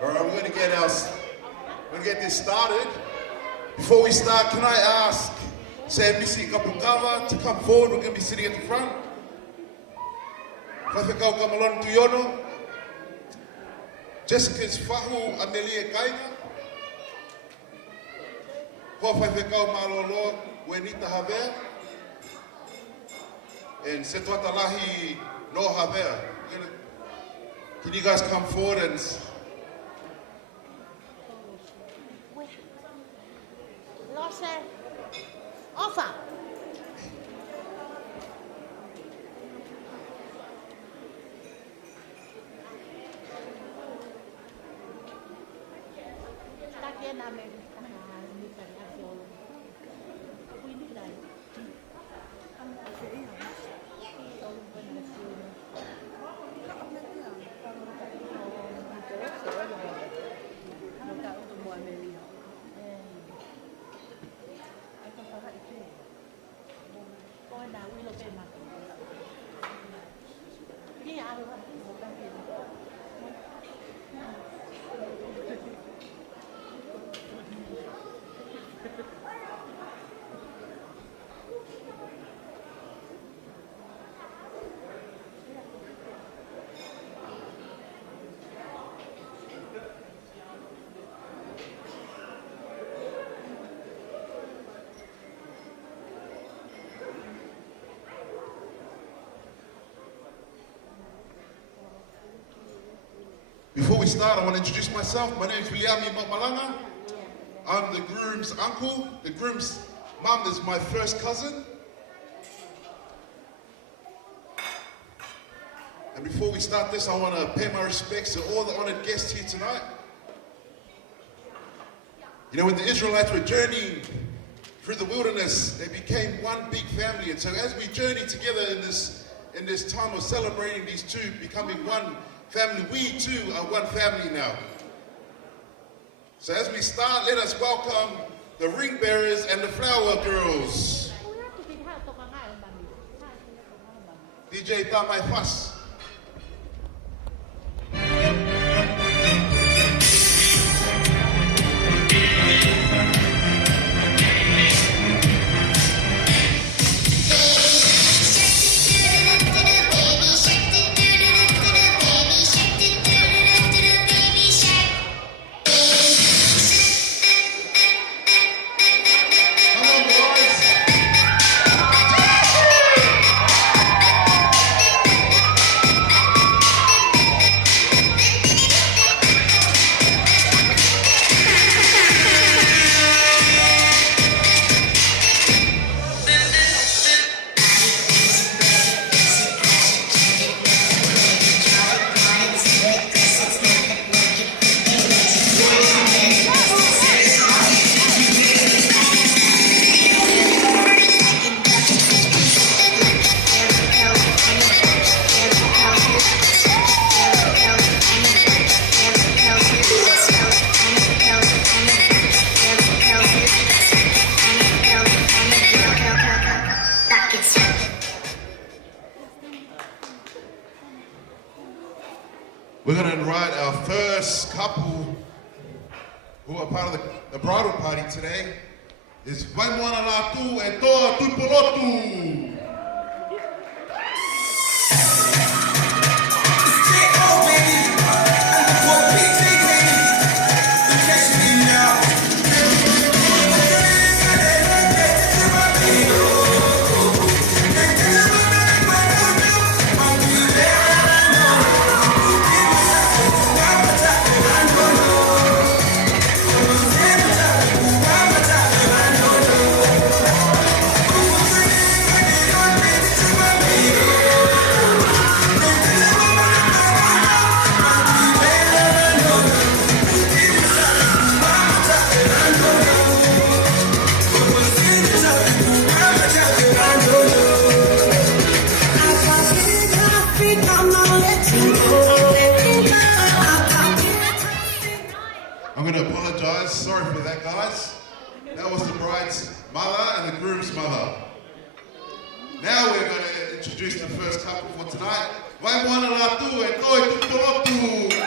All right, we're going to get this started. Before we start, can I ask Sam Missy Kapukava to come forward? We're going to be sitting at the front. Whawhekau Kamalon Tuyono. Jessica's Fahu Amelia Kainga. Whawhekau Malolo Wenita Havea. And Setuatalahi No Havea. Can you guys come forward and... Offer. Before we start, I want to introduce myself. My name is Williami Malanga. I'm the groom's uncle. The groom's mum is my first cousin. And before we start this, I want to pay my respects to all the honored guests here tonight. You know, when the Israelites were journeying through the wilderness, they became one big family. And so as we journey together in this time of celebrating these two becoming one family, we too are one family now. So as we start, let us welcome the ring bearers and the flower girls. DJ Tamai Fas. couple who are part of the bridal party today is Waimwana Latu and Toa Tupolotu. I'm going to apologize, sorry for that guys. That was the bride's mother and the groom's mother. Now we're going to introduce the first couple for tonight. Waimwana Latu and Toa Tupolotu.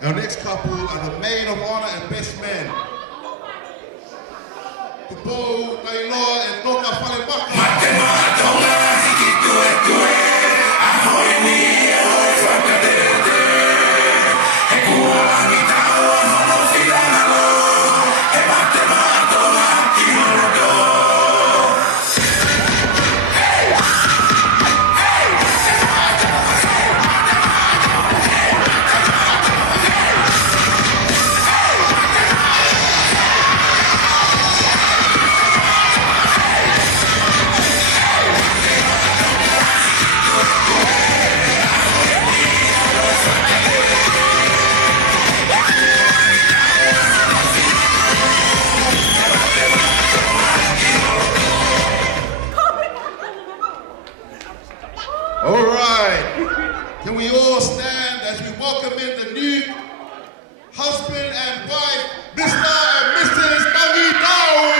Our next couple are the maid of honor and best man. Tupo, Kailoa, and Toka Whalepaka. All right, can we all stand as we welcome in the new husband and wife, Mr. and Mrs. Tangi Down.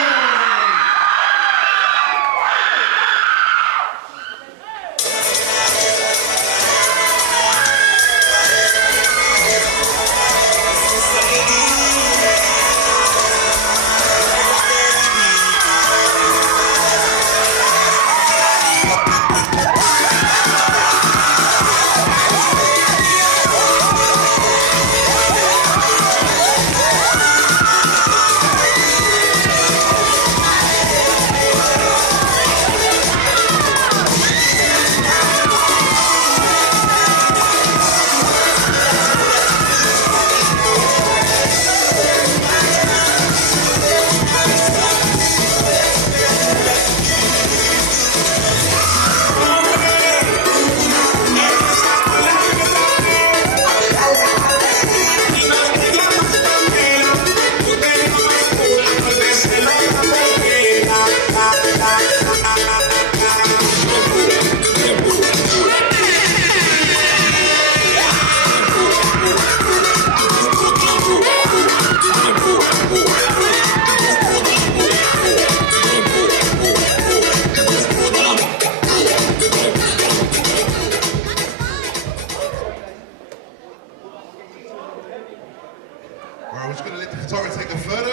We're just going to let the photographer take a photo.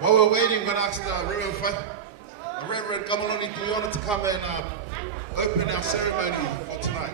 While we're waiting, I'm going to ask the Reverend Kamaloni Tuiona to come and open our ceremony for tonight.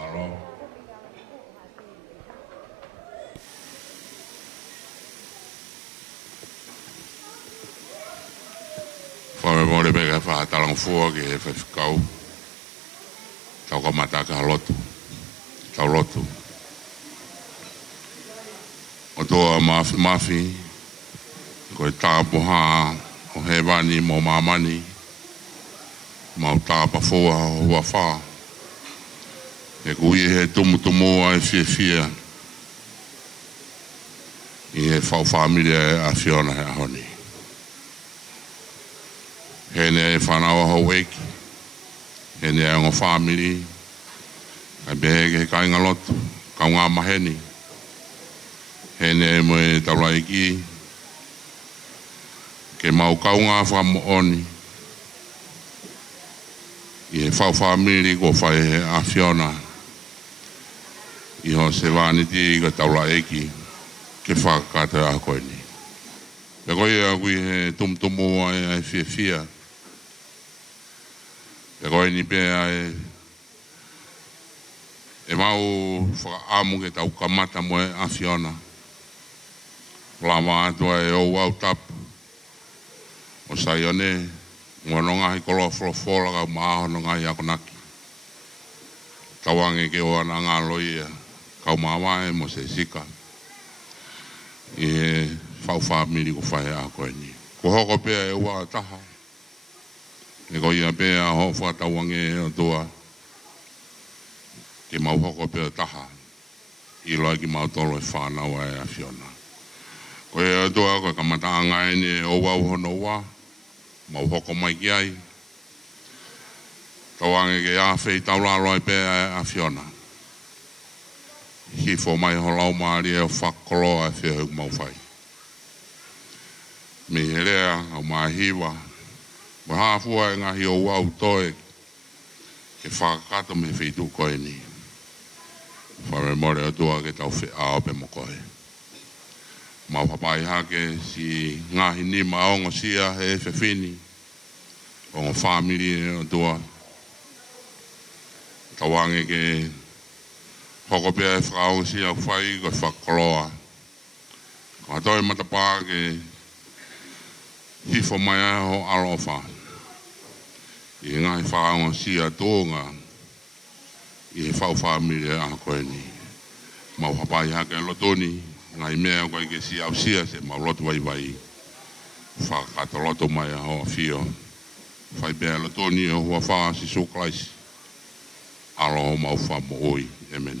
Alo. Whawe mōre mega whātalang fua ke whawhikau. Tau ka mata ka lotu. Tau lotu. O toa mafi. Koe tāpoha o he wani mō mamani. Mau tāpa fua o hua wha. E kui he tumu ai fia. I he whau familia a Fiona he ahoni. He ne e whanau hau eki. He ne e ngō family. Kai behe ke kai ngalotu. Kau ngā maheni. He ne e mo e taulai ki. Ke mau kau ngā whamooni. I he whau family ko whai he a Fiona. I ho se wāniti i ka taula eki ke whakata a koe ni. Pe koe a kui he tumtumu ai fia. Pe koe ni pe ai e mau whakaamu ke tau kamata moe a Fiona. Lama atua e o au tapu. O saione, ngononga hi kolo flofola ka maaho no ngai ako naki. Tawange ke o ana ngā loia. Kau mawae mo se sika. I he whau whamiri ko whae a koe ni. Ko hoko pēa e ua taha. E ko ia pēa ho whatawange o tua. Ke mau hoko pēa taha. I loa ki mau tolo e whanau e a Fiona. Ko e o tua ko kamata angai ni e o wau hono wa. Mau hoko mai ki ai. Tawange ke a whei taulalo e pēa a Fiona. Hi fo mai ho lau maari e o whakolo a whia hau mau whai. Me he rea au mahiwa. Wa hāfua e ngahi o wau toe ke whakakato me whitu koe ni. Whare more o tua ke tau whi ao pe mo koe. Mau papai hake si ngahi ni maongo sia he whiwhini. O ngā whamiri o tua. Tawange ke hoko pia e whakao si au whai ko whakoloa. Ka toi matapā ke hifo mai ai ho alofa. I ngai whakao si a tōnga i he whau whamiri a koe ni. Mau hapai hake lotoni, ngai mea koe ke si au sia se mau lotu vai. Whakata loto mai a ho a whio. Whai pia lotoni o hua whaa si suklaisi. Alo mau wha mo oi. Amen.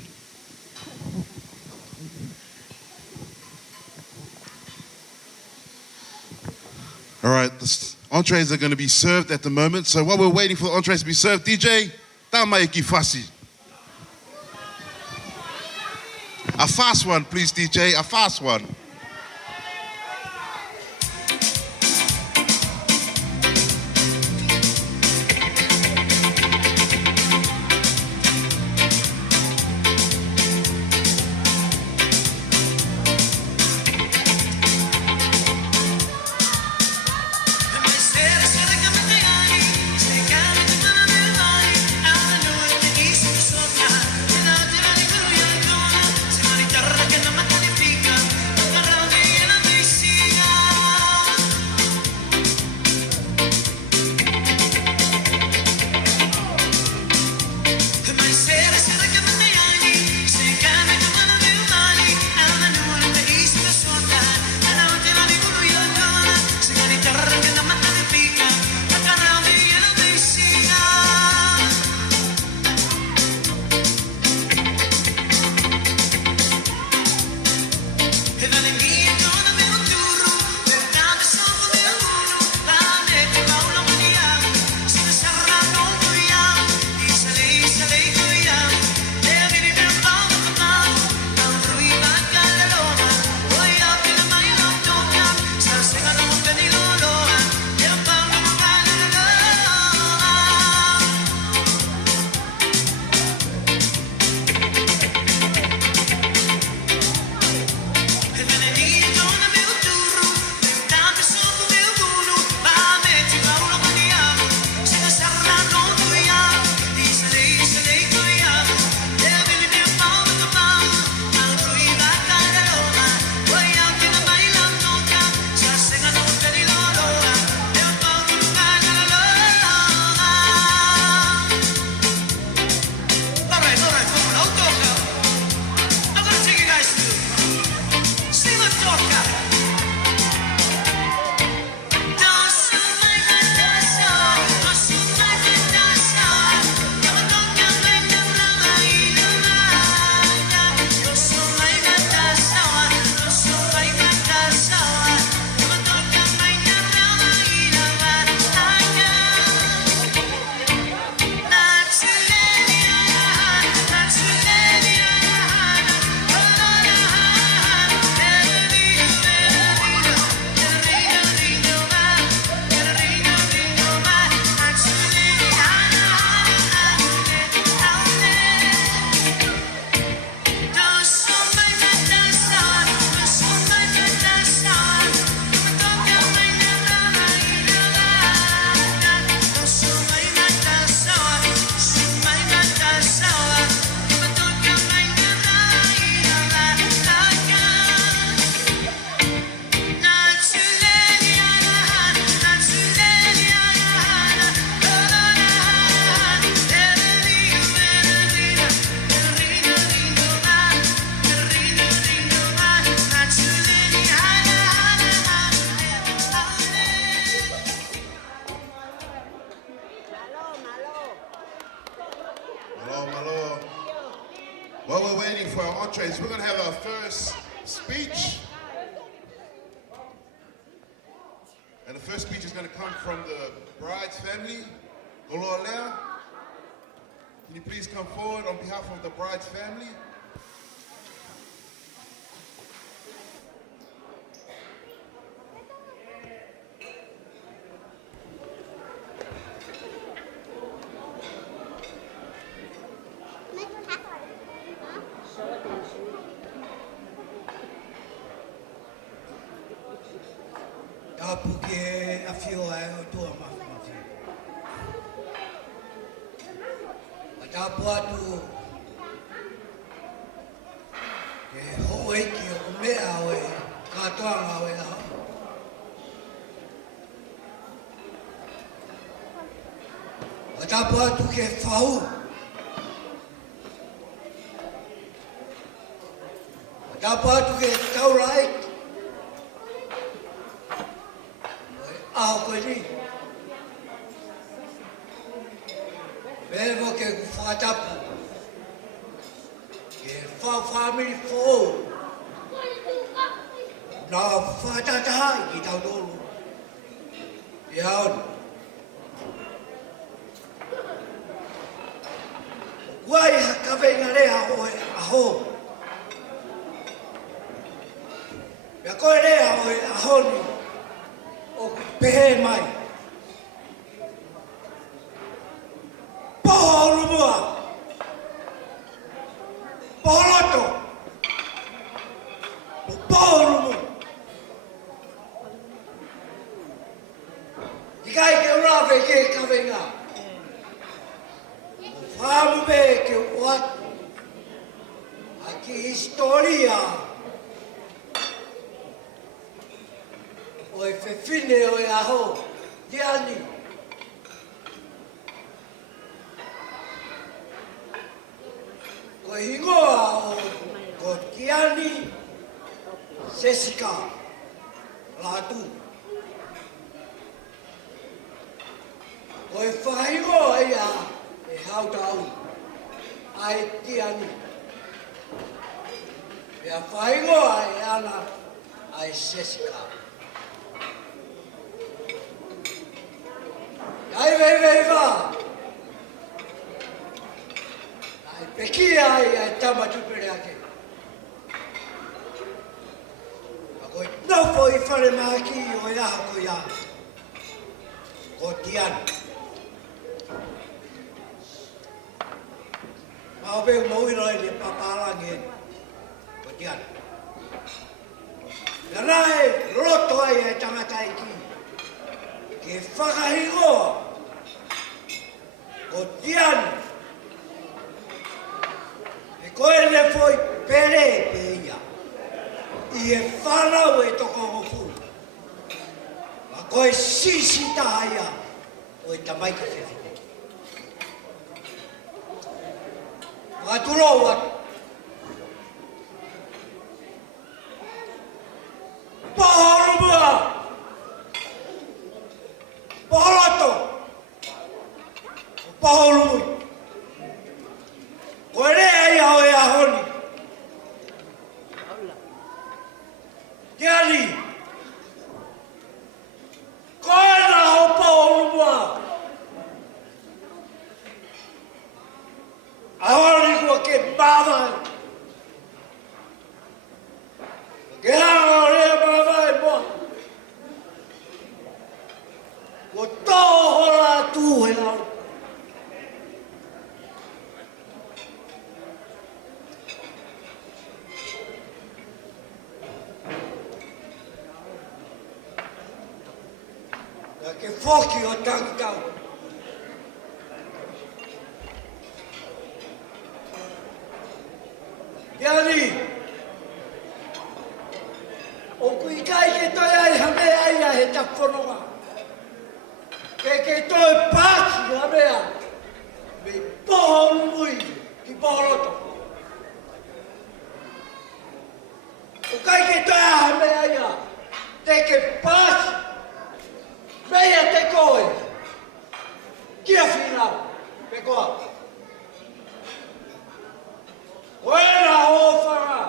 All right, let's Entrees are going to be served at the moment. So while we're waiting for the entrees to be served, DJ, tamaiki fasi. A fast one, please, DJ, a fast one. While we're waiting for our entrees, we're going to have our first speech. And the first speech is going to come from the bride's family. Gololea, can you please come forward on behalf of the bride's family? Porque a fio é o tua mafia. Mas a boato é hoje que o meu é catuanga é lá. Mas a boato que fau. Mas a boato que taurai. Alcooli. Mesmo que fatapu. Que família for. Na fatata e tal dolo. Iaon. Wai hakawenga rea oe aho. Ia koe rea oe ahoni o pehe mai. Poho rumua. Poho loto. Poho rumua. Ikai ke urawe ke kawenga. Whamu me ke uat. Aki historia. Oe whewhine oe aho. Tiani. Ko hingoa o ko Tiani Sesika Latu. Ko e whahingoa ia e hautau ai Tiani. Ia whahingoa e ana ai Sesika. Ai vei wā. Ai pekia ai tamatupere ake. Ako i nofo i whare maki o ia ko ia. Ko Tiani. Mao pe moi roi le papalangi. Ko Tiani. Ia rai roto ai e tangata iki. Ke whakahingoa. Ko Tiani. E koe le foi pere pe ia. I e whanau e toko ngofu. Ma koe sisi taha ia. O e tamaika whewhine. Wa turo atu. Pohorumua. Poholoto. Pohorumui. Koe rea ia o e ahoni. Tiani. Koe na o pohorumua. Ahoni kua ke mawai. Ke hanga o rea mawai moa. Ko tohora tuhe lau. Ke whoki o tangitau. Tiani. O kui kai ke toi ai hame ai a he tapononga. Ke toi pāki hamea. Me poho mui ki poholoto. O kai ke toi ai hame ai a. Te ke pāki. Meia te koe. Kia whina. Me koa. Koena hōwhanga.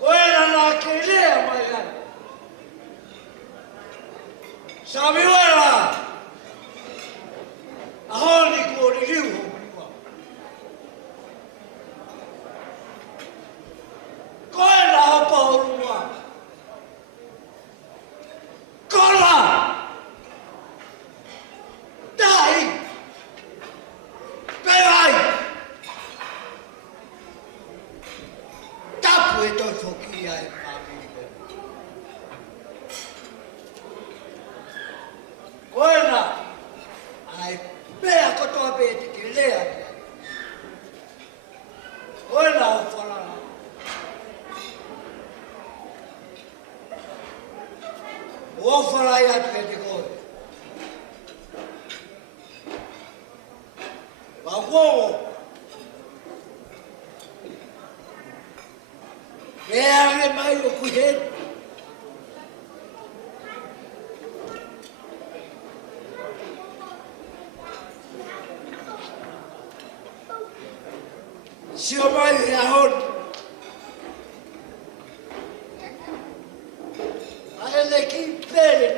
Koena nā ke lea mai ai. Samuela. Ahoni kua ni riu hōpua. Koena hopa horumua. Kola! Dai! Pewai! Tapu e toi whokia e pāpiri pe. Koena! Ai mea kotoa pe te ke lea. Koena o whanana. O wharai atu e te koe. Wa wō. Mea re mai o kuhen. Sio mai e ahon. Aele ki pere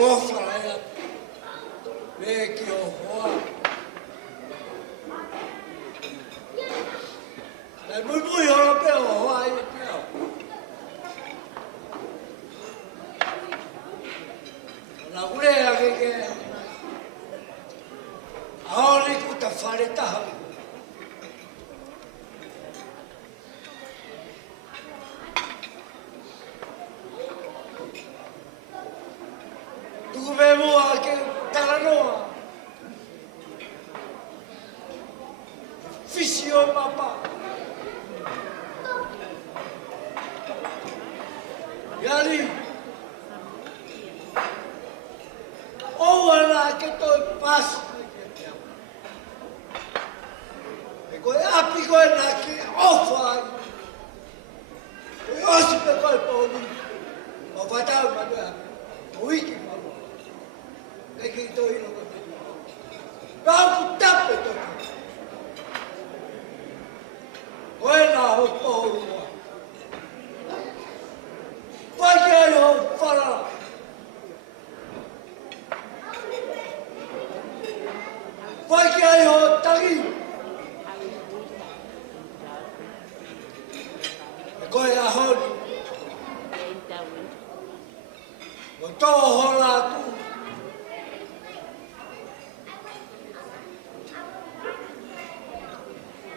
whāwharaia, me ki o hoa. Nei mui hora pēo hoa i pēo. Nā urea ke aore ku ta whare taha. Tuku me mua ke taranoa. Fisi o mapa. Yari. Owana ke toi pas. E koe api koe nā ke ofai. Koe osi pe koe pōni. O whatau manu api. O wiki manu. Eki toi no koe. Rāku tape toki. Koe nā ho pōrua. Whaki ai ho whara. Whaki ai ho tangi. E koe a honi. O tō hora tu.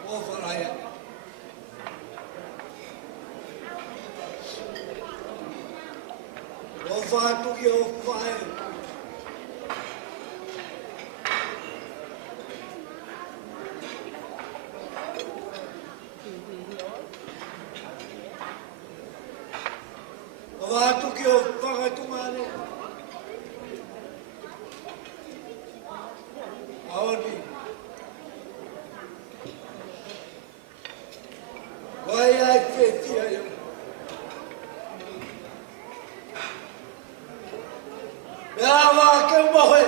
O wharaia. O whātuki o whae. O whātuki o whakatungane. Aoni. Wai ai whetia iau. Mea wā ke mohe.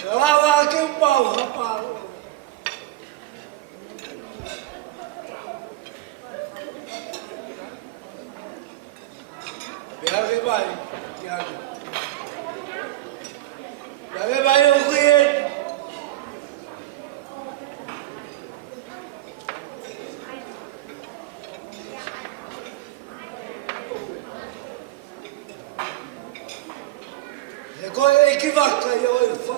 Mea wā ke mau haparo. Mea ke mai, ki anu. Mea ke mai o kuien. E koe e ki waka i o e wha.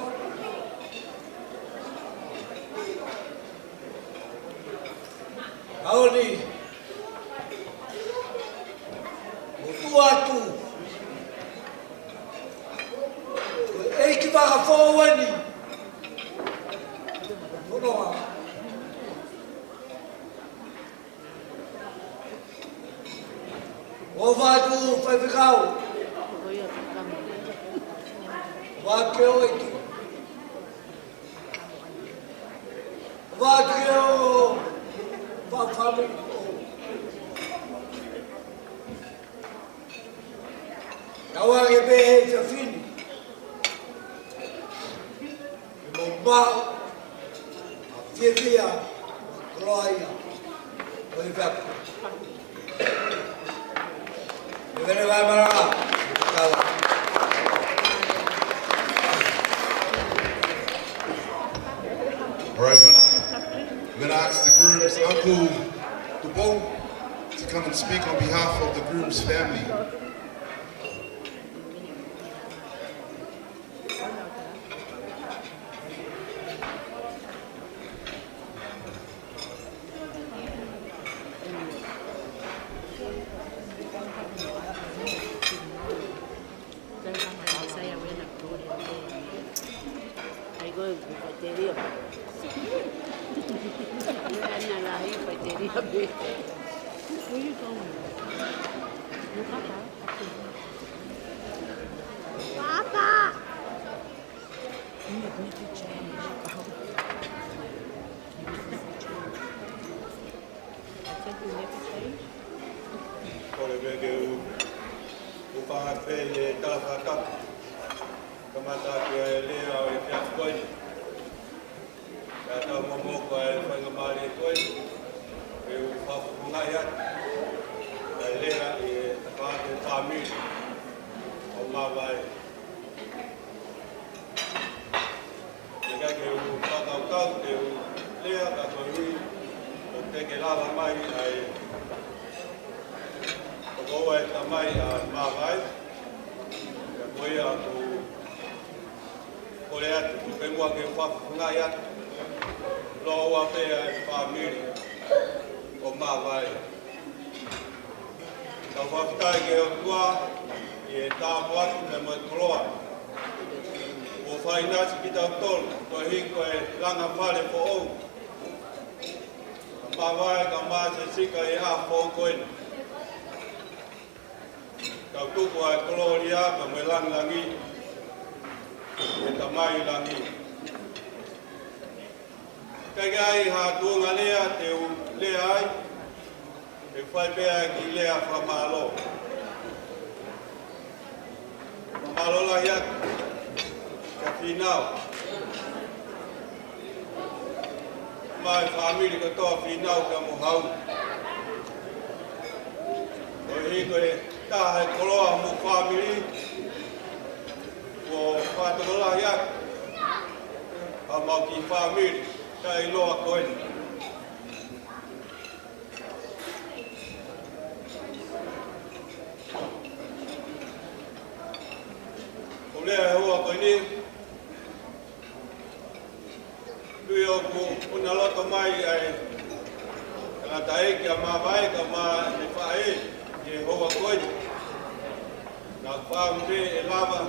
Aoni. O tu atu. Koe e ki waka whauani. Honoa. O whatu whaiwhikau. Wake o eki. Wake o whawhami o. Naua ke pehe te whini. E mo mau. A whiwhia. Kroaia. O i whaku. E vene vai maranga. Kawa. All right, we're gonna ask the groom's uncle, Dubo, to come and speak on behalf of the groom's family. Where you going? Your papa? Papa! You need to change. I said you never change? Kore mege u whangapele tāwhaka. Kamata ki e lea o e whiat koe. Ka tau momoko e whangamari koe. E u whapukungai atu. Ka lea e whaate ke lava mai ai o e tamai a mawai ka koe a ku kore atu ku ke mua ke whakungai atu lo wa pe ai whamiri o mawai ka whakutai ke o tua i e tāpu atu me mai koloa o whainati ki tau tolu ko hiko e langa whare po ou ka mawai ka maa se sika e a fō koeni kau tuku ai koloria ka me langi e tamai langi. Kai ai ha tuanga lea te u lea ai e whai pea ki lea whamalo. Whamalo la hiat ka whinau. Mai whamiri ka toa whinau ka muhau. Ko hiko e tahe koloa mu whamiri ko whātorola hiak a mau ki whamiri ka i loa koe. Ko lea e hoa koe ni lui o ku una loto mai ai ka tae ki a mawai ka ma ni whae e hoa koe. Nā whāmure e lava,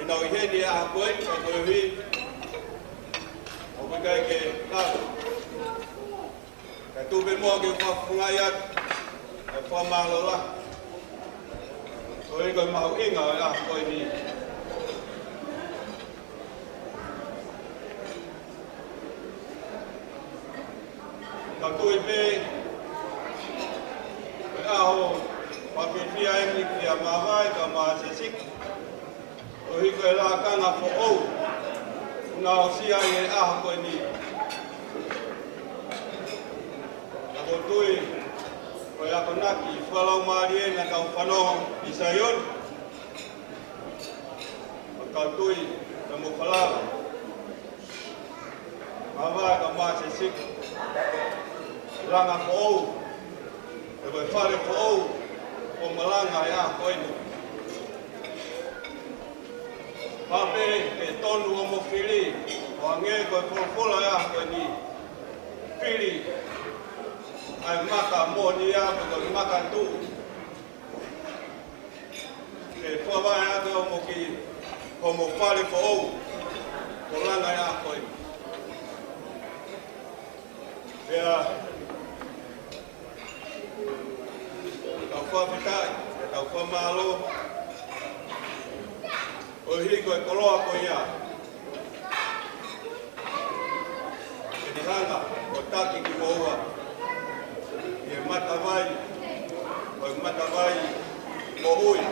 e nau i heni a koe, ka koe hui, o kai ke lava. Ka tupe mua ke whawhungai atu, ka whamalola. Koe koe mahu inga o a koe ni. Ka tui pe, koe aho, whawhiwhia emi ki a mawai ka maa se siki. O hiko e la kanga fo ou. Nga o sia i e aha koe ni. Ka ko tui, koe ako naki i whalau maari e na kau whanoho i Saion. Ka kau tui, ka mo whalawa. Mawai ka maa se siki. Langa fo ou. E koe whare fo ou. O malanga e a koenu. Pape e tonu o mo whiri, o ange koe wholofola e a koeni. Whiri, ai maka mo ni a koe maka tu. E whawai ake o mo ki, o mo whare fo ou, o langa e a koenu. Ea, kau whawhitai, kau whamalo, o hiko e koloa ko ia. E ni hanga, o taki ki moua, i e matawai, o e matawai mo hui.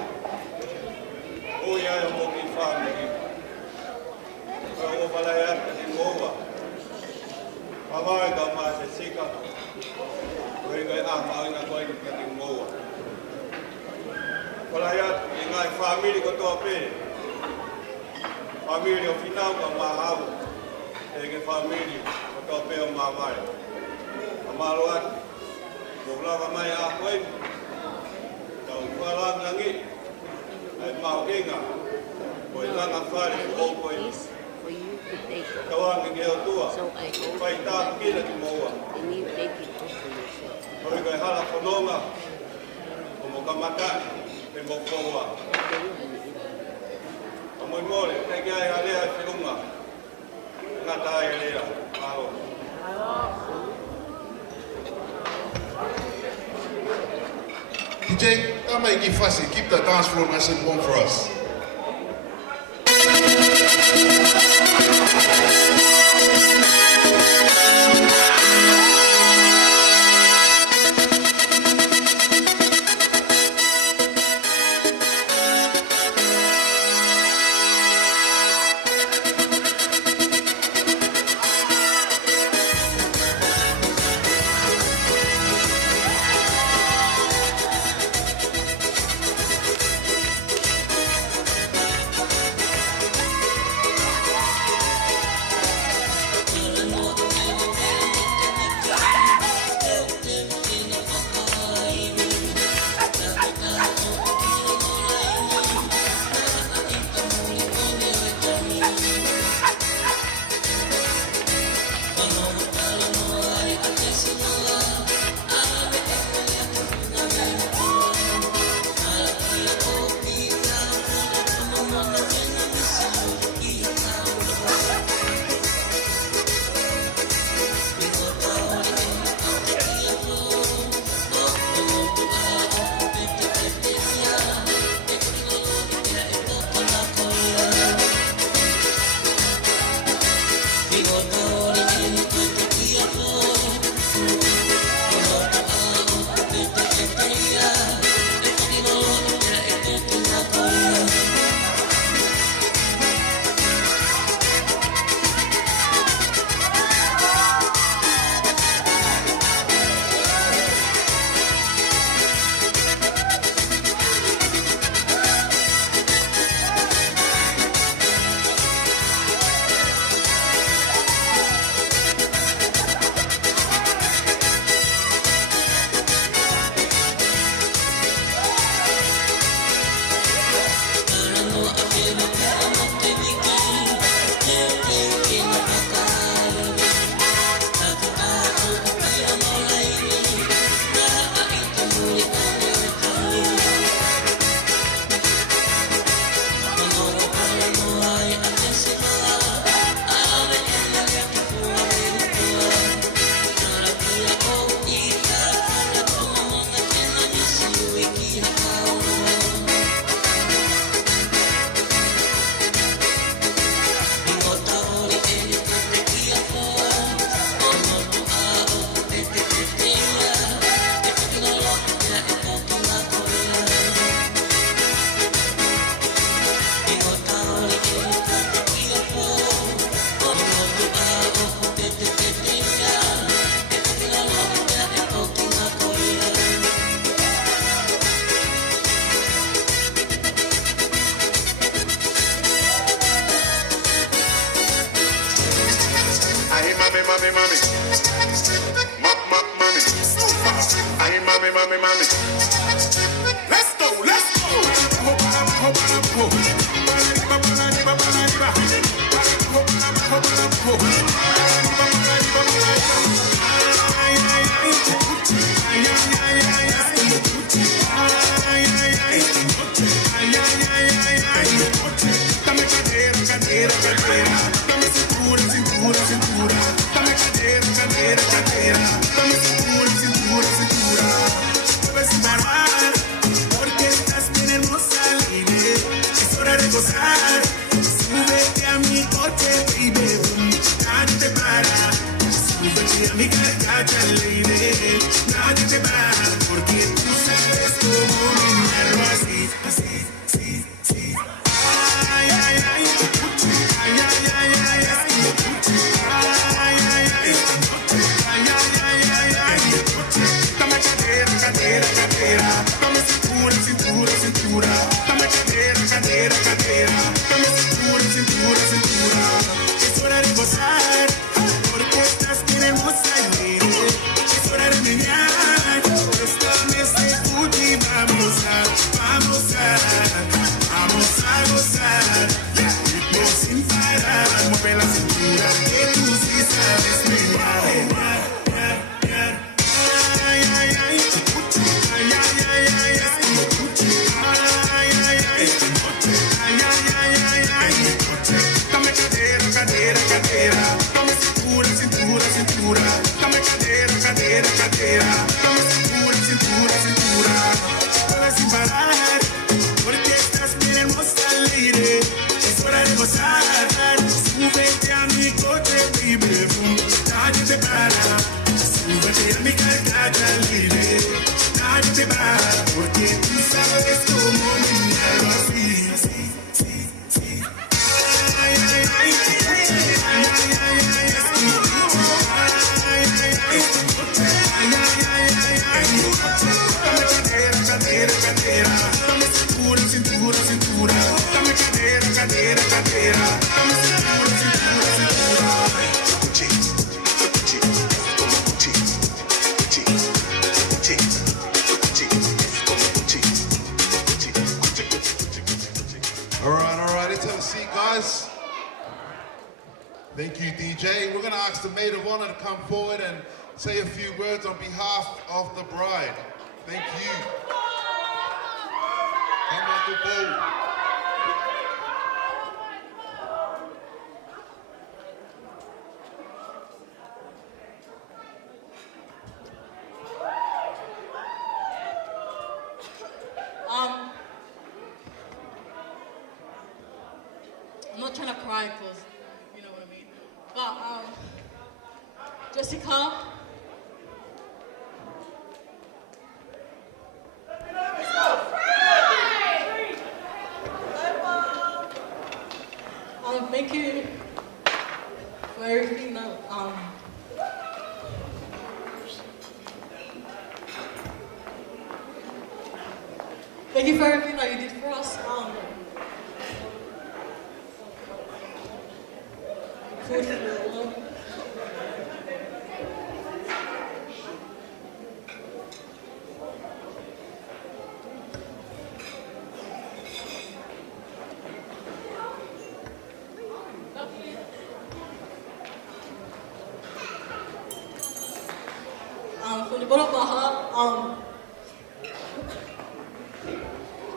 Hui ai o mo ki whamiri. Ko o whalai ata ki moua. Hawai ka maa se sika, o hiko e a maunga koe ki moua. Whalai atu, i ngai whamiri ko toa pēne. Whamiri o whinau ka mahau, e ke whamiri o toa pē o mawai. A malo atu, mo lava mai a koe, tau whalangangi, ai mau inga, o i langa whare o koe. Is for you to take. Kawangi ke o tua, So I hope whai tā kina ki moua. and you take it off for yourself. Hoi koe hala whanonga, o mo kamatai, e mo koua. A moi mole, te ki ai halea e whiunga. Ngā tāi e lea, aho. DJ, don't make it fussy. Keep the dance floor nice and warm for us. mami, mami. Let's go, let's go. Dame cadera, cadera, cadera. Dame cintura, cintura, cintura. Dame cadera, cadera, cadera. Dame cintura, cintura, cintura. Debes parar, porque estás bien hermosa, lady. Es hora de gozar. Súbete a mi coche, baby. Nadie te para. Súbete a mi carcacha, lady. Nadie te para, porque tú sabes cómo dominarlo así, así, sí, sí. Ay, ay, ay. Ay, ay, ay, ay, ay. Ay, ay, ay. Ay, ay, ay, ay, ay. Dame cadera, cadera, cadera. Dame cintura, cintura, cintura. Dame cadera, cadera, cadera. Dame cintura, cintura, cintura. Es hora de gozar, porque estás bien hermosa y mire. Es hora de menear. Esta vez de Fuji vamos a gozar. Ritmo sin parar, mueve la cintura, que tú sí sabes menear. Ay, ay, ay. Ay, ay, ay, ay, ay. Ay, ay, ay. Ay, ay, ay, ay, ay. Dame cadera, cadera, cadera. Dame cintura, cintura, cintura. Dame cadera, cadera, cadera. Dame cintura, cintura, cintura. Mueve sin parar, porque estás bien hermosa, lady. Es hora de gozar. Súbete a mi coche, baby. Nadie te para. Súbete a mi carcacha, lady. Nadie te para, porque tú sabes cómo dominarlo así, así, sí, sí. Ay, ay, ay. Ay, ay, ay, ay. Ay, ay, ay. Ay, ay, ay, ay. Dame cadera, cadera, cadera. Dame cintura, cintura, cintura. Dame cadera, cadera, cadera. Dame cintura, cintura, cintura. Gucci, Gucci, como Gucci, Gucci, Gucci, Gucci, como Gucci, Gucci, Gucci, Gucci, Gucci. All right, let's have a seat, guys. Thank you, DJ. We're going to ask the maid of honor to come forward and say a few words on behalf of the bride. Thank you. Come on, Tupu. I'm not trying to cry because, you know what I mean. But, Jessica. Thank you for everything that, thank you for everything that you did for us. Food for the love. From the bottom of my heart,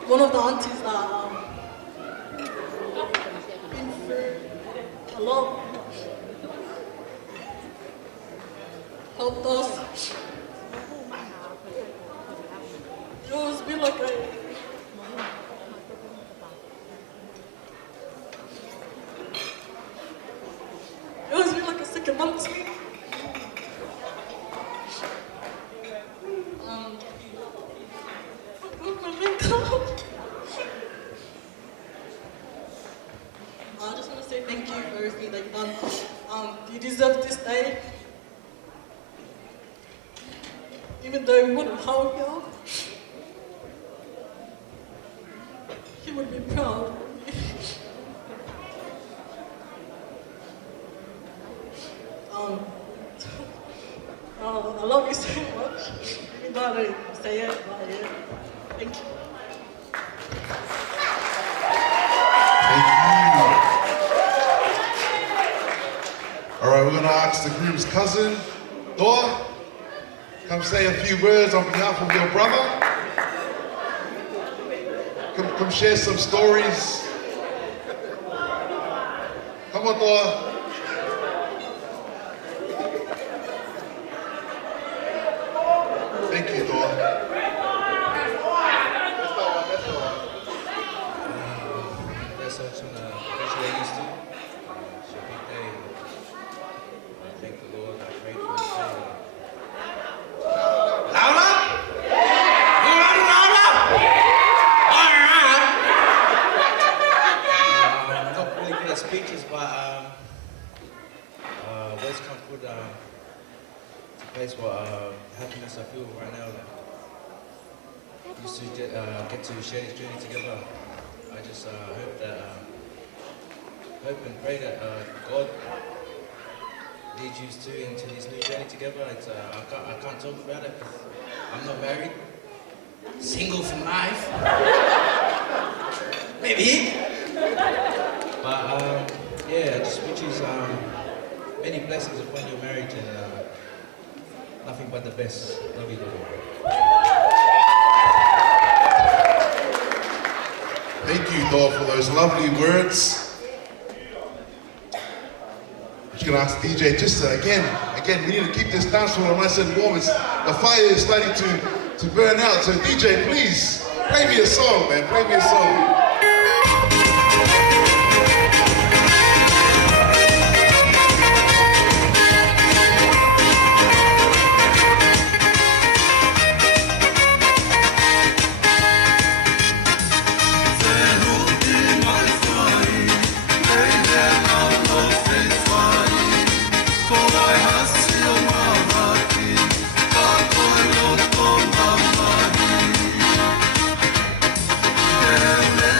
one of the aunties that been through a lot, helped us. It always been like a second mom to me. I just want to say thank you for everything that you've done. You deserve this day. Even though we wouldn't help you, he would be proud. I love you so much. Sorry, say it. Thank you. Thank you. All right, we're going to ask the groom's cousin, Dor, come say a few words on behalf of your brother. Come share some stories. Come on, Dor. Thank you, Dor. That's such an appreciate too. It's a big day. I thank the Lord. I pray for His favor. I'm not really good at speeches, but words can't put to place what happiness I feel right now. Used to get to share this journey together. I just hope and pray that God leads you two into this new journey together. It's, I can't talk about it because I'm not married, single for life, maybe. But yeah, I just wish you many blessings upon your marriage and nothing but the best. Love you, Lord. Thank you, Dor, for those lovely words. I'm just going to ask DJ just again, we need to keep this dance floor nice and warm. The fire is starting to burn out. So DJ, please, play me a song, man. Play me a song. Yeah.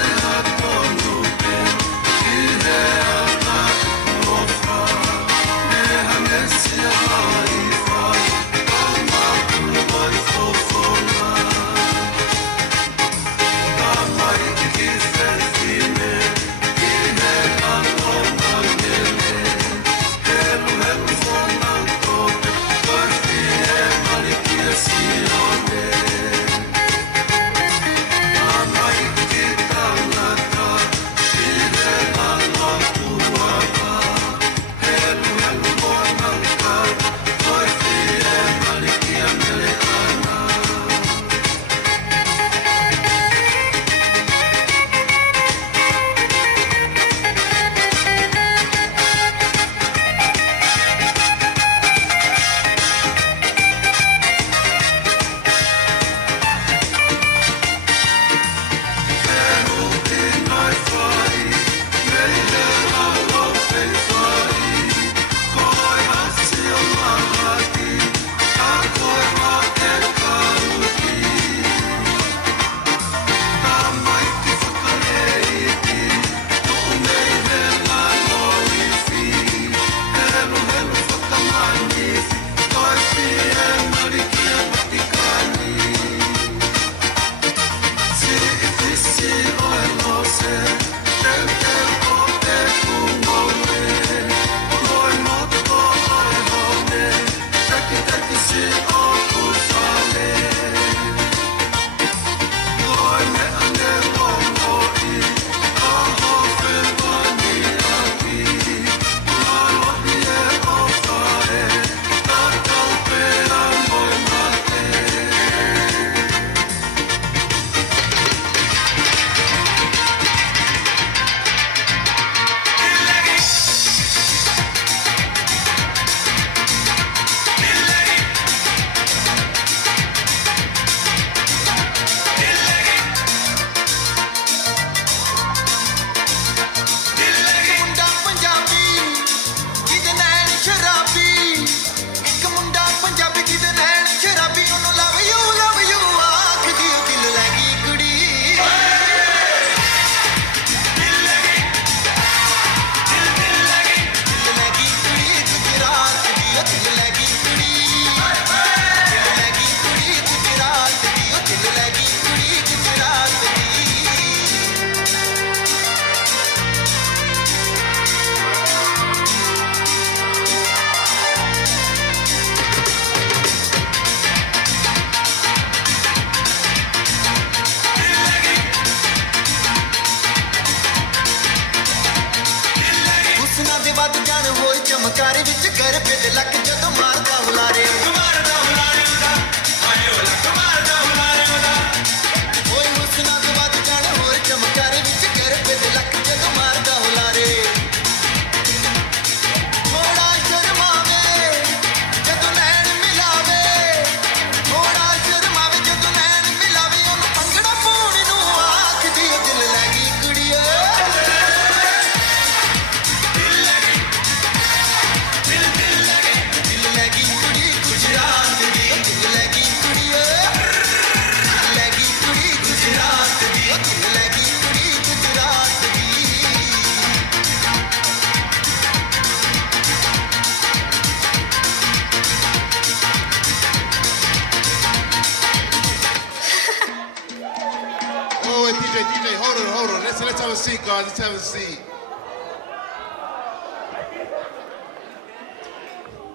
hold on. Let's have a seat, guys. Let's have a seat.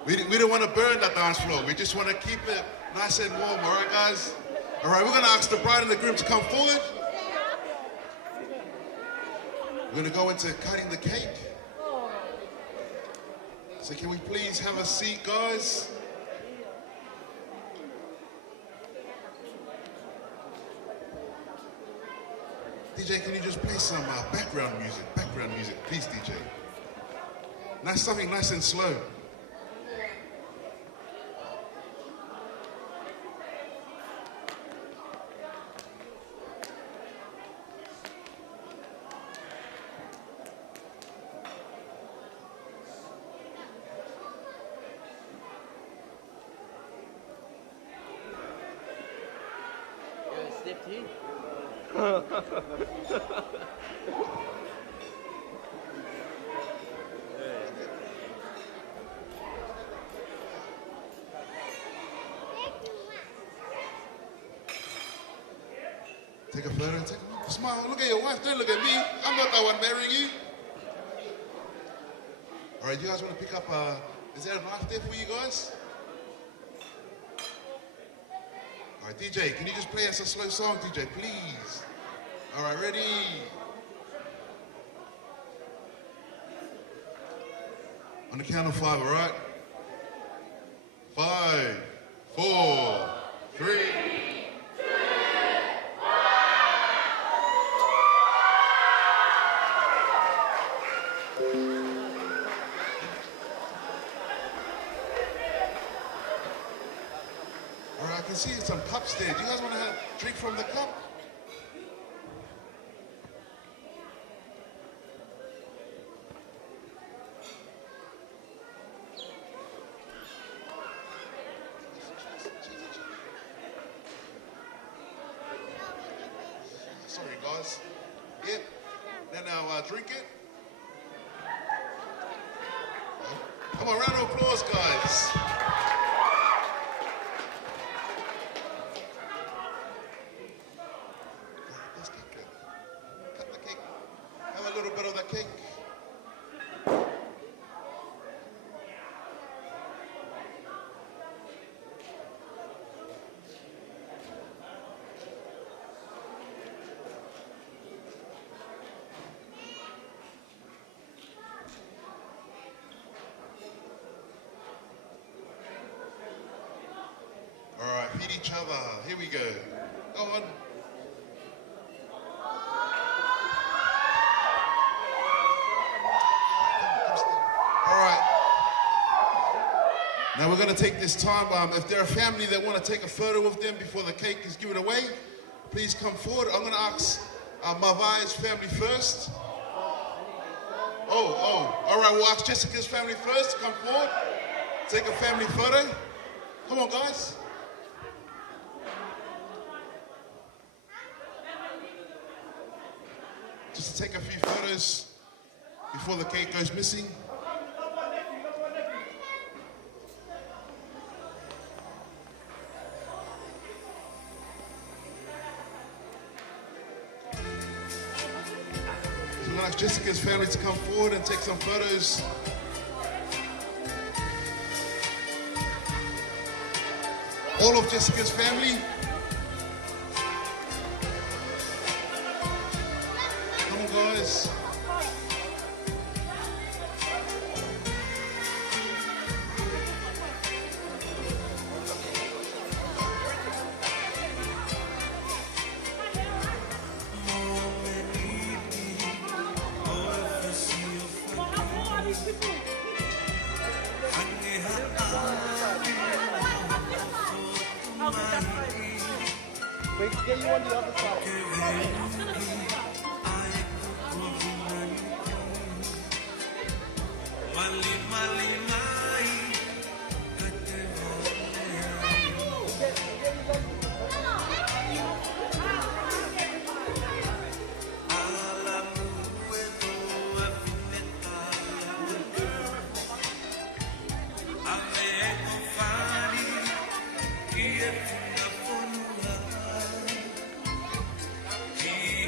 We don't want to burn that dance floor. We just want to keep it nice and warm, all right, guys? All right, we're going to ask the bride and the groom to come forward. We're going to go into cutting the cake. So can we please have a seat, guys? DJ, can you just play some background music, please, DJ. Something nice and slow. Take a photo, smile, look at your wife, don't look at me. I'm not the one marrying you. All right, you guys want to pick up, is there a knife there for you guys? All right, DJ, can you just play us a slow song, DJ, please? All right, ready? On the count of 5, all right? 5, 4, 3. All right, I can see some cups there. Do you guys want to have a drink from the cup? Sorry, guys. Yep. Then now drink it. Come on, round of applause, guys. Let's take it. Cut the cake. Have a little bit of the cake. All right, feed each other. Here we go. Go on. All right. Now we're going to take this time. If there are family that want to take a photo with them before the cake is given away, please come forward. I'm going to ask Mavai's family first. All right, we'll ask Jessica's family first to come forward. Take a family photo. Come on, guys. Just to take a few photos before the cake goes missing. So I'm gonna ask Jessica's family to come forward and take some photos. All of Jessica's family. Come on, guys. Get you on the other side.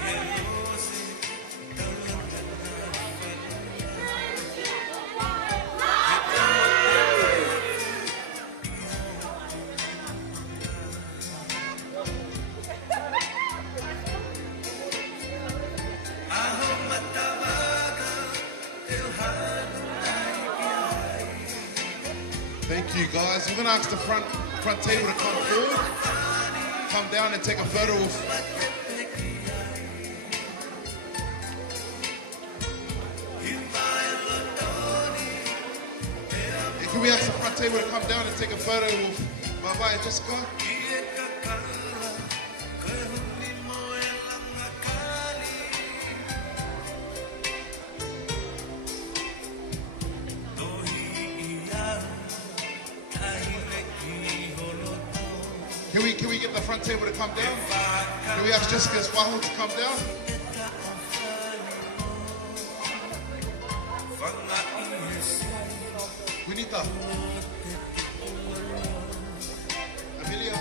Yeah. with you guys. We're going to ask the front table to come forward, come down and take a photo with. Can we ask the front table to come down and take a photo with Mama and Jessica? Can we get the front table to come down? Can we ask Jessica Swaho to come down? Winita. Amelia.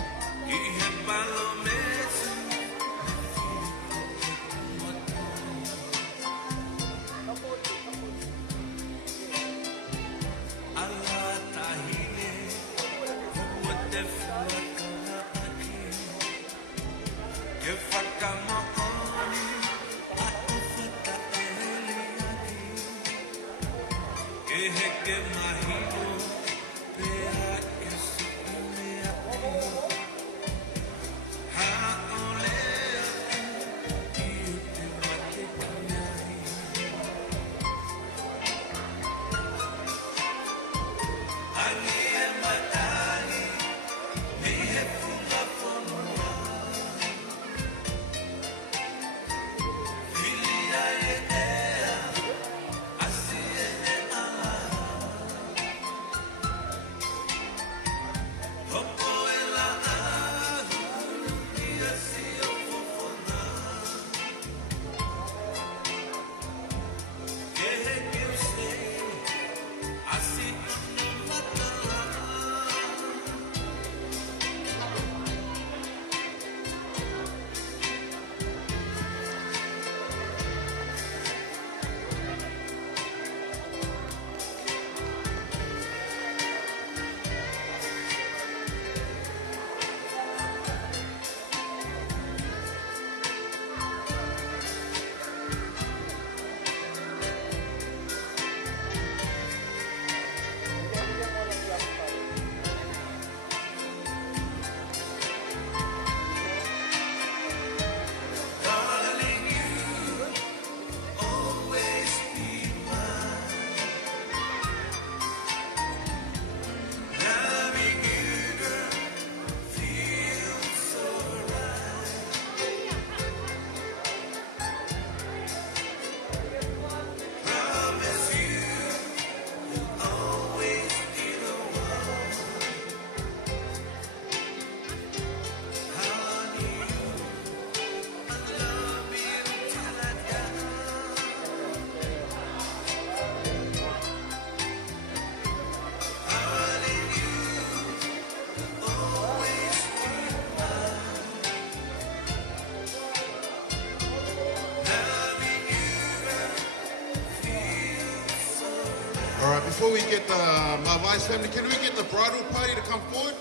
All right, before we get my wife's family, can we get the bridal party to come forward?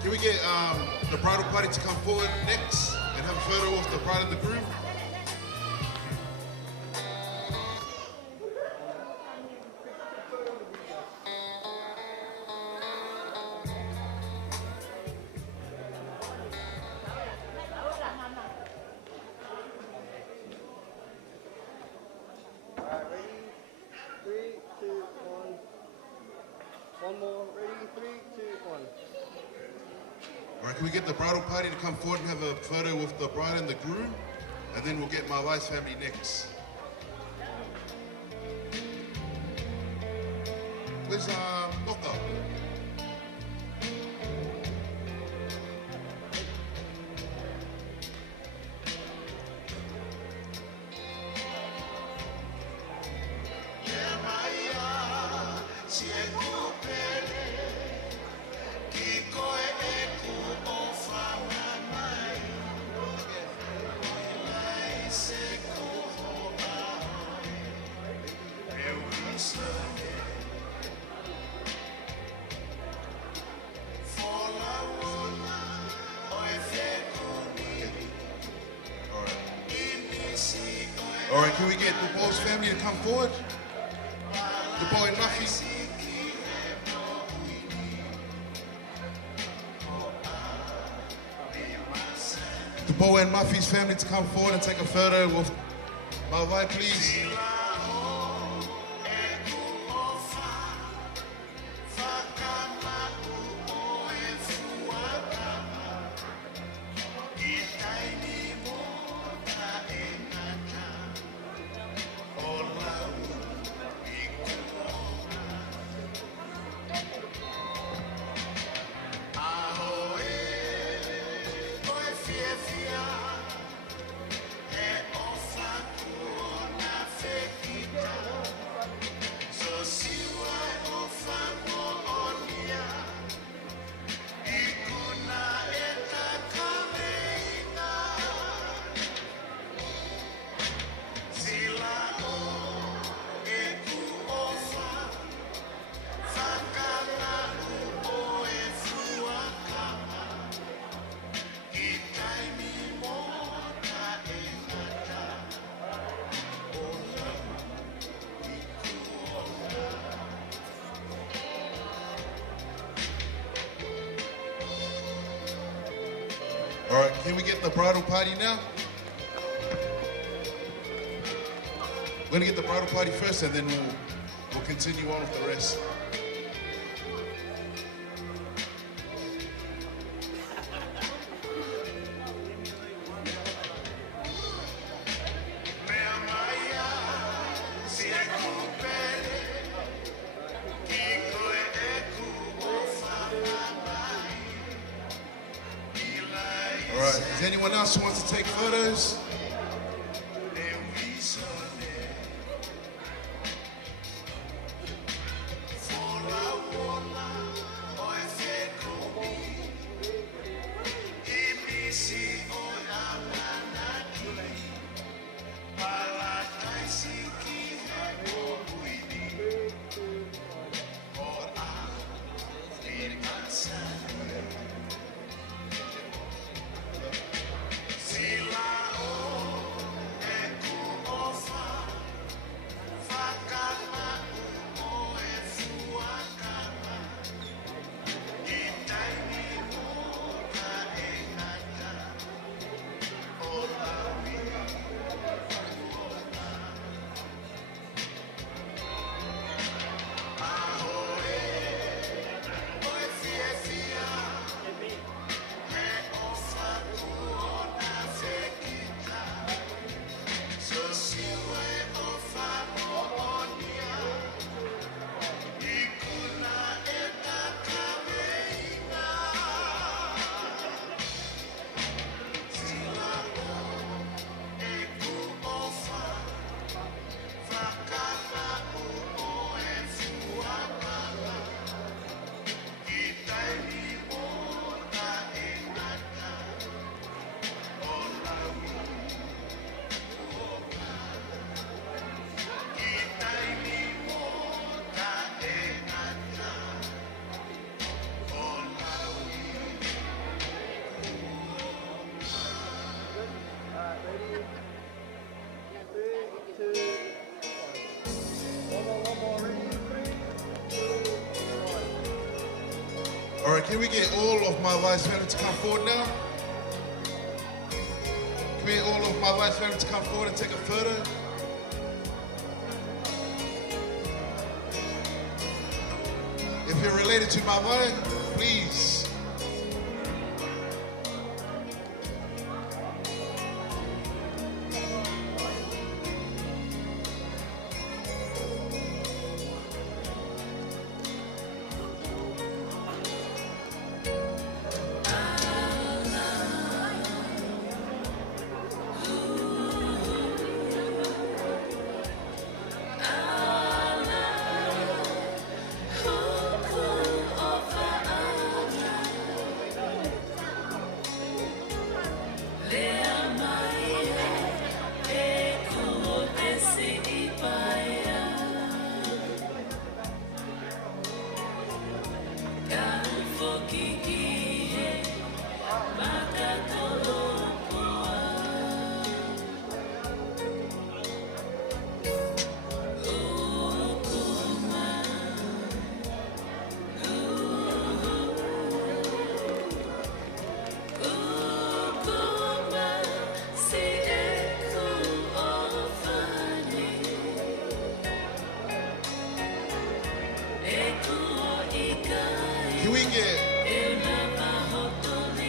Can we get the bridal party to come forward next and have a photo of the bride and the groom? One more. Ready? 3, 2, 1. All right, can we get the bridal party to come forward and have a photo with the bride and the groom? And then we'll get my wife's family next. Where's Loka? All right, can we get the Bo's family to come forward? The Bo and Muffy. The Bo and Muffy's family to come forward and take a photo with Mawai, please. All right, can we get the bridal party now? We're gonna get the bridal party first and then we'll continue on with the rest. All right, is anyone else who wants to take photos? All right, can we get all of my wife's family to come forward now? Can we get all of my wife's family to come forward and take a photo? If you're related to my wife, please.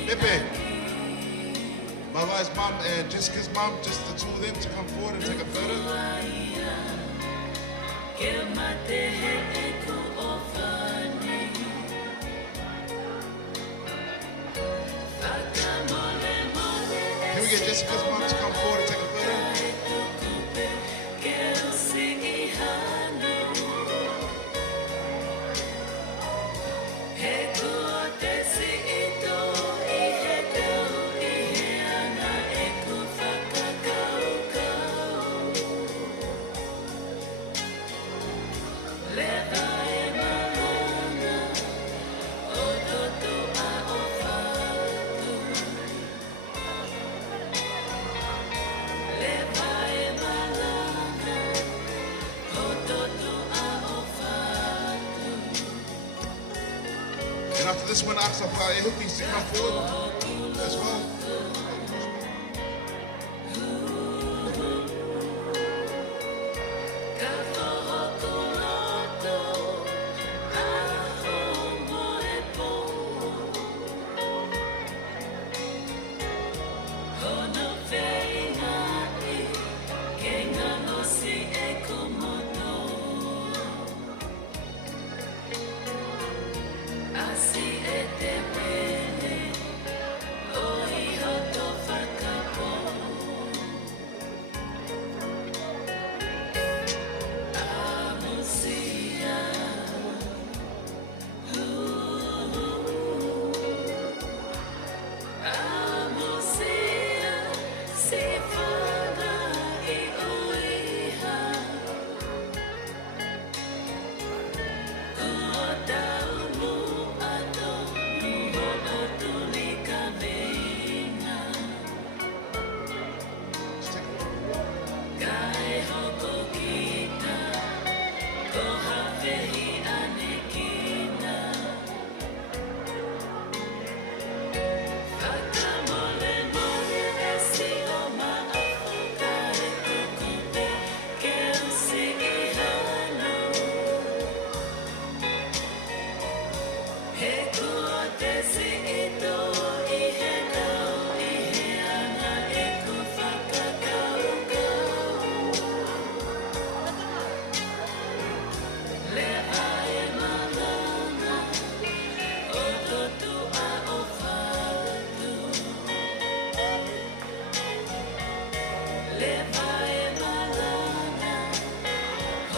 Pepe, Mawai's mum and Jessica's mum, just the two of them to come forward and take a photo. Can we get Jessica's mum to come forward and take a photo? And after this one, Aksafai Hookies to come forward as well.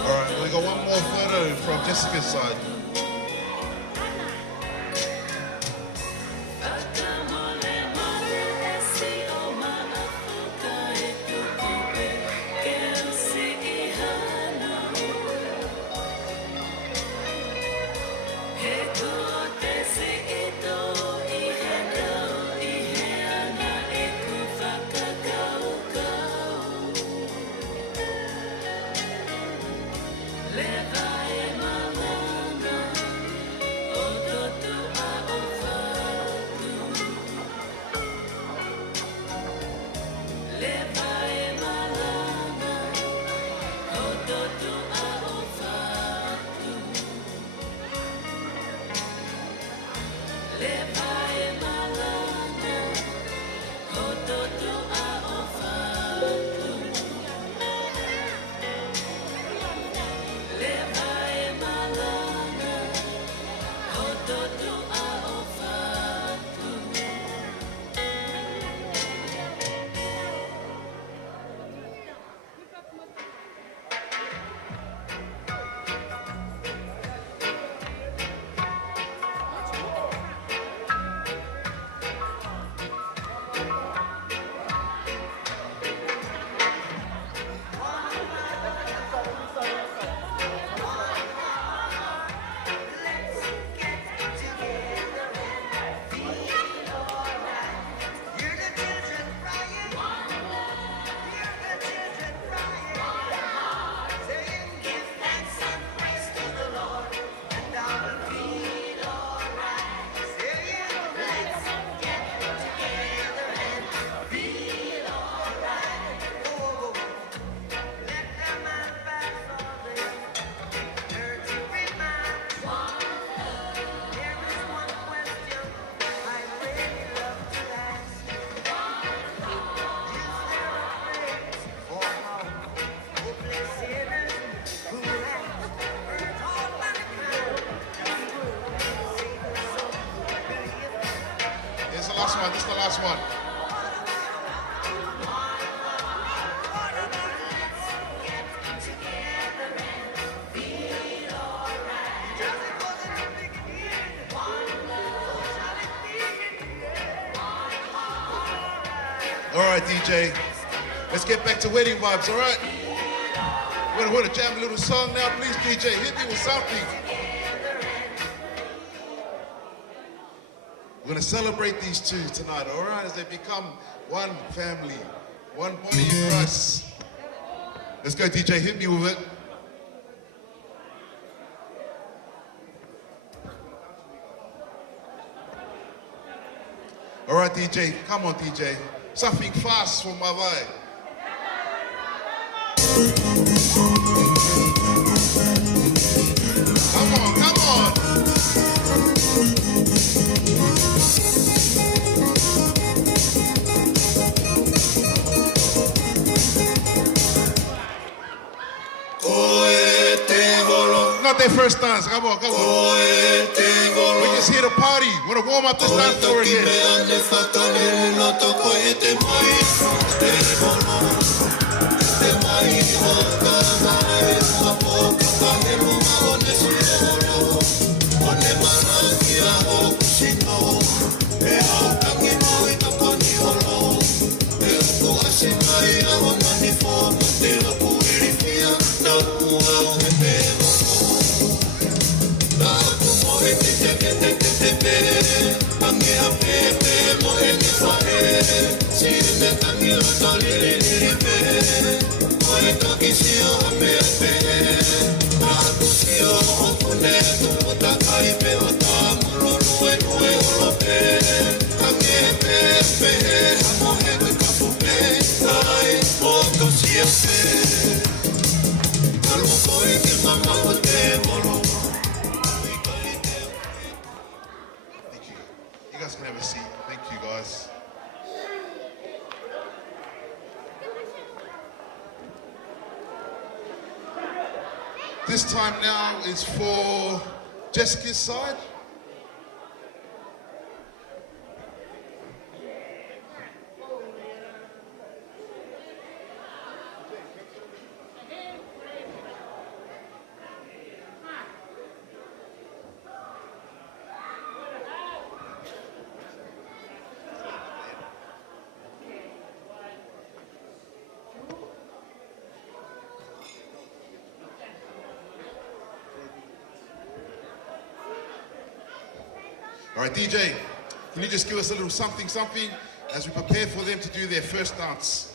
Alright, we got one more photo from Jessica's side. Last one. This is the last one. All right, DJ. Let's get back to wedding vibes, all right? We're gonna jam a little song now. Please, DJ, hit me with something. We're gonna celebrate these two tonight, all right? As they become one family, one body of Christ. Let's go, DJ, hit me with it. All right, DJ, come on, DJ. Something fast for my vibe. Come on, come on. Not their first dance. Come on, come on. We just here to party. Want to warm up this dance floor again. You guys can have a seat. Thank you, guys. This time now is for Jessica's side. All right, DJ, can you just give us a little something as we prepare for them to do their first dance?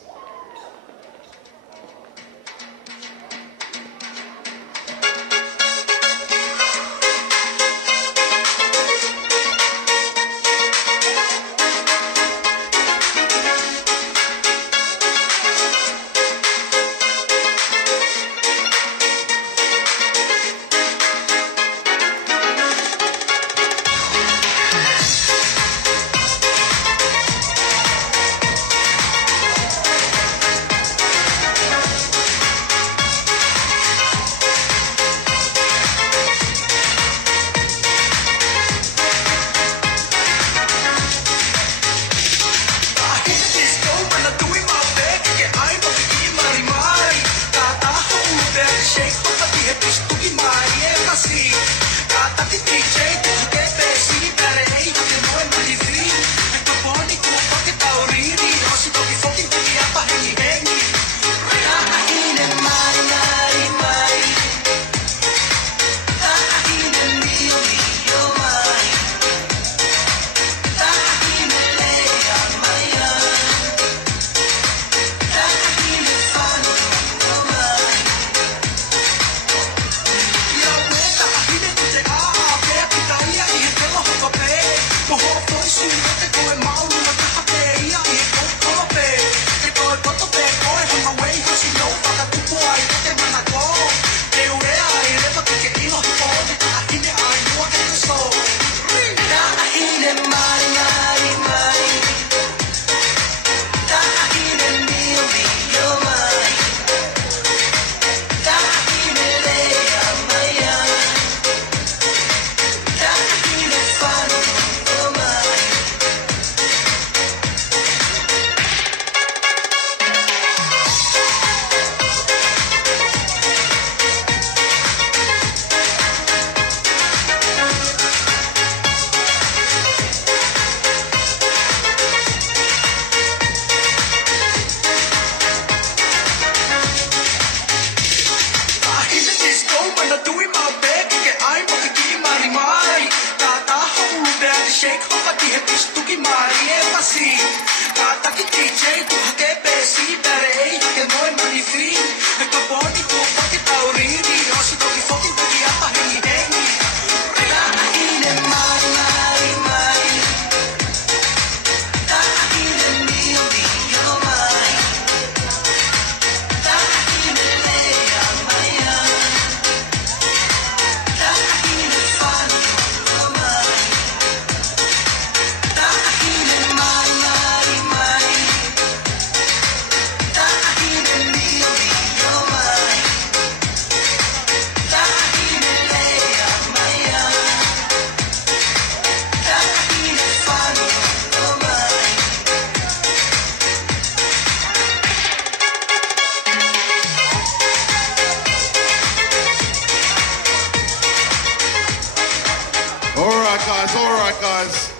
guys.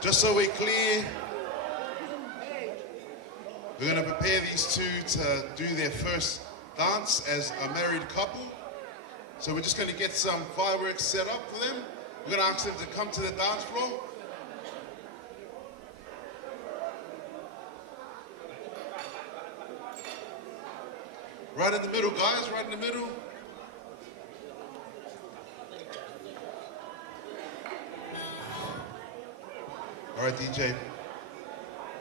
Just so we're clear, we're going to prepare these two to do their first dance as a married couple. So we're just going to get some fireworks set up for them. We're going to ask them to come to the dance floor. Right in the middle, guys, right in the middle. All right, DJ,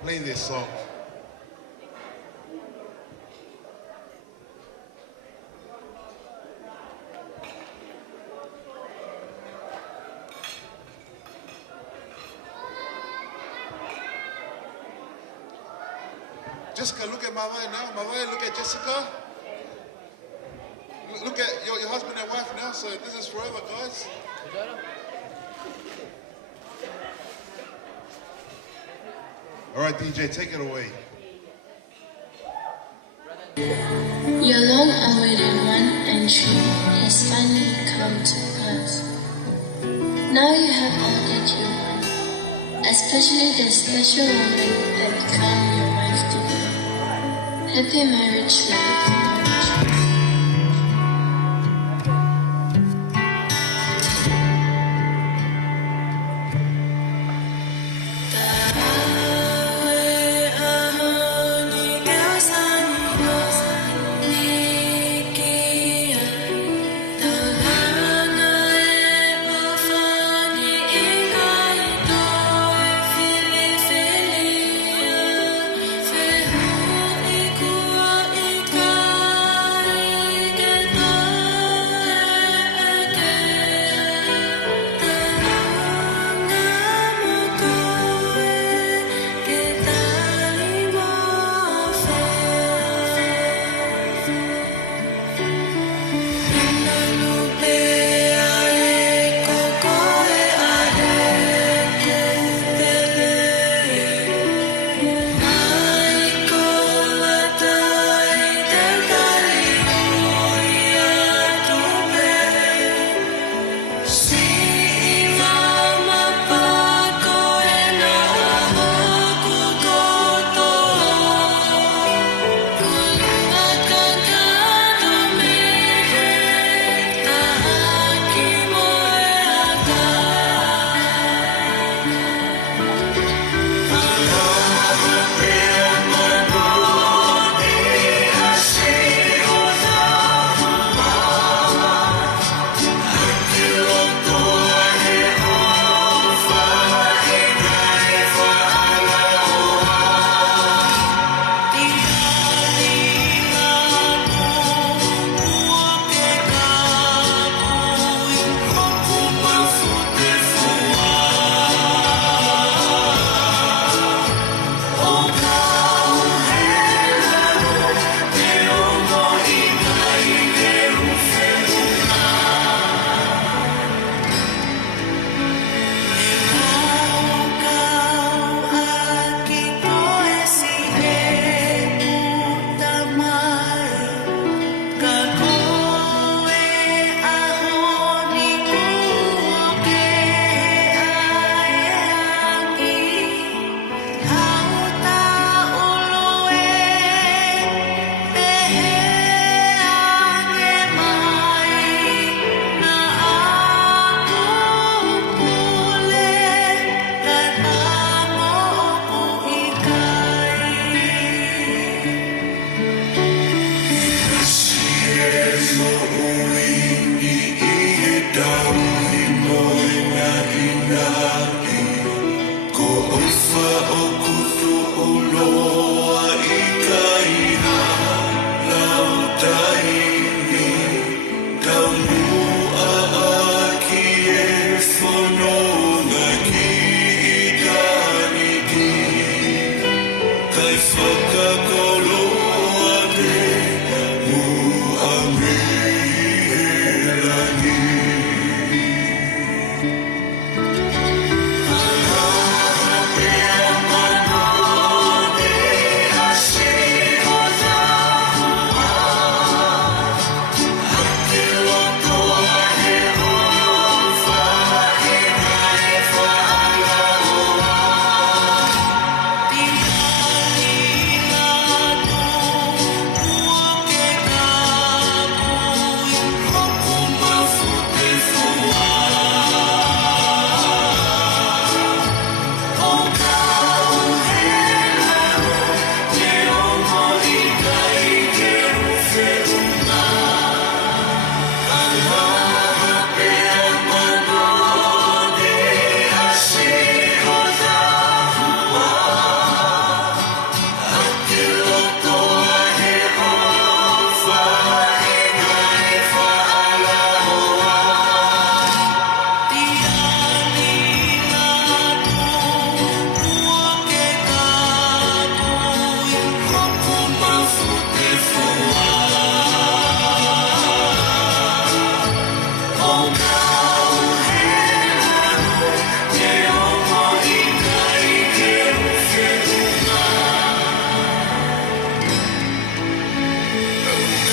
play this song. Jessica, look at Mawai now. Mawai, look at Jessica. Look at your husband and wife now, so this is forever, guys. All right, DJ, take it away. Your long-awaited one entry has finally come to pass. Now you have all that you want, especially the special woman that become your wife to be. Happy marriage life.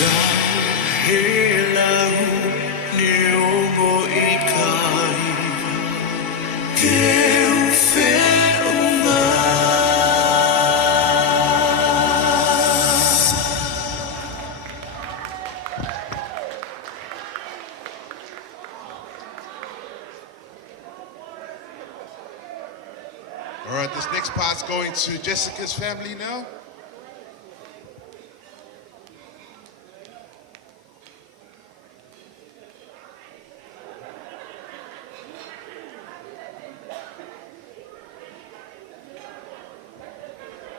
All right, this next part's going to Jessica's family now.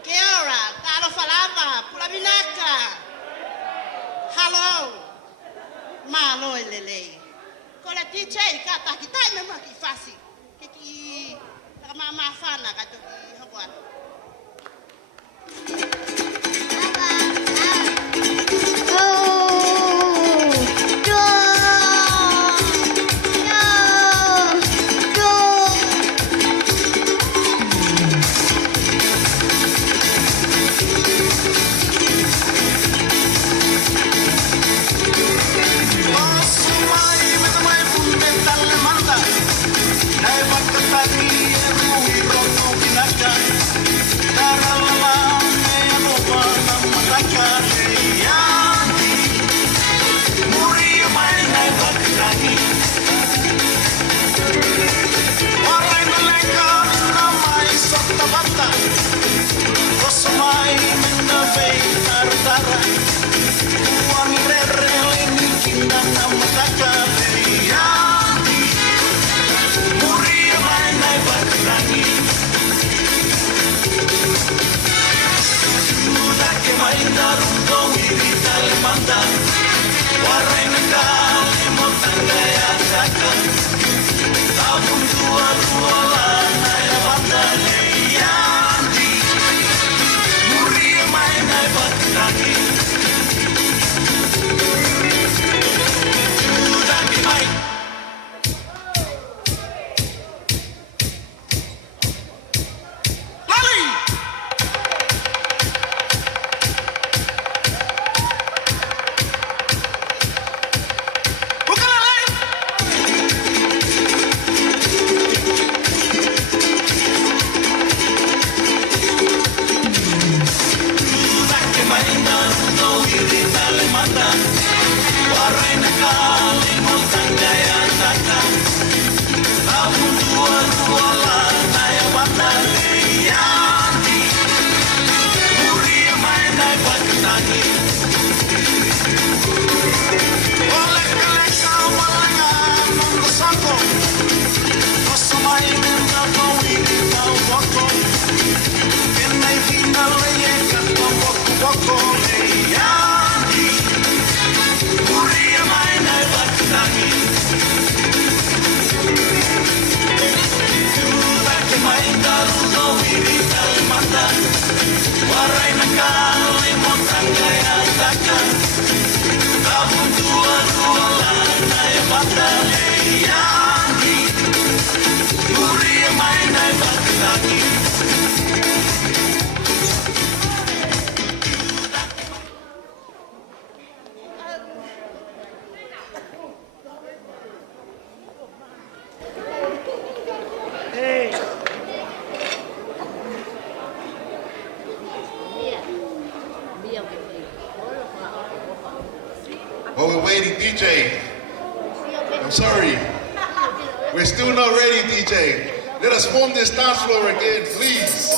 Kia ora, taro falava, pulaminaka. Hello. Malo lele. Kola DJ ka ta kita me ma ki fasi. Ki mama fana ka to ki hawat. While we're waiting, DJ, I'm sorry. We're still not ready, DJ. Let us form this dance floor again, please.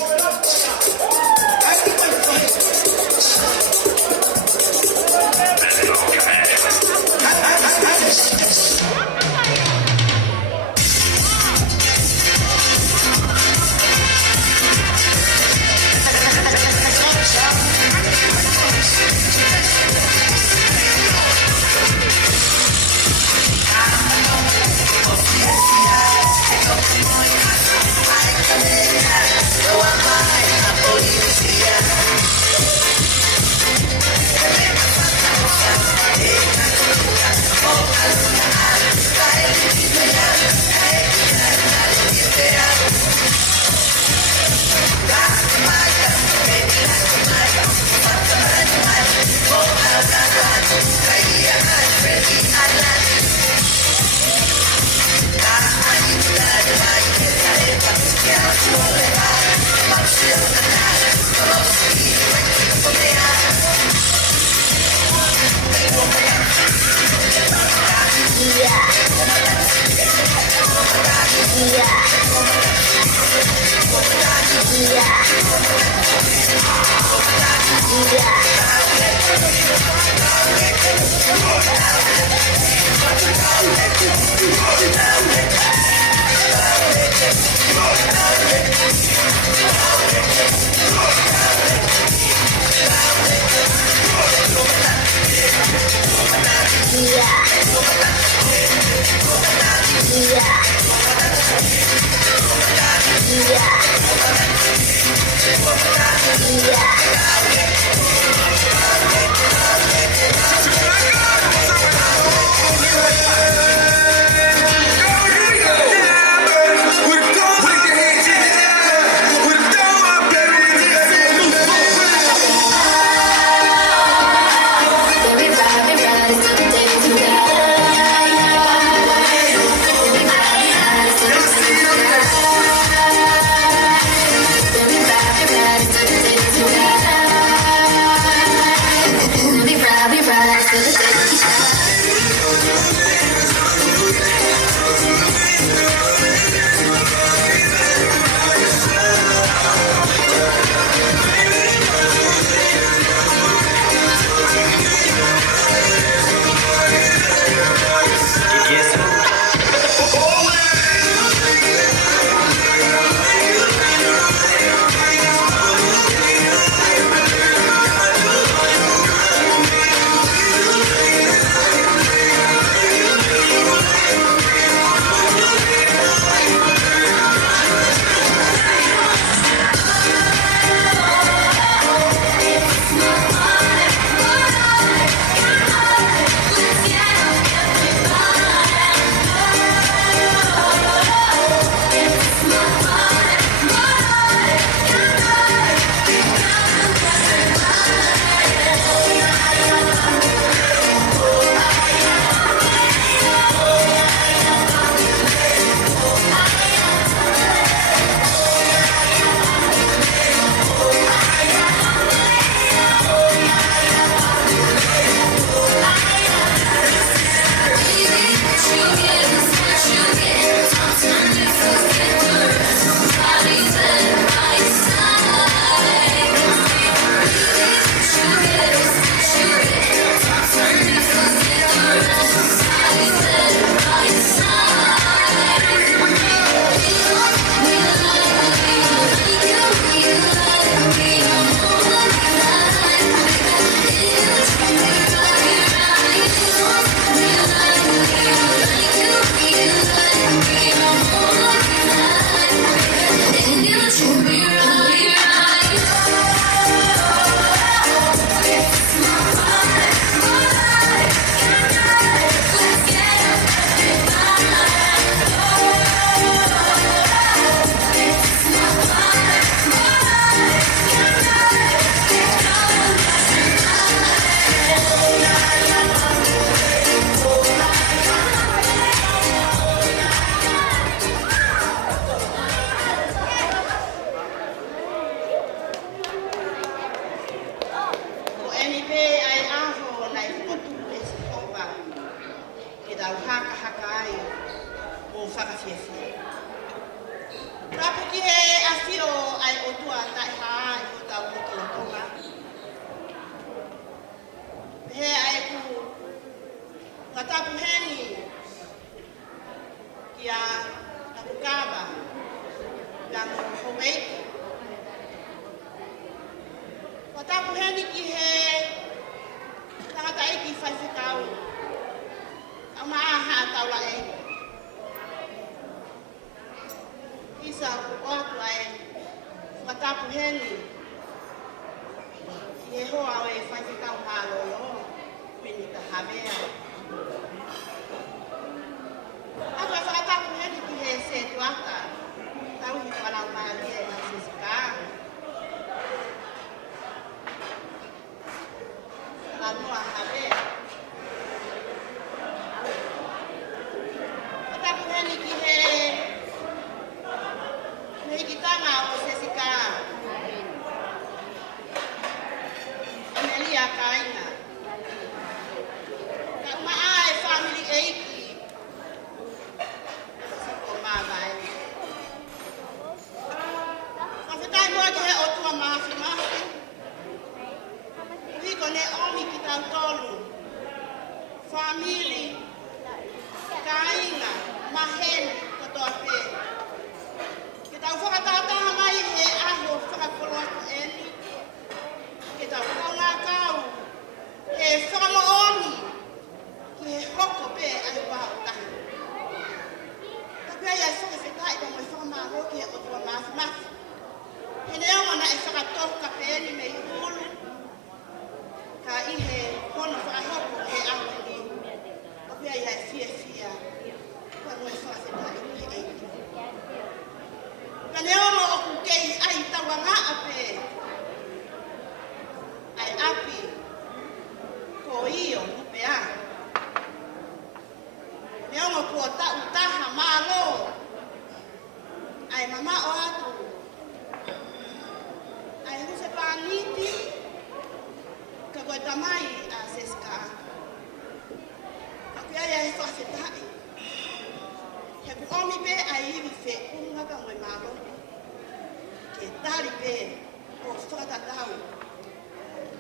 pe o whakatatau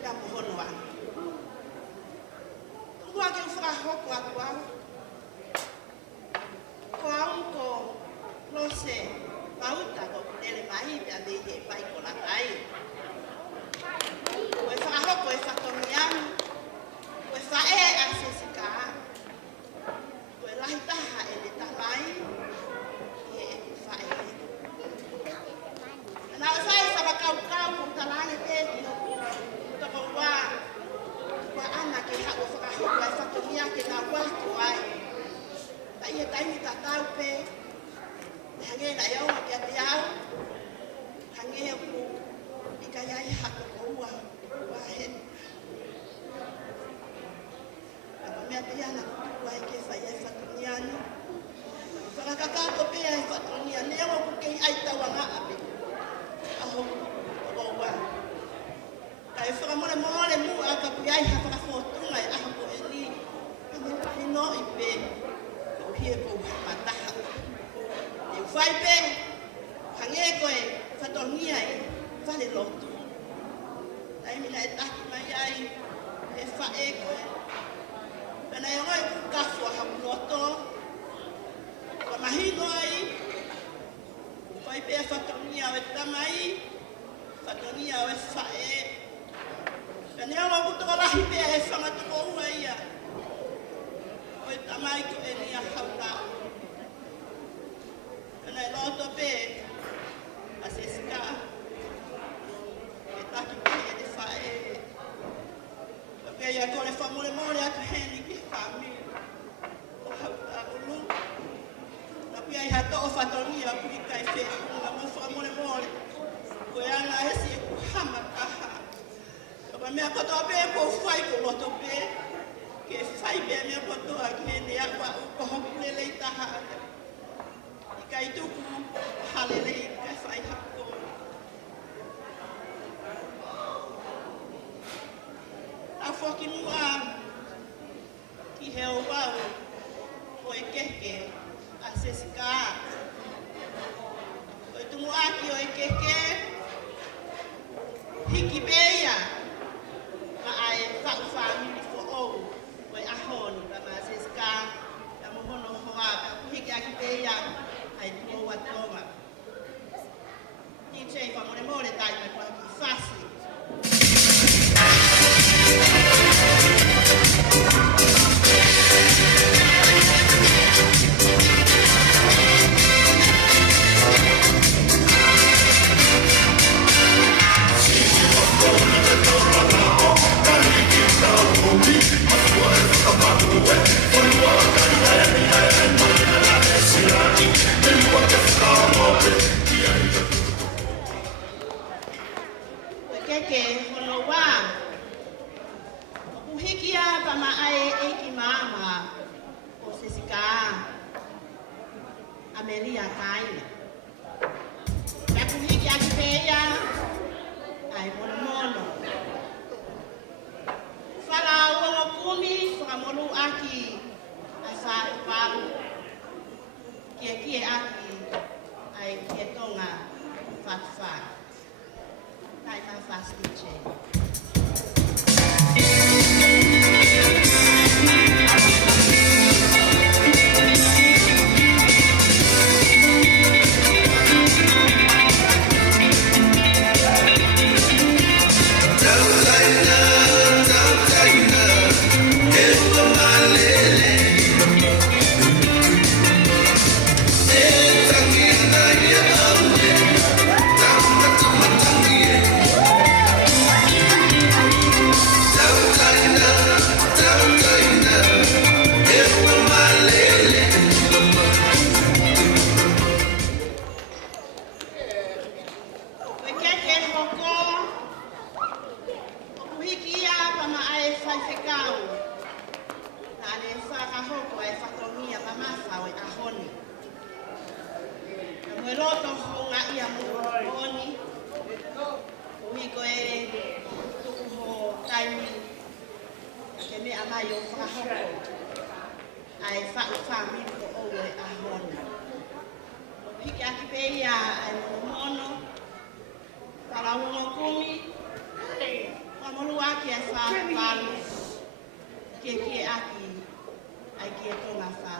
ia mohono ana. Tua ke whakahoko atu au. Ko au ko lose pauta ko nele mai pe ame he pai ko la kai. Ko e whakahoko e whakomianu. Ko e whae a sesika. Ko e lahi taha e le tamai. E whae. Nā o whae whakakau ko talange te ki hoku. Toko wā. Wa ana ke hako whakahoko e whakomia ke nā wako ai. Ta ia taimi tatau pe. Hange na iau ki ate au. Hange ku. Ika iai hako ko ua. Ua he. Apa mea te ana kua e ke whai e whakomianu. Whakakakato pe e whakomianu. Nea ku kei ai tawanga ape. Aho ko ua. Ka e whakamore mole mu a ka puiai ha whakafotunga e aho ko e ni. Ame pahino i pe. Ko hie ko mataha. E whai pe. Hange ko e whatongia e whale lotu. Taimina e taki mai ai. E whae ko e. Pena e ngoi ku kafua hapu loto. Ka mahino ai. Whai pe e whatongia o e tamai. Whatongia o e whae. Pena e ngoi ku toko lahi pe e whangatoko ua ia. O e tamai ko e nia hauta. Pena e loto pe. A se sika. E taki pe e te whae. Pe ia kore whamore more atu heni ki whami. O hauta ulu. Na pia i hato o whatongia pui kai whe. Nga mo whamore more. Ko e anga hesi e ku hamataha. Ka mea kotoa pe ko whai ko loto pe. Ke whai pe mea kotoa ki hene akwa uko hopulele i taha. I kai tuku halele i kai whai hako. A whoki mua ki heo wau o e keke a sesika. O e tungu aki o e keke hiki beia ma ai whau whamini fo ou o e ahoni pa ma sesika a mohono hoa ka hiki aki beia ai tuo watonga. DJ whamore more tai me kwa ki whasi. Keke hono wā. O puhikia pa maae e ki mama o sesika. Amelia kaina. Ka puhikia ki peia. Ai mono mono. Whala uongo kumi whakamolu aki. Ai whae wharu. Kie aki. Ai kie tonga whakwhai. Kai ka fast DJ. Ai fa mi ko owe a hona. Hiki aki pe ia ai mono. Para wongo kumi, wamolu aki e sa palu, ki aki, ai ki e tonga sa.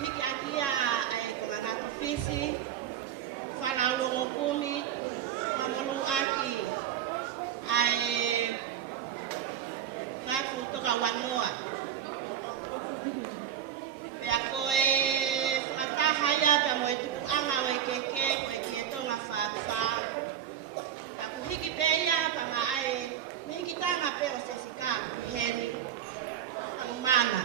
Hiki akia ai kona ngatu fisi, whanau rongo kumi, wanoa. Pea koe whakatahaya pea moe tuku anga o e keke koe ki e tonga whātua. Pea kuhiki peia pa ngā ae mihiki tanga pe o se sika kuheni. Ang mana.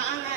Bye.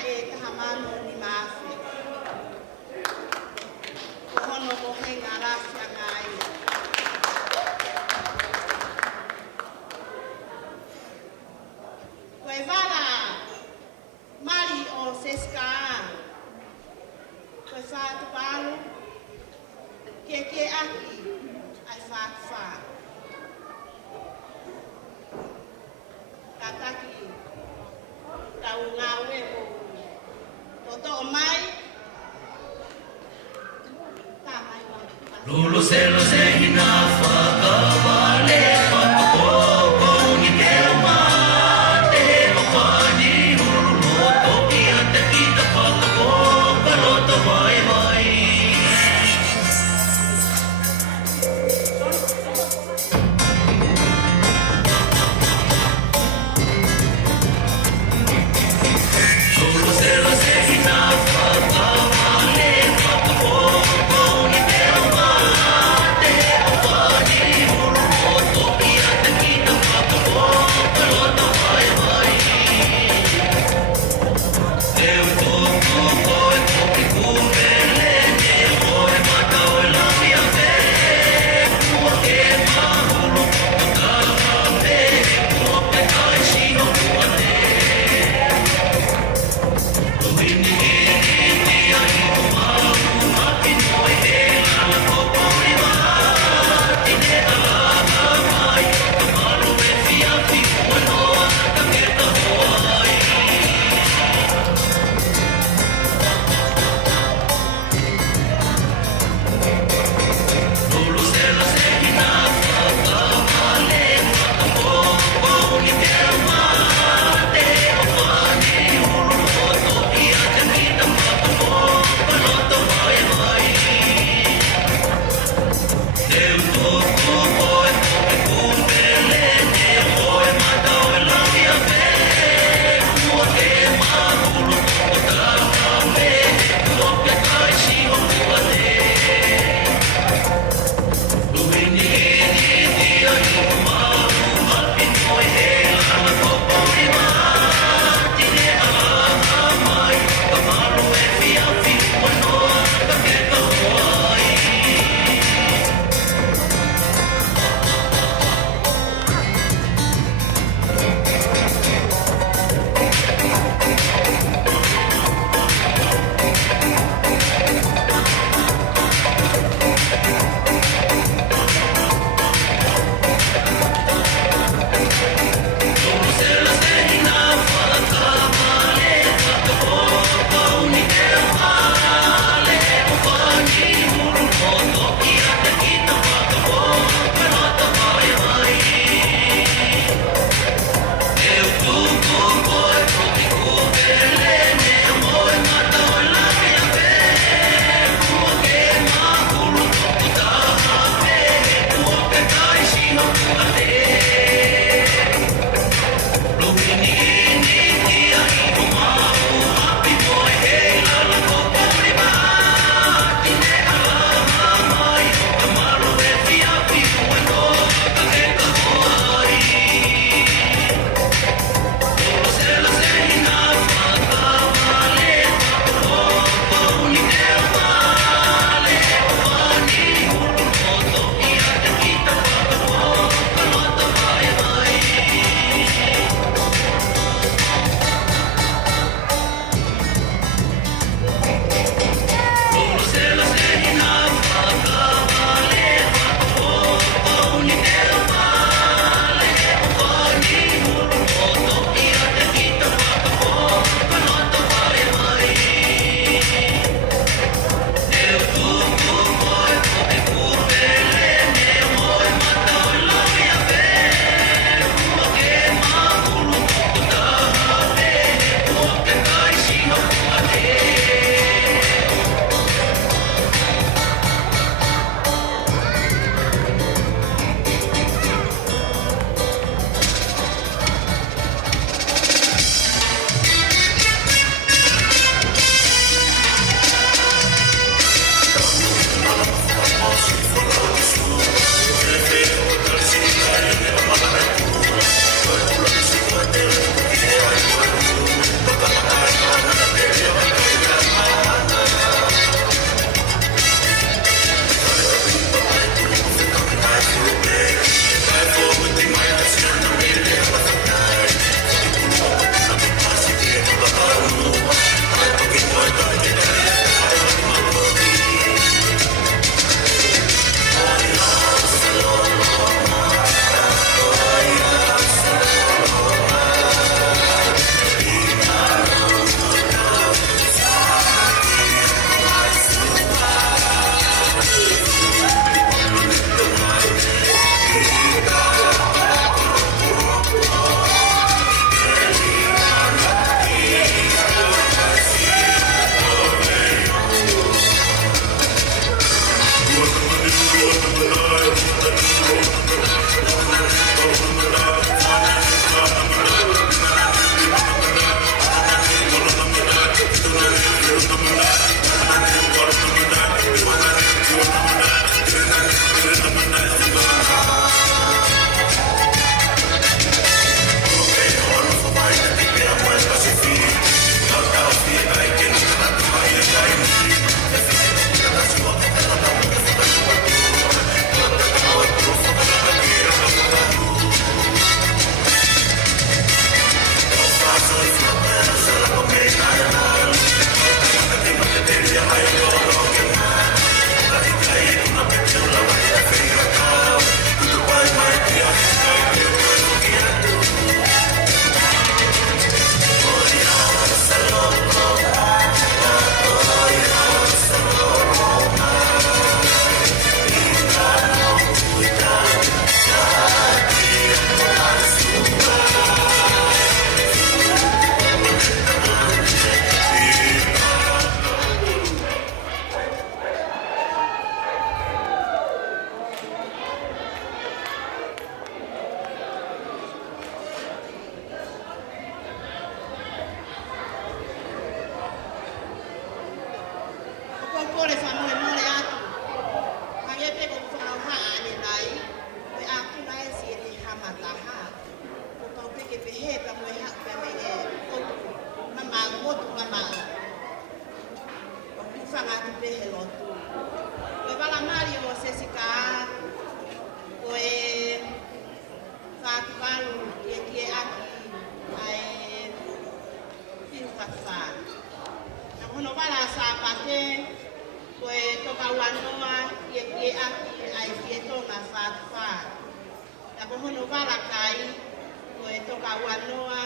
wanoa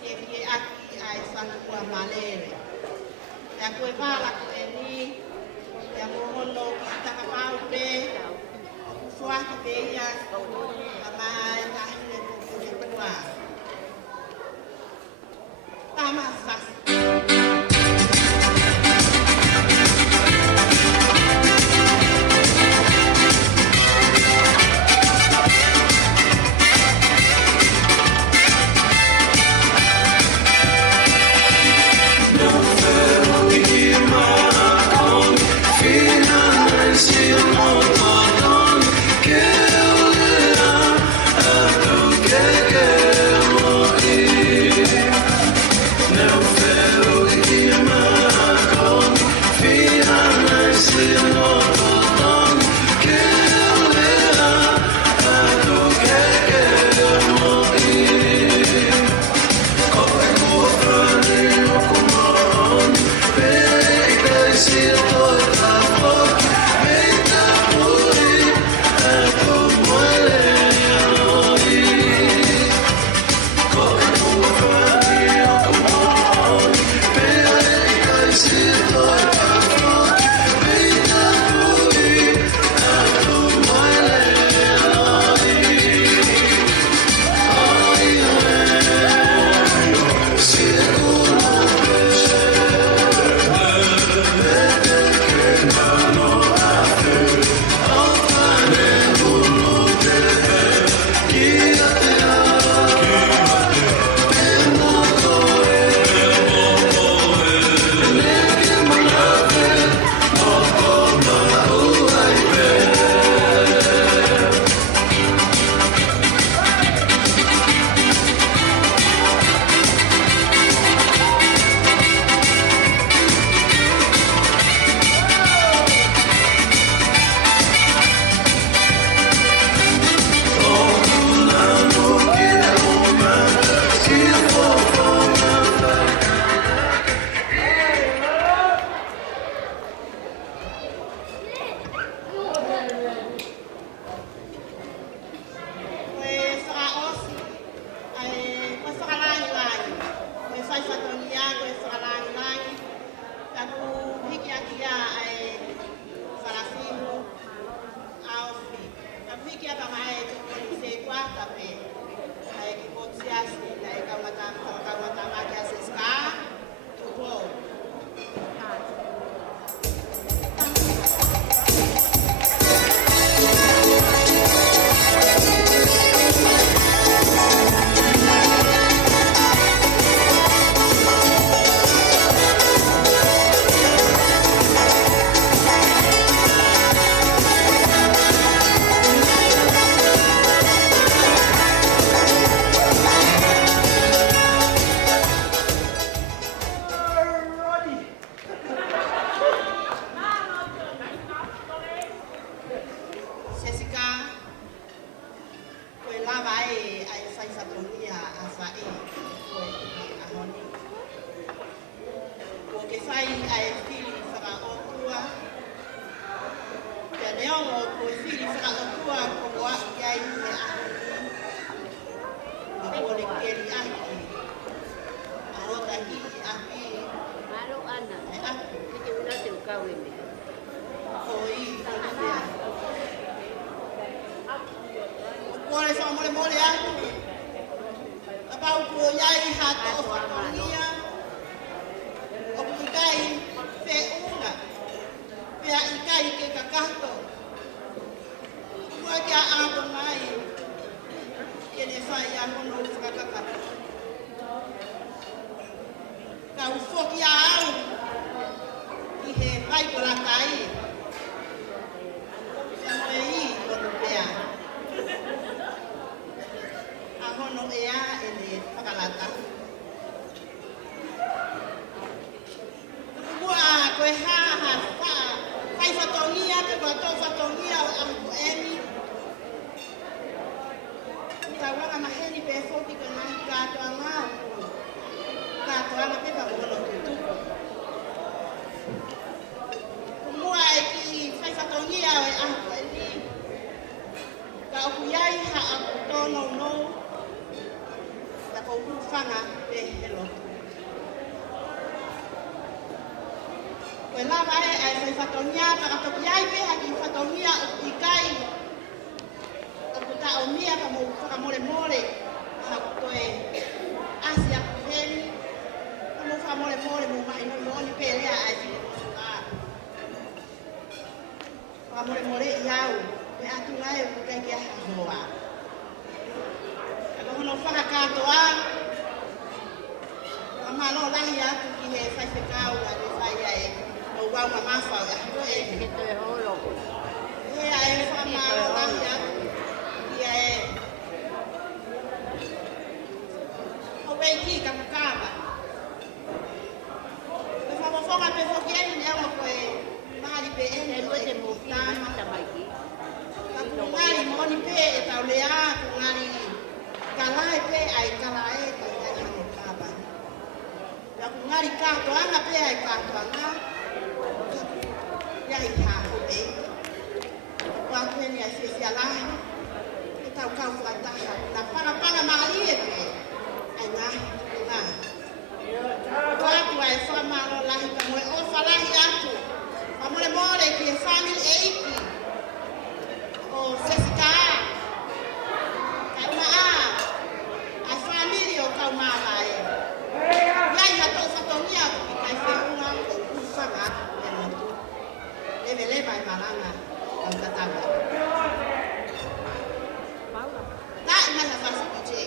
ke aki ai sanua malere. Ya koe wala koe ni, ya mohono ki taka mau pe, o kufuaki pe ia, ka mai tahine kukune tua. Tama sas. whanga pe he lotu. Koe lava e whai whatonia, whakatoki ai pe haki whatonia o i kai. O kuta o mia ka mo whakamore more. Hako koe asia kuheni. Ka mo whakamore more mo mai no moni pe lea ai si whakamore more i au. Pe atu ngai o kukai kia hoa. Ka hono whakakatoa. Ka malo lahi atu ki he whai whekau a le whai ai. O wau ma mawhau a hako e. Ke toi holo. He ai whamalo lahi atu. Ia e. O wei ki ka mukama. Pe whamafonga pe whokieni ne awa koe. Mahari pe ene Ko te mo fi tama. tamaki. Ka kungari moni pe e tau lea. Kungari kalai pe ai kalai ka ia hano kaba. Ka kungari katoanga pe ai katoanga. Ia i hako e. Wapeni a se alahi. E tau kau whataha. Na parapara mahari e pe. Ai ngahi ngā. Watu ai whamaro lahi ka moe o whalahi atu. Whamore more ki e whamil e iki. O Sesika a. Kai una a. Ai whamiri o kau mara e. Iai hatou whatonia ki kai whenunga o kuwhanga e motu. Lewe lewa i maranga. Ang tatanga. Ta ina na fasa ki che.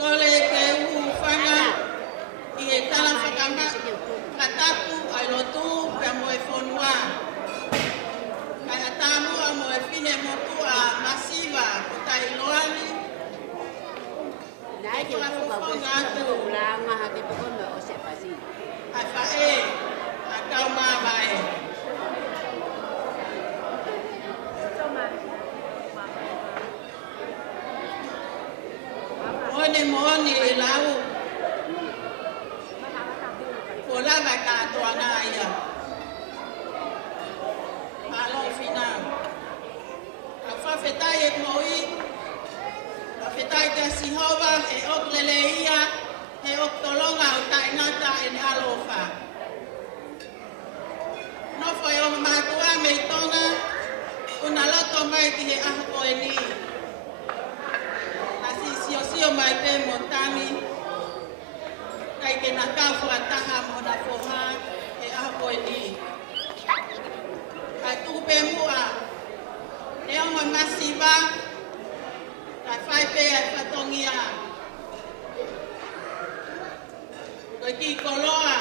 Tole ke whanga i e tala whakama katapu ai lotu pe moe whonua. Kai atamu a moe whine motu a masiva o tai loani. Nai ke ko ba ko ko la nga ha ke ko me o se pasi. Ai wha e, a tau mā vai. Moni e lau. O lava katoa nga ia. Malo fina. A whawhetai e moi. A whetai te sihova e ok leleia. He ok tolonga o tainata e alofa. No foi o matua me tonga. Una loto mai ki he aho e ni. Sio mai pe montani kai ke na ka fo ataha mo na foha e a ko ni koloa.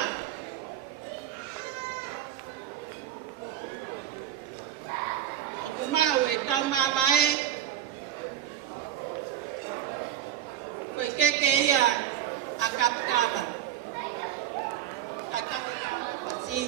O kumau e tau mamae. Koe keke ia a kapkama. A kapkama pasi.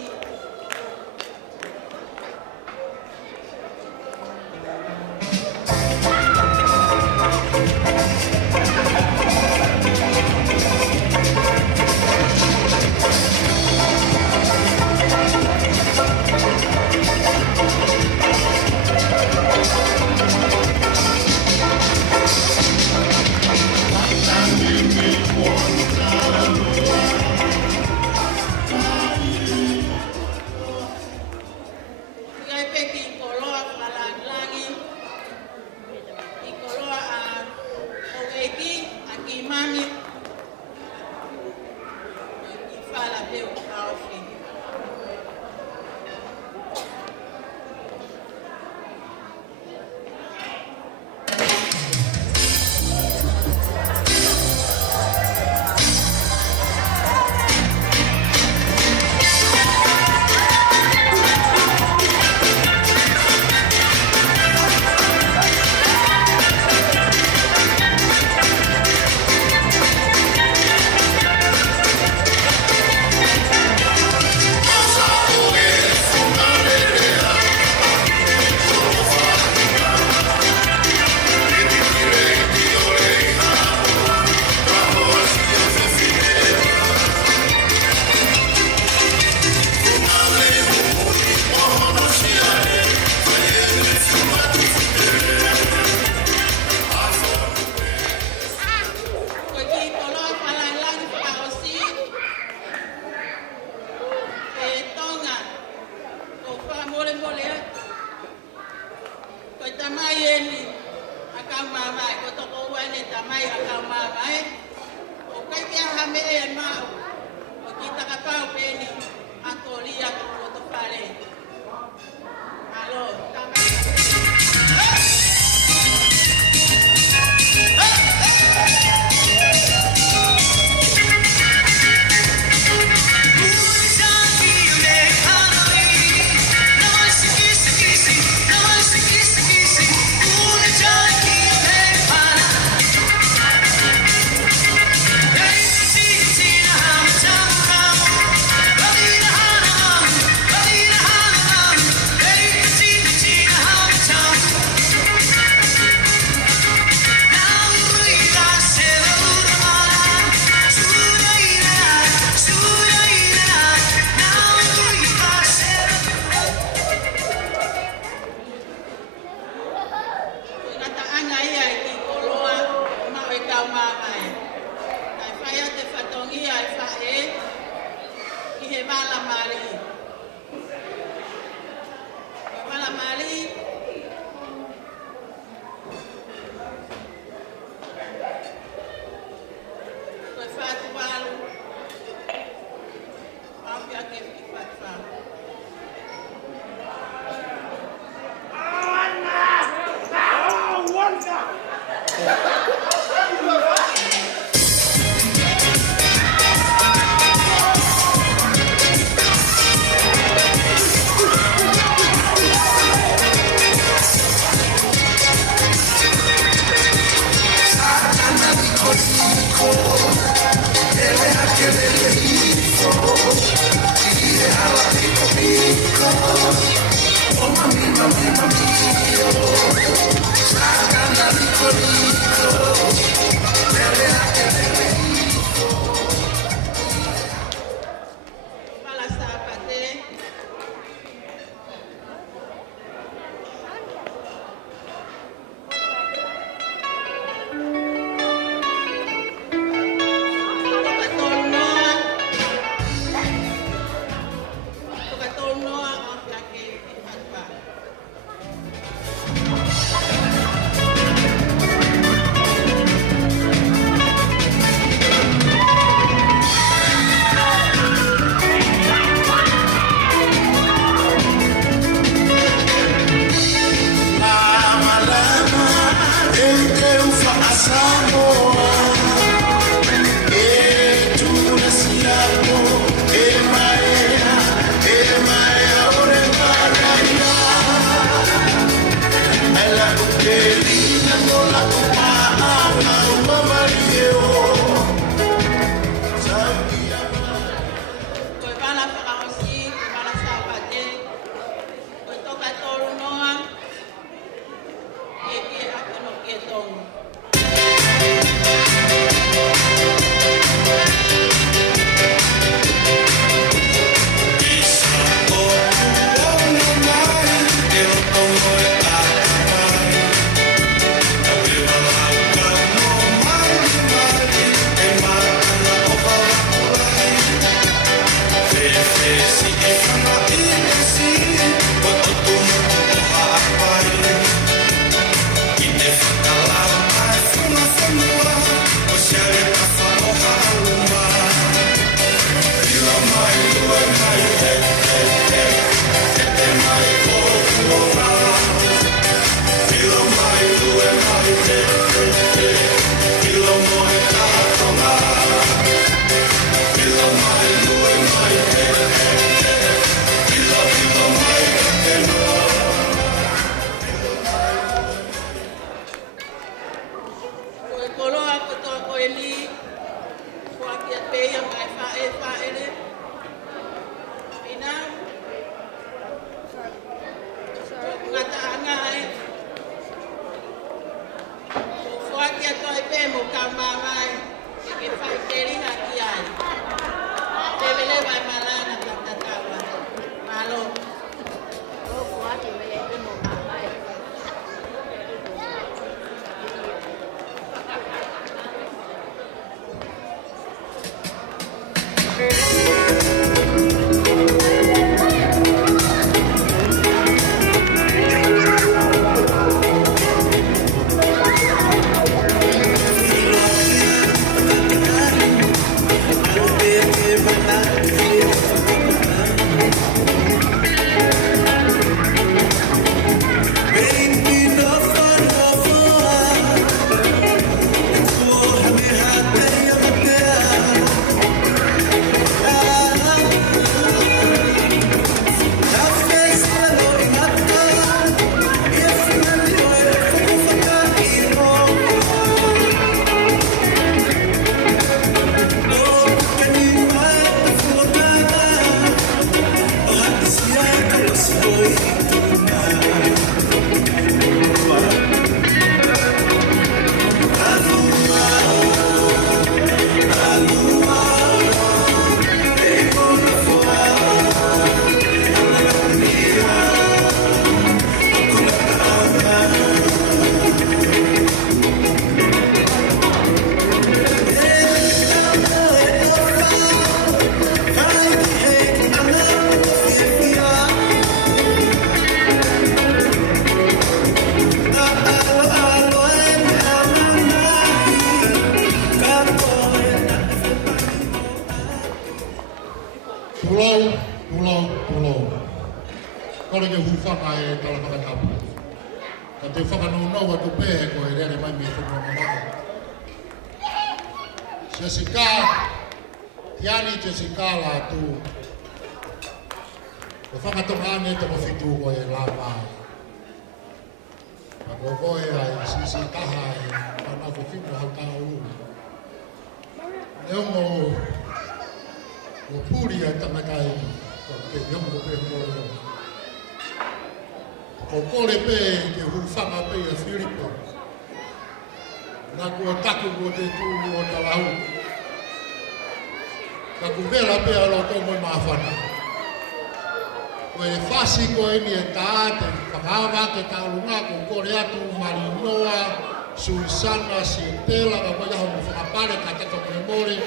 Suisana si tela ka kaya ho whakapare ka te toke more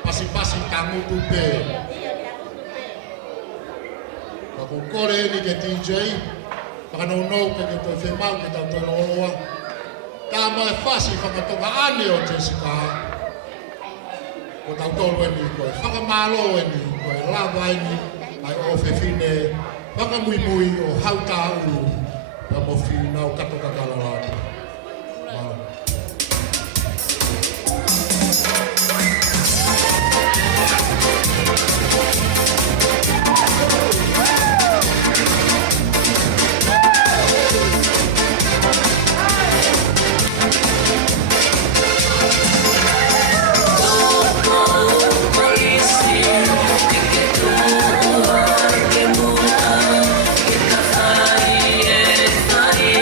pasi tangutu pe. Ka kore ni ke DJ, ka no ke te toke mau ke tau tono oroa. Tā mai whasi whakatonga ane o Jessica. Ko tau tolu ni koe whakamalo ni koe lava ni ai o whewhine whakamui o hauta uru ka mo whina o katoka kalalata. Fai,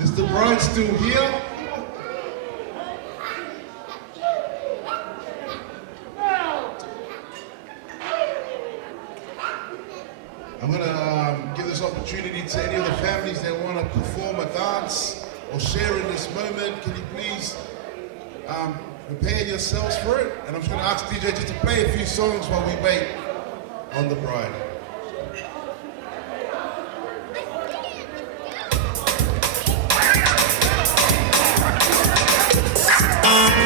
Is the bride still here? I'm going to give this opportunity to any of the families that want to perform a dance or share in this moment. Can you please prepare yourselves for it? And I'm just going to ask DJ just to play a few songs while we wait on the bride. Thank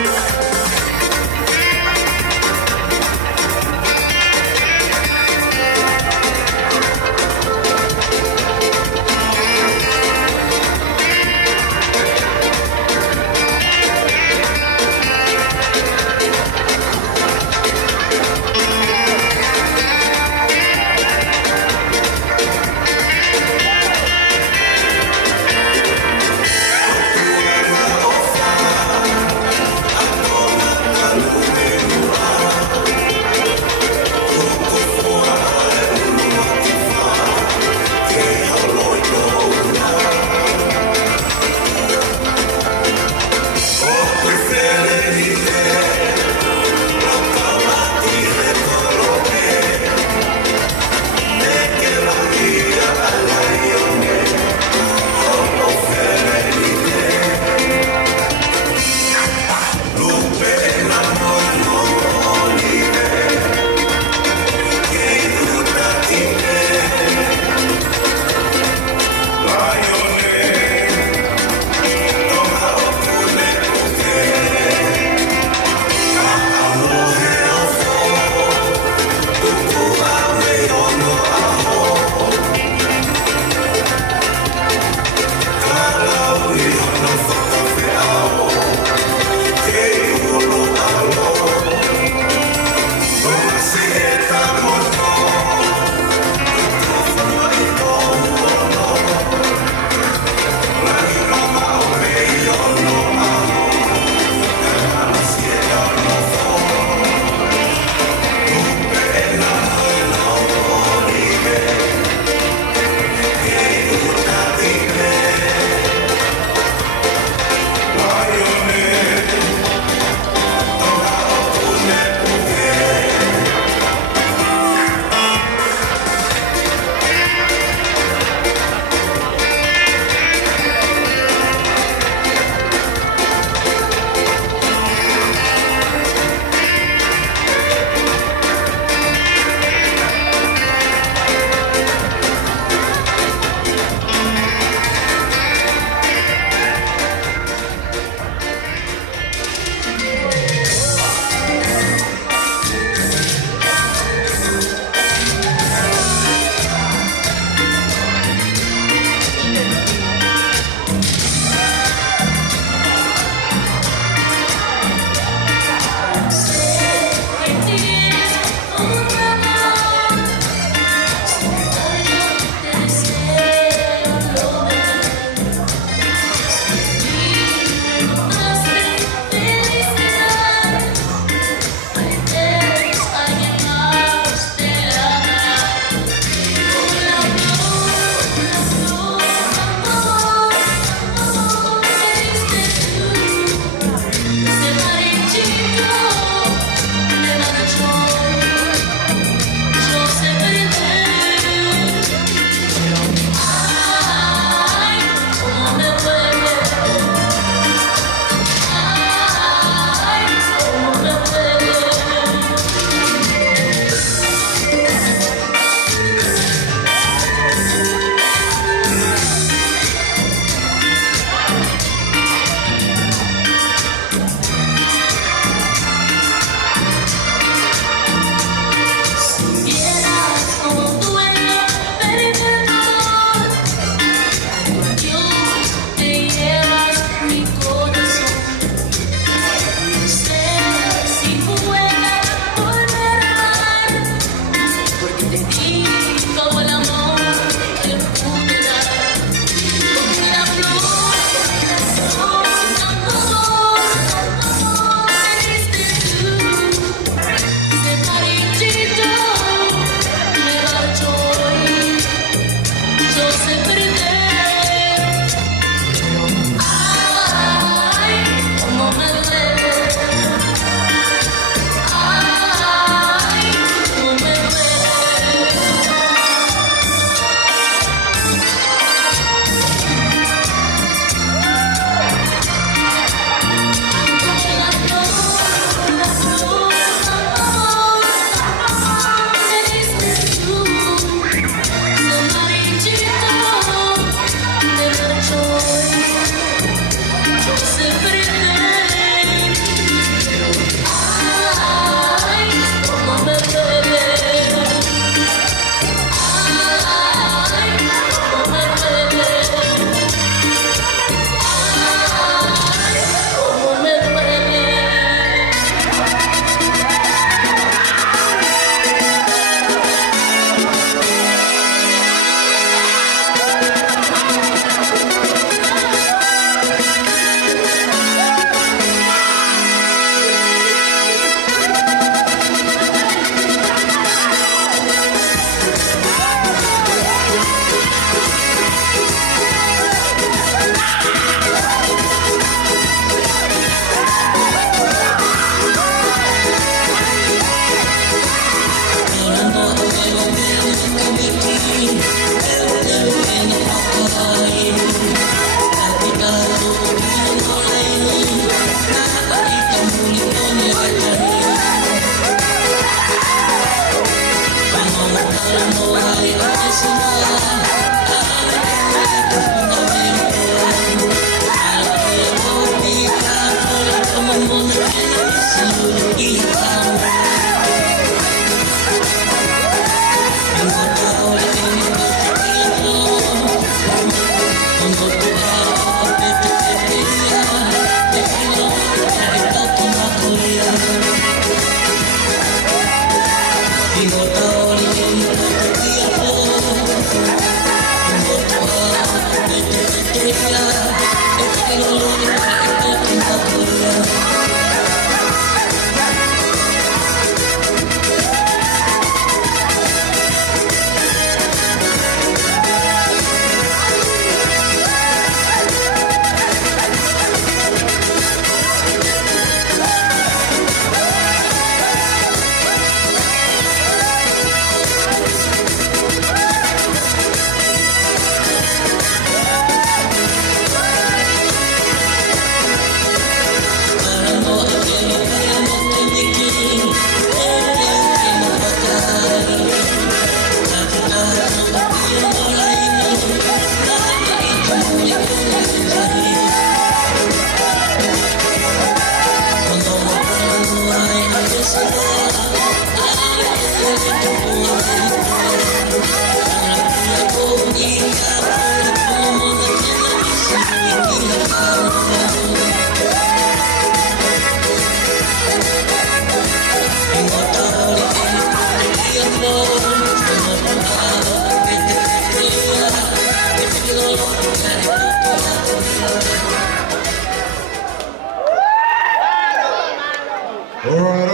All right.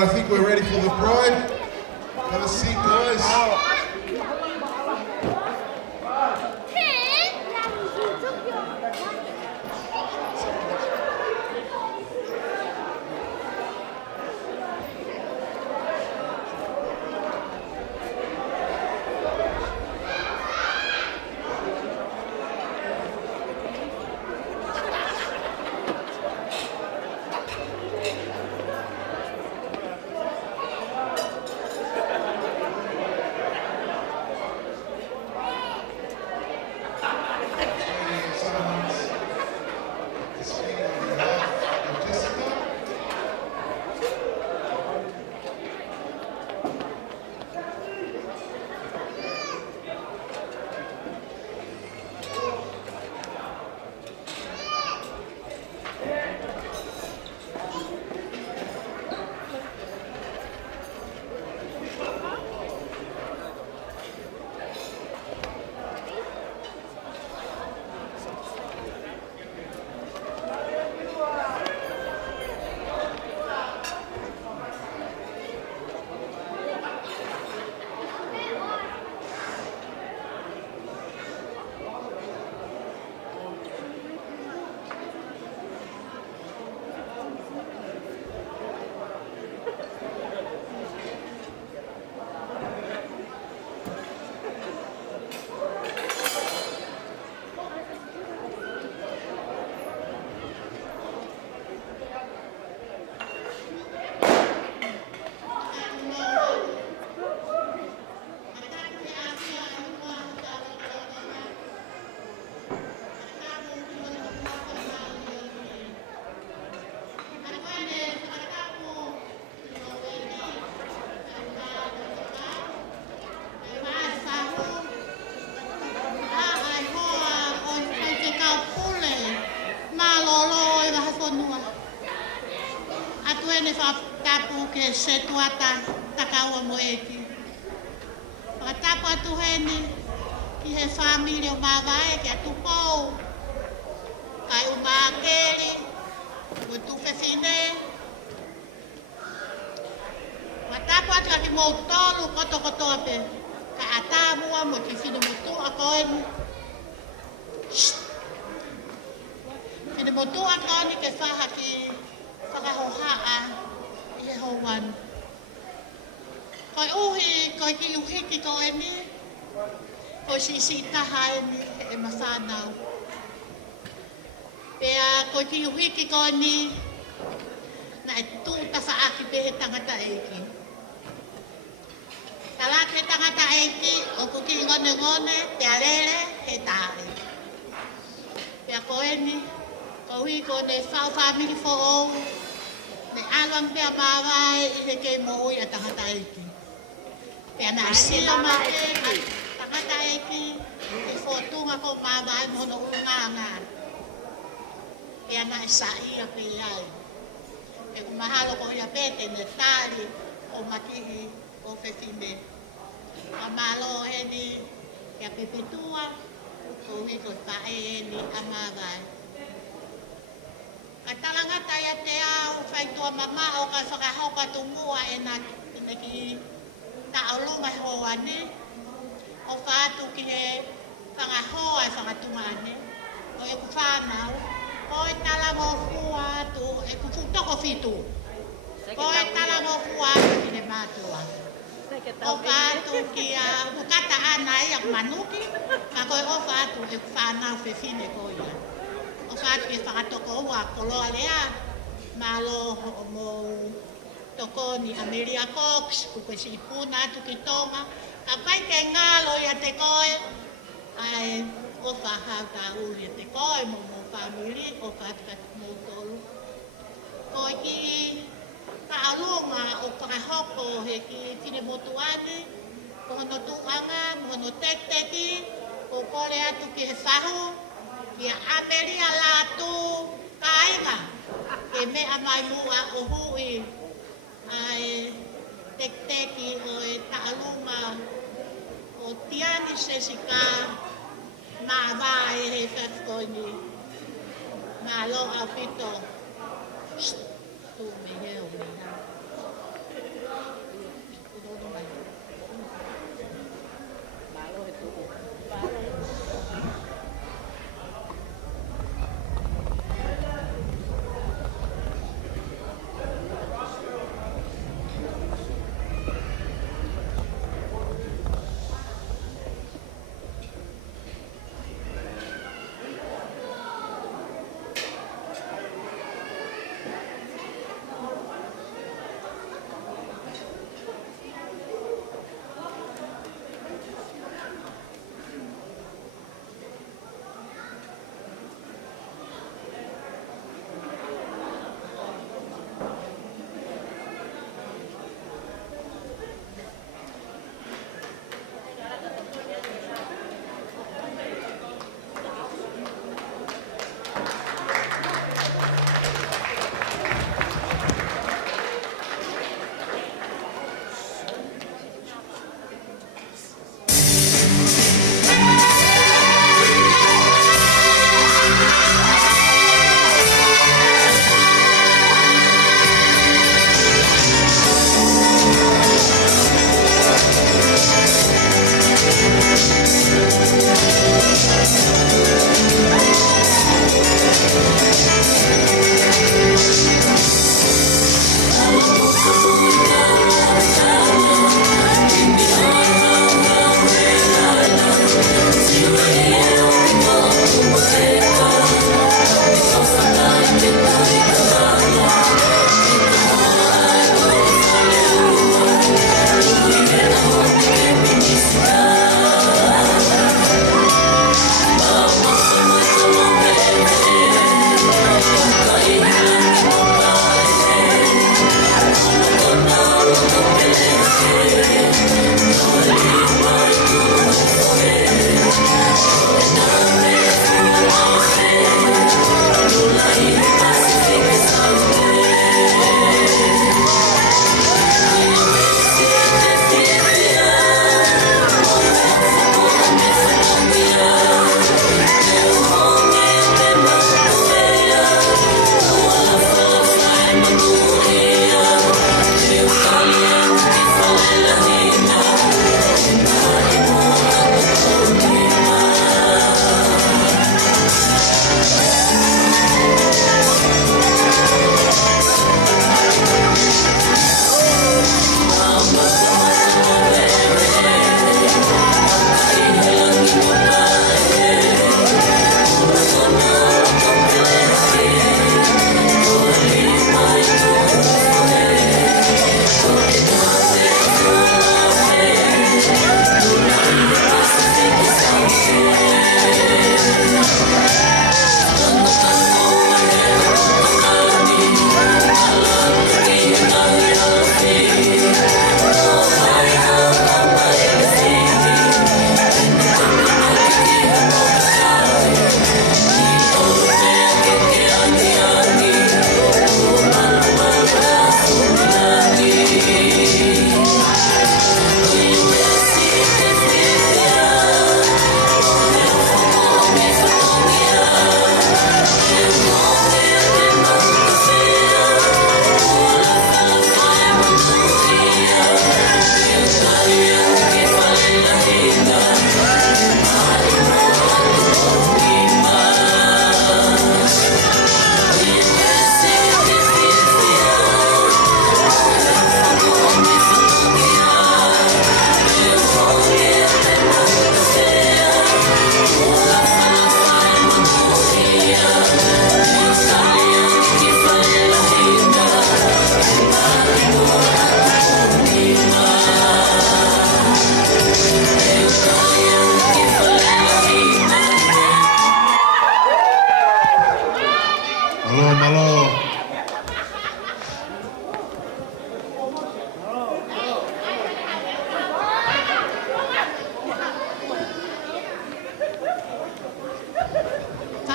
I think we're ready for the bride. Have a seat, guys. Se tuata takaua mo eki. Pakatapa atu hene ki he familia o mawae ki atu pou. Kai o maakeri, o tu whewhine. Pakatapa atu aki mou tolu koto ape. Ka atamua mo ki whine motu a koeni. Whine motu a koeni ke whaha ki whakahohaa. He ho wan. Koi uhi, koi ki uhiki ko e ni. Koi si taha e ni e mawhanau. Pea koi ki uhiki ko e ni. Na e tūta whaaki pehe tangata eki. Kalake tangata eiki o kuki ngone te alele he tae. Pea koeni, ko hui ko ne whao family fo ou, ne alwang pea mawai i he kei mo ui a tangata eiki. Pea na sila mawai tangata eiki e whotunga ko mawai mono unganga. Pea na isa ia pe ai. E kumahalo ko ia pete ne tali o makihi o whewhine. A malo e ni kia pepetua o hiko tae e ni a mawai. Ka talangata ia te au whaitua mama o ka whakahoka tungua e na ki taolunga hoa ni. O whaatu ki he whangahoa e whakatunga ane. O e ku whanau. O e talango fua atu e ku futoko fitu. O e talango fua atu ki ne mātua. O whaatu ki a hukata ana e ak manuki. Ka koe o whaatu e ku whanau whewhine ko ia. O whaatu e whakatoko ua koloa lea. Malo o mo toko ni Amelia Cox. Kupe si ipuna atu ki tonga. Ka pai ke ngalo ia te koe. Ai o whahau ka uri te koe mo family o whaatu mo tolu. Koe ki Kaalunga o whakahoko he ki tine motuane, mohono tuanga, mohono tekteki, o kore atu ki he whahu, ki a Ameria lātu kāinga, ke mea mai mua o hui, ai tekteki o e Kaalunga, o tiani sesika, mā vai he whewhkoini, mā lo a whito, tu me heo me ha. Malo he tuku.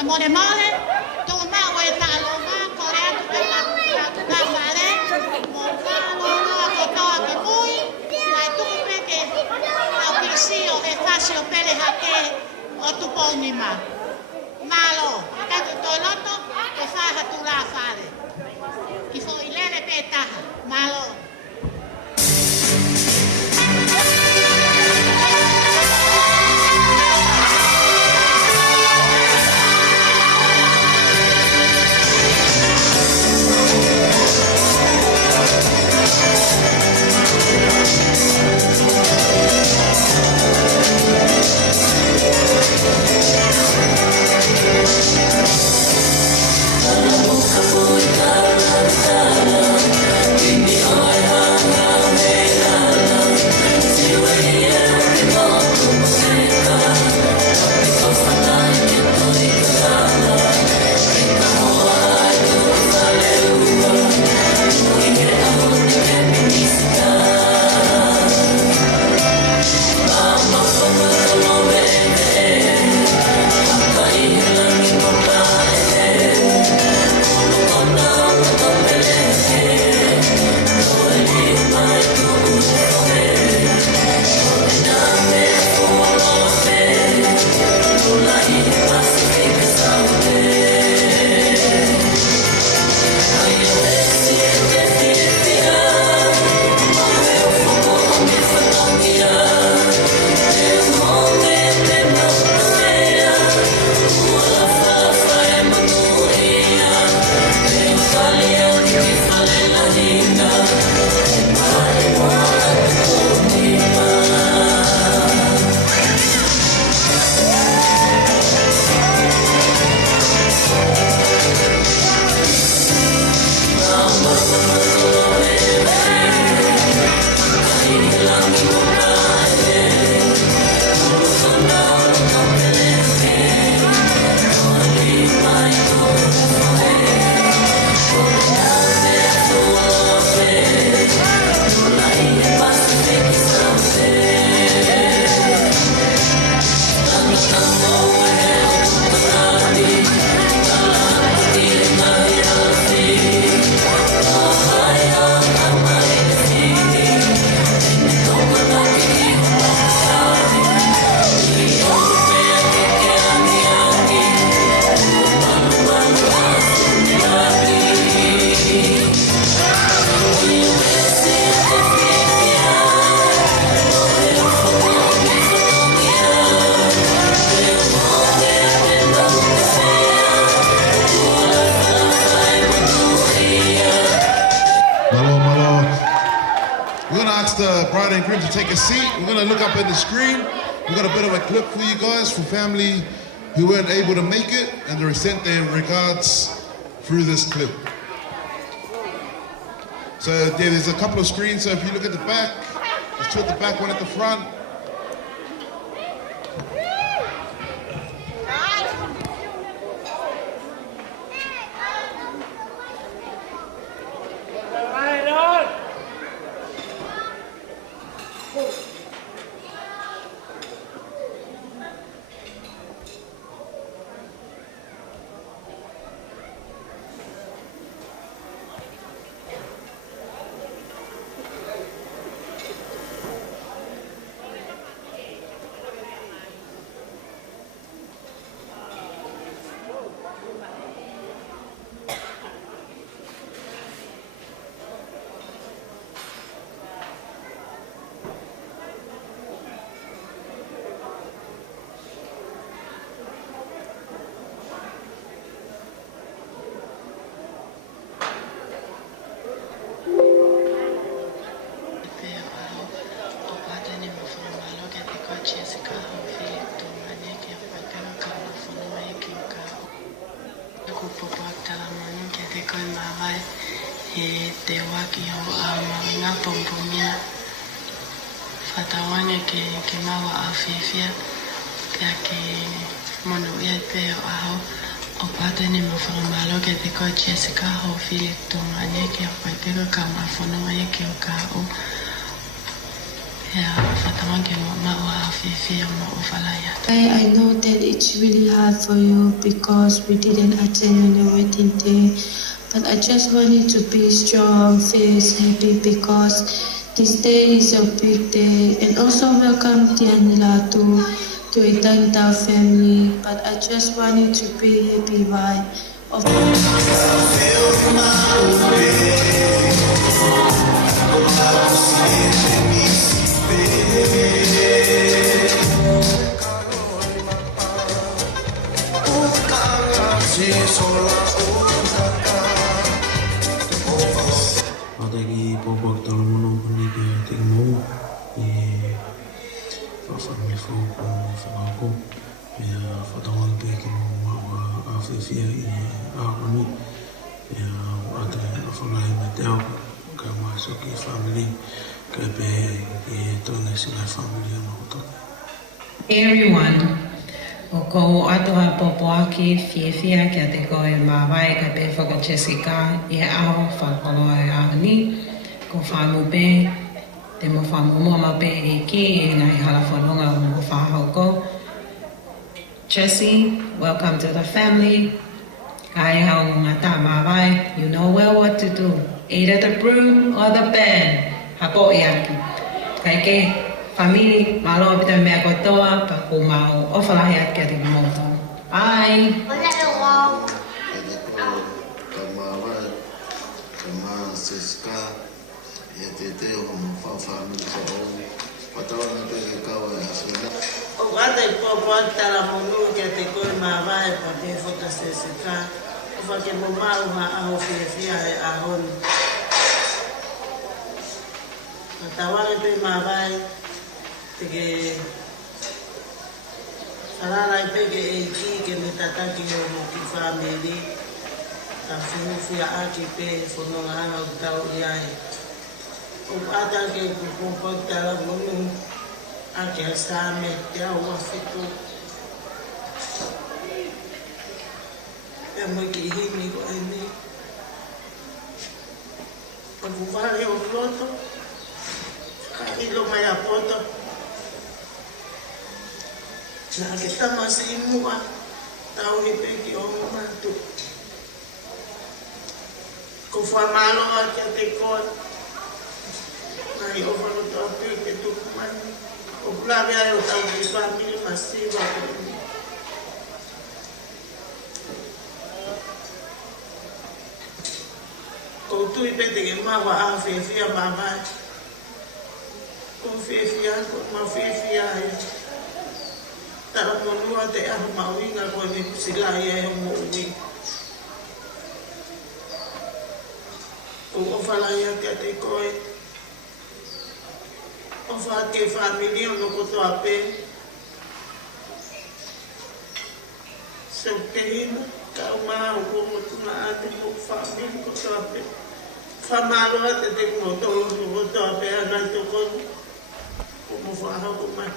mole mole, tō mau e tā longa, kore atu pe ka whare, mō ka longa ko toa ke mui, mai tuku pe ke au ki si o e whasi o pere hake o tuponi ma. Malo, katu tō loto, e whaha tu la whare. Ki fo i lere pe taha, malo. To take a seat. We're going to look up at the screen. We've got a bit of a clip for you guys for family who weren't able to make it, and they sent their regards through this clip. So there's a couple of screens, so if you look at the back, there's two at the back, one at the front. Te waki o ngā pompomina whatawange ke mawa a whiwhia kia ke mono ia te o aho o pātene mo whakamalo ke te koe Jessica ho while tonga ne ke o pai peka ka ngā whanonga e ke o ka o I know that it's really hard for you because we didn't attend your wedding day, but I just want you to be strong, feel happy because this day is a big day. And also welcome Tianila to Itanta family, but I just want you to be happy by Adagi bobok dalam menung pendidik tingmu family foku aku ya fatawal bekin mau afifia aku ni ya ada afalai metel kama soki family kabe itu nasi family yang aku. Hey everyone. O ko atoa popo aki fiefia kia te koe mawai ka pe whaka Jessica i aho whakolo e aho ni ko whamu pe te mo whamu moa pe e ki e ngai hala whanonga o mo whahau ko. Jessie, welcome to the family. Kai hao ngā tā mawai, you know well what to do. Either the broom or the pen. Hapo i aki. Kai ke family, malo pita mea kotoa, pa ku mau ofalahi at kia tiki moto. Bye! O wata I popo tala monu kia te koe mawai pa te whaka sesika. O whake mo mau ha aho whiawhia e ahonu. O tawane pe mawai Tege Sarara pege e ki ke me tataki o mo ki whamiri Ta whiwhia aki pe whanonga hanga o tau iai O pata ke kukumpo tala monu Ake a sāme te au wawhitu E mo ki himi ko e ni O kuwhare o floto Ka ilo mai a poto Nā ke tamasi mua, tau he peki o matu. Ko whamaloa kia te koe, nai o whanu tau peke tuku mani. O pulawe ai o tau ki whamiri masiwa koni. Ko tui pete ke mawa a whiawhia mawai. Ko whiawhia, ko ma whiawhia ai. Tara monua te ahu mauinga koe me kusilahi e ho moui. Ko ofalai ake te koe. Ofa ke famili o no kotoa pe. Seu terina, ka uma o como tuna ate ko famili kotoa pe. Famalo ate te kotoa kotoa pe ana to kono. Como faha ko mai.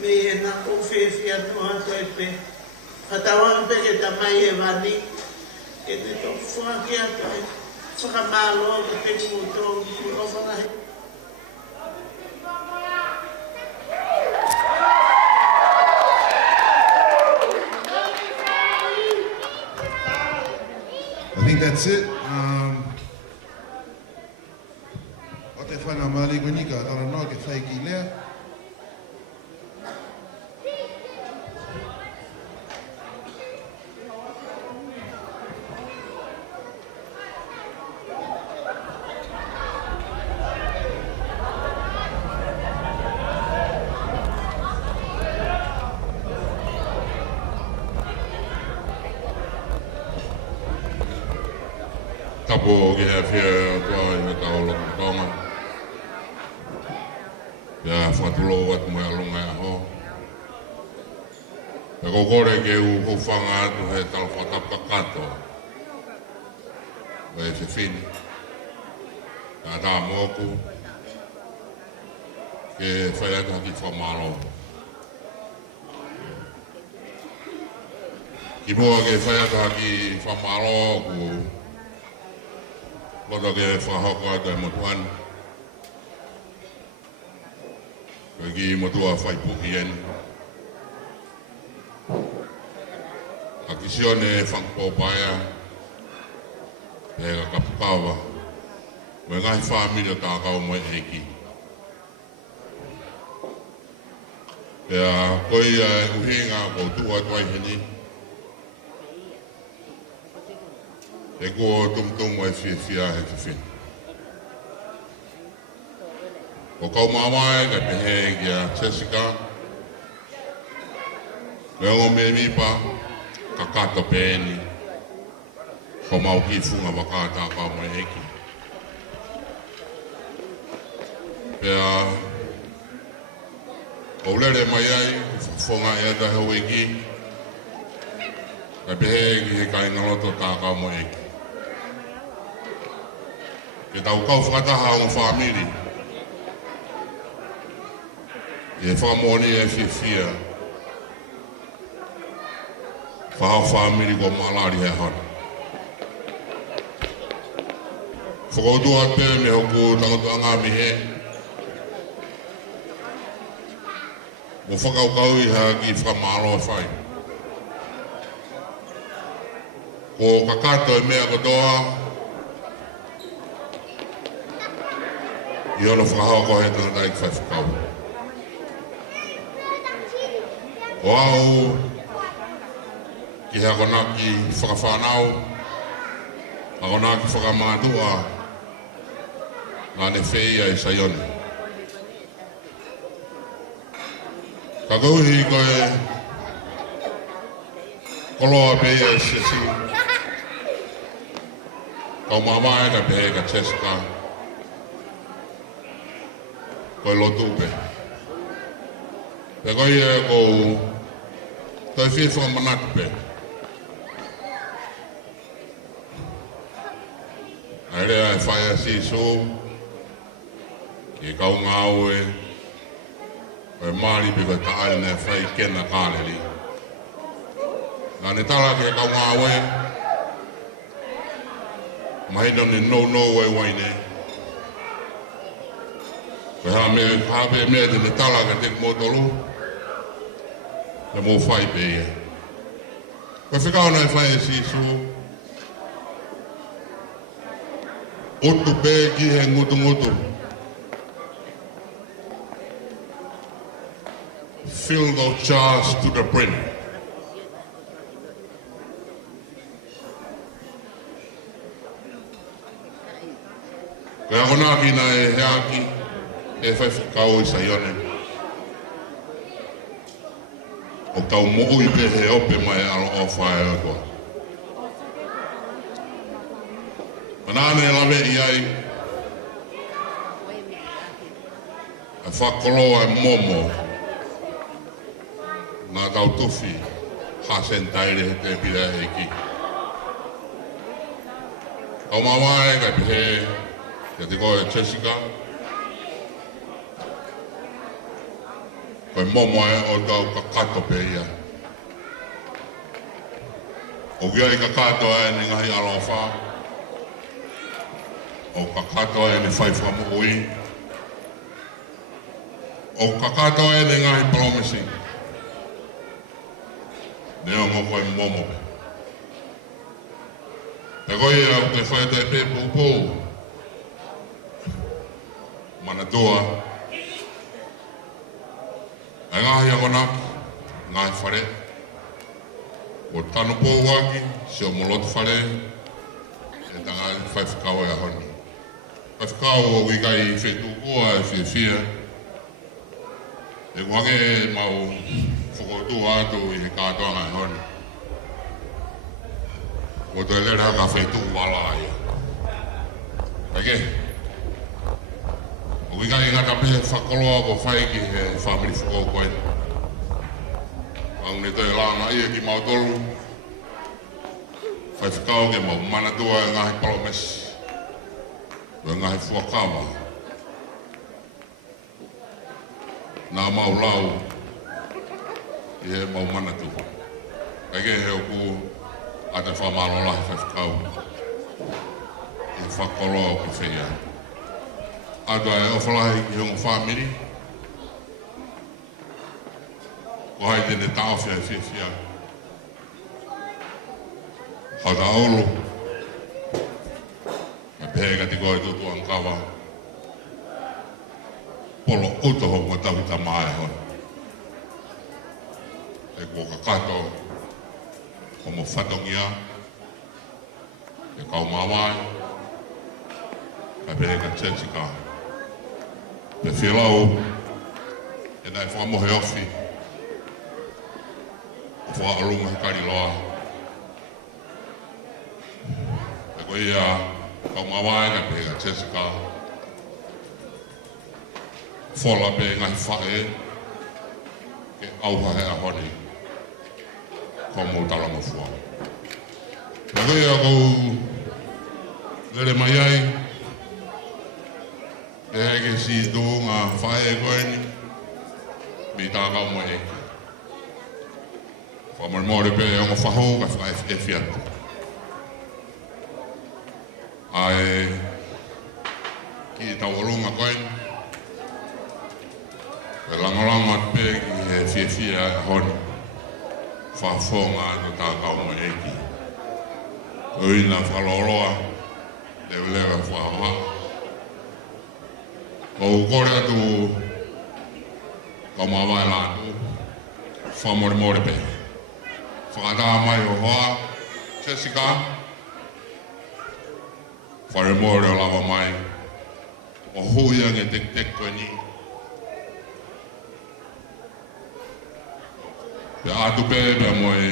Me e nā o whiawhia noa koe pe. Whatawang pe ke tamai e wani. Ke te tō whaki atu ai. Whakamālo ke te kūtō ki o whanahi. I think that's it. O te whana mali konika, tara noa ke whaiki lea. Tapo ke hea whia toa I me tau loko tonga. Ia whatulo atu mai alunga e aho. E kokore ke u hofanga atu he talo whatapa kato. E se whini. Ia tā mōku. Ke whai atu haki whamalo. Ki mua ke whai atu haki whamalo ku Kota ke whahoko atu e motuan. Lagi motua fai puki ena. Akisione whangpopaya. Pega kapukawa. Mo ngai family o tākau mo eki. Pea koi uhinga ko tua tuai hini. E ko tum e fia he whiwhina. Ko kau mawai ka pehe kia Jessica. Meongo me mipa ka kato pēni. Ko mau ki funga wakata ka mo eki. Pea o lere mai ai whafonga e ta hau eki. Ka pehe ki he kai ngaloto tā ka mo eki. Ke tau kau whakataha o whamiri. E whamoni e whiwhia. Whahau whamiri ko maalari he hana. Whakautua te me hoku tangotua ngami he. Mo whakaukau i ha ki whakamalo e whai. Ko kakato e mea kotoa. I ono whakahau ko he tana taik whai whakau. O au, ki hea konaki whakawhanau, a konaki whakamātua, ngā ne whea e Saioni. Ka kauhi koe koloa pēia e Sesi, kau mamae ka pehe ka Jessica, koe lotupe. Pe koe e kou toi whiwha manatupe. Airea e whaia siso, ki kau ngāue, koe maari pe koe taare ne whai kena kāleri. Nā ne tala ke kau ngāue, mahino ni no e waine. Koe hape mea te ne tala ke tek motolu, le mo whai pe ia. Koe whikaona e whai e sisu, otu pe ki he ngutu. Fill those jars to the brim. Koe akonaki na e heaki, e whai whikau i Saioni. O tau mo'u i pehe ope mai alo o whae o toa. Manane e lawe i ai, e whakoloa e momo, ngā tau tuwhi, hasen taire he te pira e ki. Kau mawai kai pehe, kia te koe Jessica, koe momo e o tau kakato pe ia. O kia i kakato e ni ngahi alofa. O kakato e ni whai whamu ui. O kakato e ni ngahi promising. Neo mo koe momo. Te koe e au te whai te pe pūpū. Mana toa. E ngahi akonaki, ngahi whare. O tano pōwaki, se o molotu whare. E tanga whai whikau e ahoni. Whai whikau o wikai whetu koa e whiwhia. E kuhange mau whakotu atu i he kātoanga e honi. O te lera ka whetu wala ia. Eke? O wikai ngata pehe whakoloa ko whai ki he whamiri whakau koe. Ang ne toi langa ia ki mautolu. Whai whikau ke mau manatua e ngahi palomes. Wa ngahi whakawa. Nā mau lau i he mau manatu. Eke he oku a te whamalo lahi whai whikau. I whakoloa ko whea. Atua e ofalahi ki hongo whamiri. ko hai tene tau fia. Hata olu. Me pēka ti koi tutuan kawa. Polo uto hongo tawita mae hon. E kua kakato. Homo whatongia. E kau mawai. Me pēka Jessica. Me whilau. E nai whamohe ofi. O whaarunga hikari loa. E koe ia. Kau mawai ka pēka Jessica. Whola pē ngai whae. Ke auha hea honi. Ko mō talama fua. E koe ia kou lere mai ai. E heke si tō ngā whae e koe ni. Mi tā kau mo e. Whamore pē e ongo whahou ka whae e whiatu. Ai ki tau orunga koe e langolama pē ki he whia honi whawhonga no tā kau mo eki oina whaloroa lewa whaha o kore atu kau mawai lātu whamore pē whakatā mai o hoa Jessica whare mōre o lava mai, o huia nge tek koe ni. Pe atu pēpea moe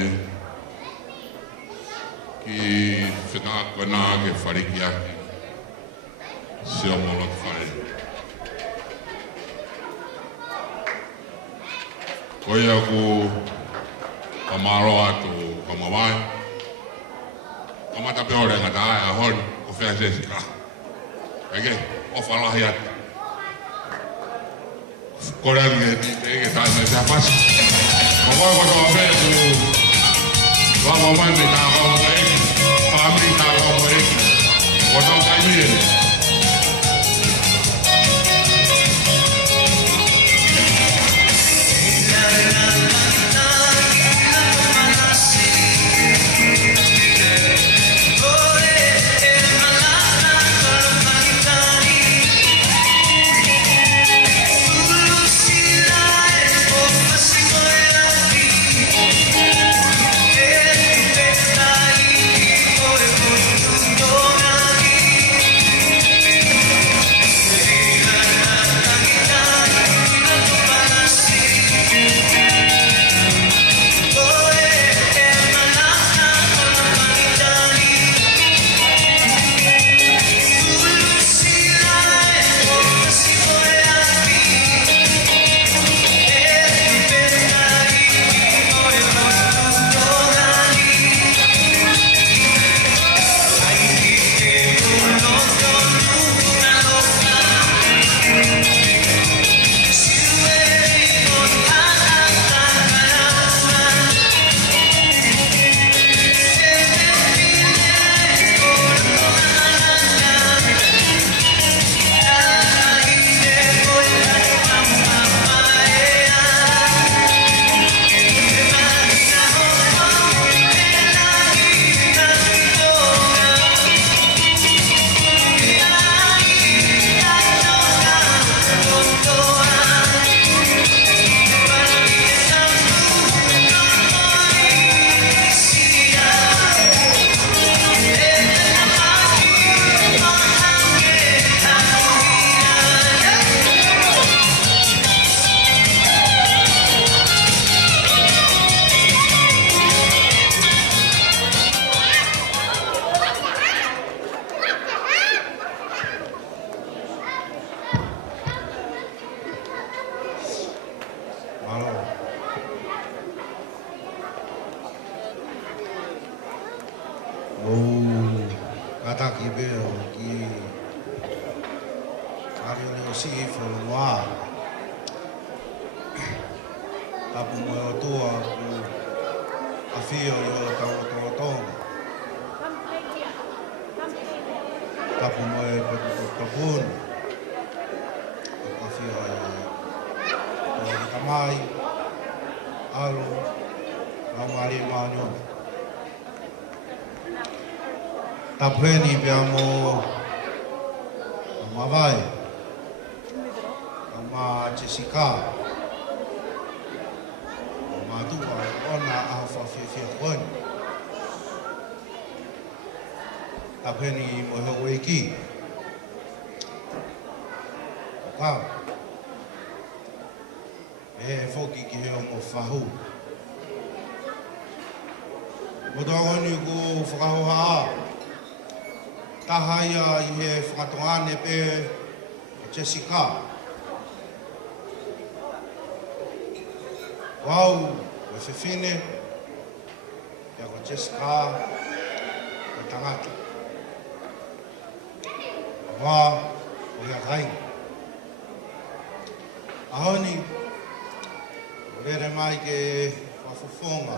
ki whina koe nā ke whariki aki. Sio mono te whare. Koe ia ku kamaro atu kamawai. Kamata peore ngata ai a honi. Fea Jessica. Ege, o whalahi atu. Kore atu ke tāi mai pēha pasi. Ko koe koe toa pēha tu wama mai me tā kau mo eki. Whamiri tā kau mo eki. Ko tau tai mire. Ataki beo ki ari o si fo wa tapu mo toa ku afio yo to tapu mo e to pun afio yo to tamai alo, ngā mare mānio. Ta pēni pia mō mawai, ngā Jessica, ngā tua ona a whawhiwhia koen. Ta pēni mo heo eki. Wow. Foki ki heo mo whahu. Mo tawani ko whakahoha a. Taha ia I he whakatongane pe Jessica. Wow, we whiwhine. Ia ko Jessica. Ko tangata. Wā, o hea kainga. Ahoni, rere mai ke whawhawhonga.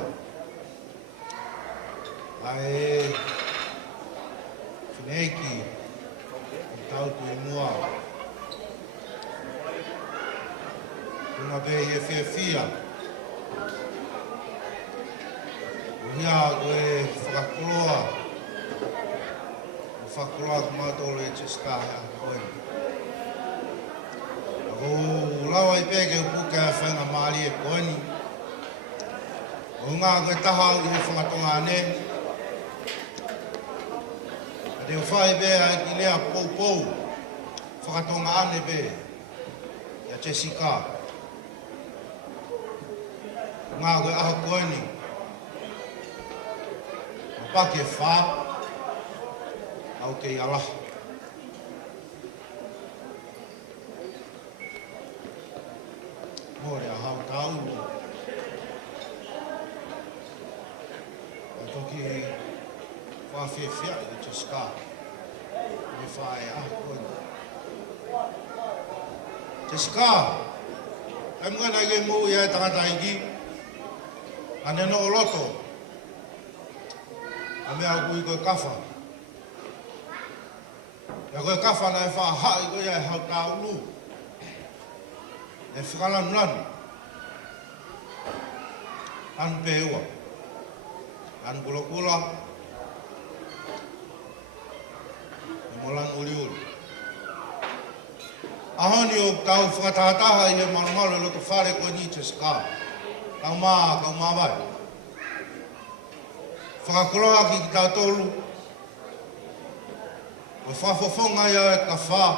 Ai whineki, I tautu I mua. Kuna pe I whiawhia. Unia koe whakakoloa. Whakakoloa kumatolo e Jessica hea koe. O lawa I pēke upuke a whainga maari e koeni. O ngā koe taha I he whangatonga ane. A te whai pēa I lea pou. Whakatonga ane pē. Ia Jessica. O ngā koe aha koeni. O pake whā. Au te alaha. Mōre a hau tau. A toki whawhiawhia I Jessica. Me whae a koe. Jessica, e mga nai kei mou I tangata ingi. Ane no o loto. A mea kui koe kawha. Ia koe kawha na e whahai koe e hau tau lu. E whakalan lanu. Lanu pēua. Lanu kula. E mo lanu uri. Ahoni o tau whakatahataha I he malumalu e loto whare koe ni Jessica. Kau mā vai. Whakakuloa ki tau tolu. O whawhawhonga ia e ka whā.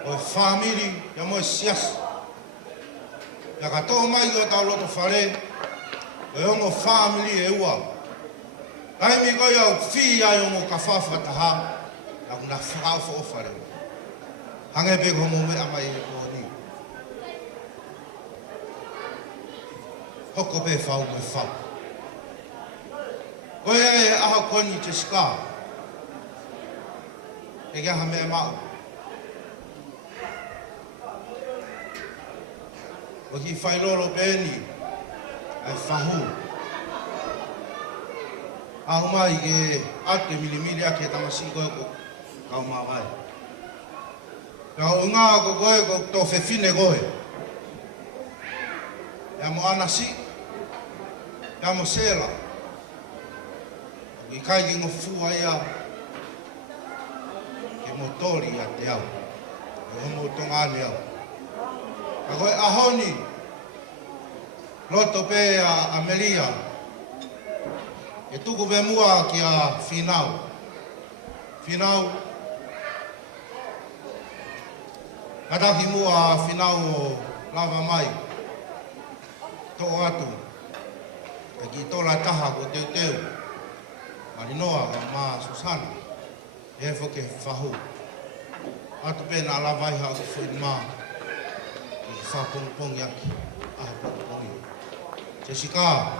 O whamiri, ia mo e siasa. Ia ka tō mai o tau loto whare, o ongo whamiri e ua. Taimi koi au whi ai ongo ka whawhataha, ia kuna whakau o whare. Hange pe ko mo me amai e kōni. Hoko pe whau me whau. Koe e aha koni Jessica. E kia ha me e mau. O ki whailolo pēni, ai whahu. Ahuma I ke ate milimili ake tamasiko e ko kau mawai. Ka o ngā ko koe ko tō whewhine koe. Ia mo anasi, ia mo sela. I kai ki ngofua ia, ke mo tori a te au. E mo tongane au. Ka koe ahoni, loto pe a Amelia, e tuku pe mua ki a Whinau. Whinau, kataki mua a Whinau o lava mai, tō atu, e ki tōla taha ko teu, marinoa ka mā Susana, e whoke whahu. Atu pe nā lava iha ko whui mā, whapongpongi aki, aha pongpongi. Jessica,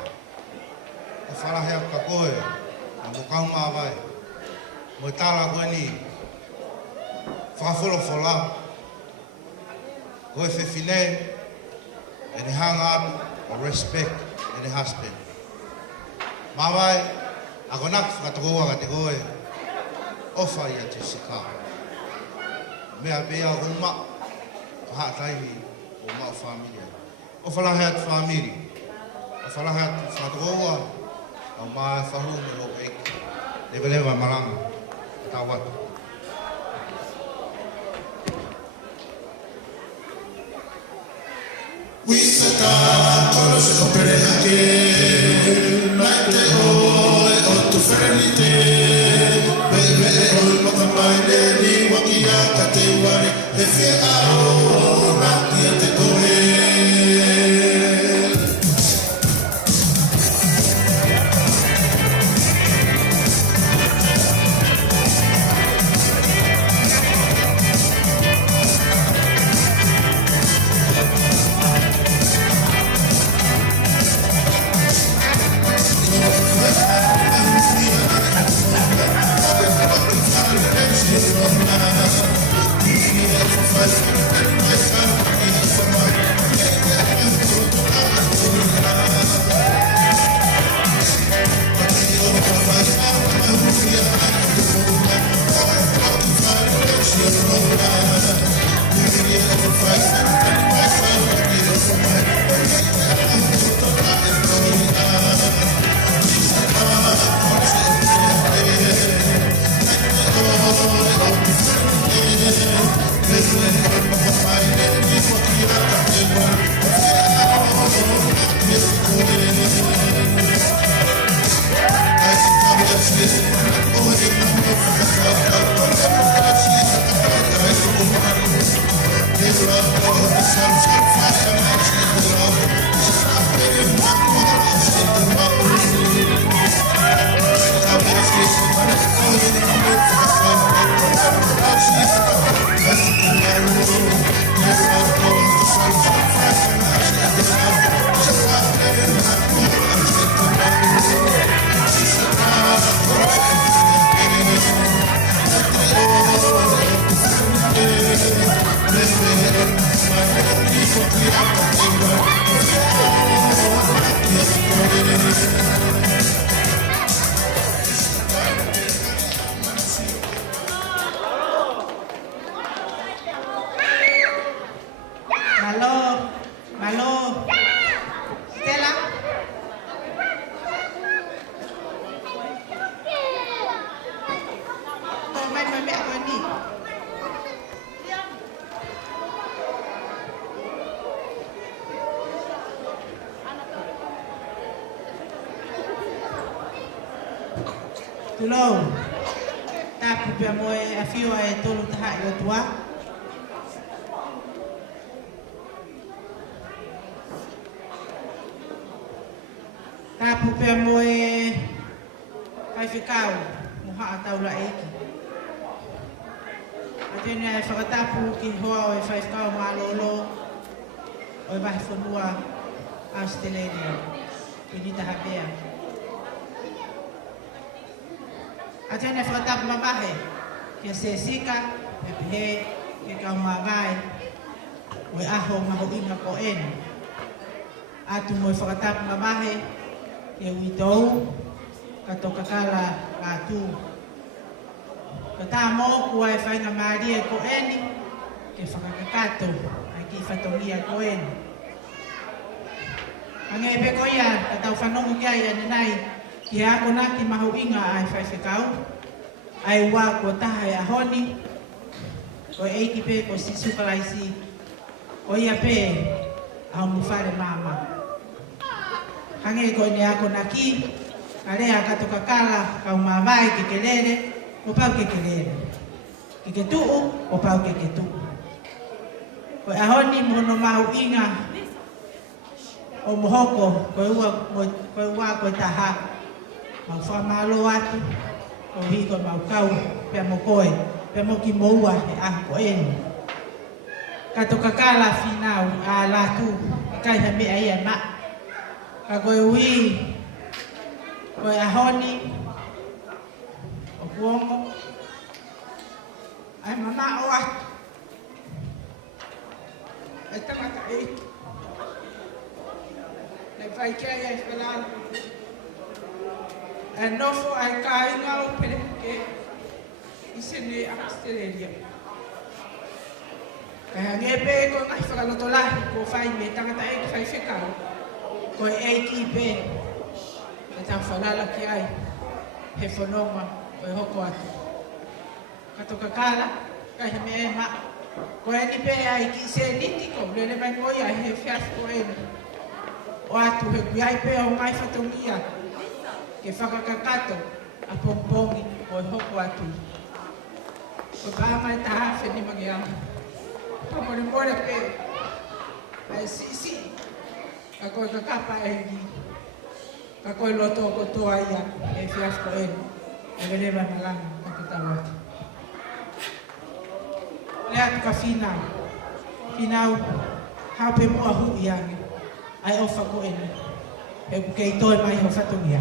e wharahe ka koe, a mo kaunga vai, mo e tala koe ni, whakawholofola, koe whewhine, e ne hanga atu, o respect, e ne husband. Mawai, a ko nak whakatokoa ka te koe, ofa ia Jessica. Mea pēa huma, ka haa taimi, o mau familia. O whalahe atu family, whalaha whatoa, au mai whahu me lo eiki. Lewa maranga, tawatu. Wisata, kolo se opere hake, naite oe o tu wharanite. Wewe o i mokamaine ni wakia ka te ware, he whia ao, raki a te koe. Tulou, tapu pia moe a fio e tolu taha i o tua. Tapu pia moe kai whikau, muha a taula eiki. A tēne e whakatapu ki hoa o e whaifkau mā lolo o e wahi whanua Australia, pini taha pia. A tēne whakatapu mamahe, kia se sika, e pehe, ke kau māngai, o e aho maho inga ko enu. Atu mo e whakatapu mamahe, ke ui tau, ka toka kala atu. Ka tā mō kua e whainga Maria ko eni, ke whakakakato, ai ki whatongia ko enu. Ange e peko ia, ka tau whanongu kia ia nenai, ki ako na ki mahu inga ai whaiwhekau, ai wā kua taha e ahoni, ko e eiki pē ko si sukalaisi, o ia pē, au muwhare māma. Hange ko ne ako na ki, ka rea kato kakala, kau mawai ke kelere, o pau ke kelere. Ke ke tuu, o pau ke ke tuu. Ko e ahoni mono mahu inga, o mohoko, ko e wā koe taha, mau whamalo atu, ko hiko mau kau, pia mo koe, pia mo ki moua e ahu ko enu. Kato kakala whinau a latu, kai ha mea ia ma. Ka koe ui, koe ahoni, o kuongo, ai mama o atu. Ai tamata eiki. Nei whai kia ia i whelala. E nofo ai ka inga o pereke i sene Australia. Ka hange pe ko ngai whakaloto lahi ko whai me tangata e ki whai whekau. Ko e ki pe. E tau whalala ki ai. He whanonga o e hoko atu. Kato kakala, kai he me e ma. Ko e ni pe ai ki se nitiko, lele mai koi ai he whiaf ko e ni. O atu he kui ai pe o mai whatongia. Ke whakakakato a pompongi o e hoko atu. Ko pāma e taha wheni mangi ama. Ko mori mora pe. Ai si. Ka koe ka kapa e ni. Ka koe loto ko toa ia e whiaf ko e ni. E veleva na langa ka te tau atu. Lea tu ka whinau. Whinau haupe mua hui ange. Ai ofa ko e ni. E kukei toi mai ho whatongia.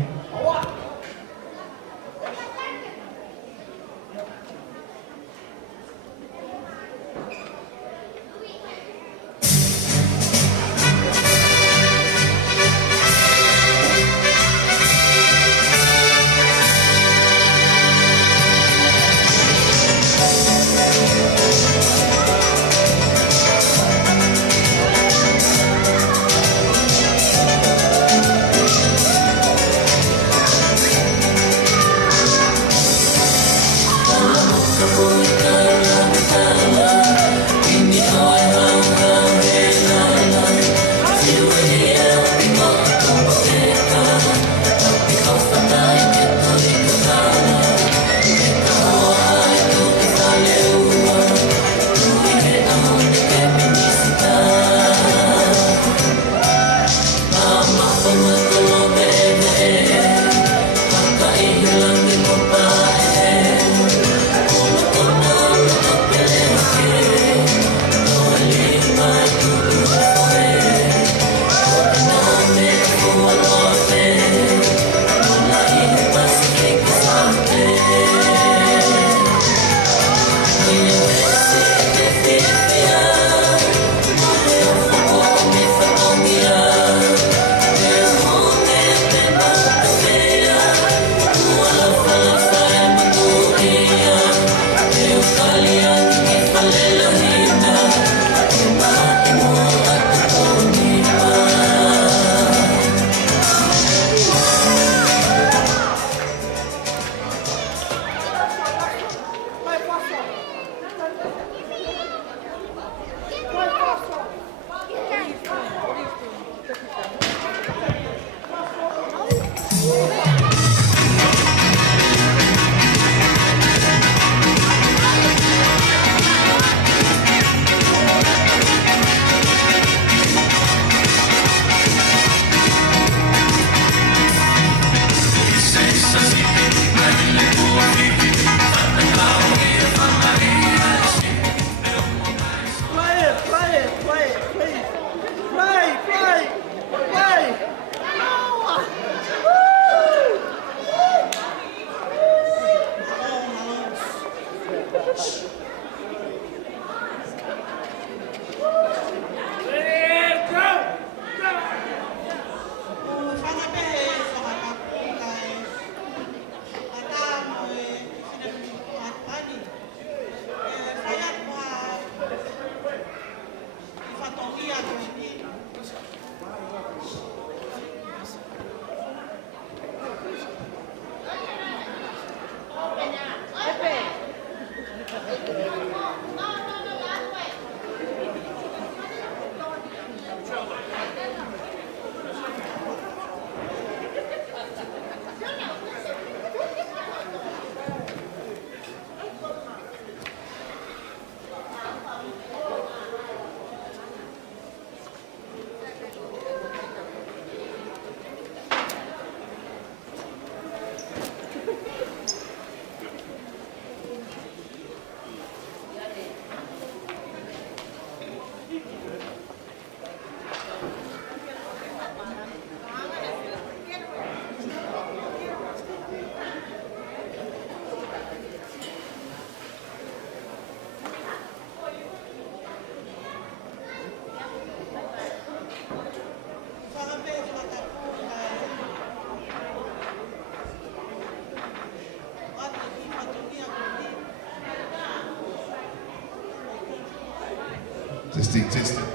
Testing.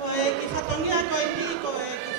Ko e ki whatongia ko e pili ko e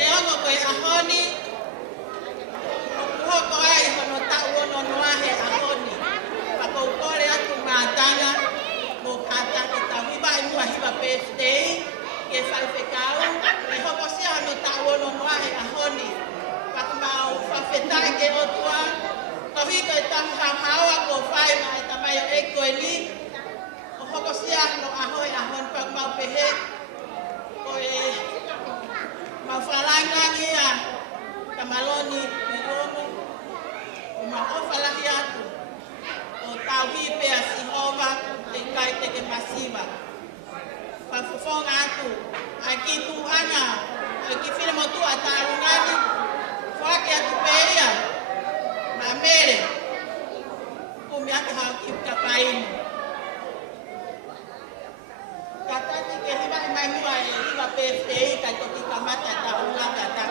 Ne ongo koe ahoni, hoko ai hono tau ono noahe ahoni. Pako ukore atu mātanga, mo kata ki tau hiba i mua hiba birthday, ke whaiwhekau, e hoko sia hono tau ono noahe ahoni. Pako mau whawhetai ke otua, tohi koe tamu hau ko whai ma e tamai o e koe ni, o hoko sia no ahoi ahoni pako mau pehe, koe mau whalangangi a kamaloni ni rono, o mau ofalahi atu, o tau hipe a sihova te kai teke masiva. Whawhawhonga atu, ai ki tu ana, ai ki whina mo tu a tarungani, whake atu peia, ma mere, kumi atu hao ki kapaini. Katati ke hiba i mai mua e hiba birthday kai toki kamata ta ulanga ta.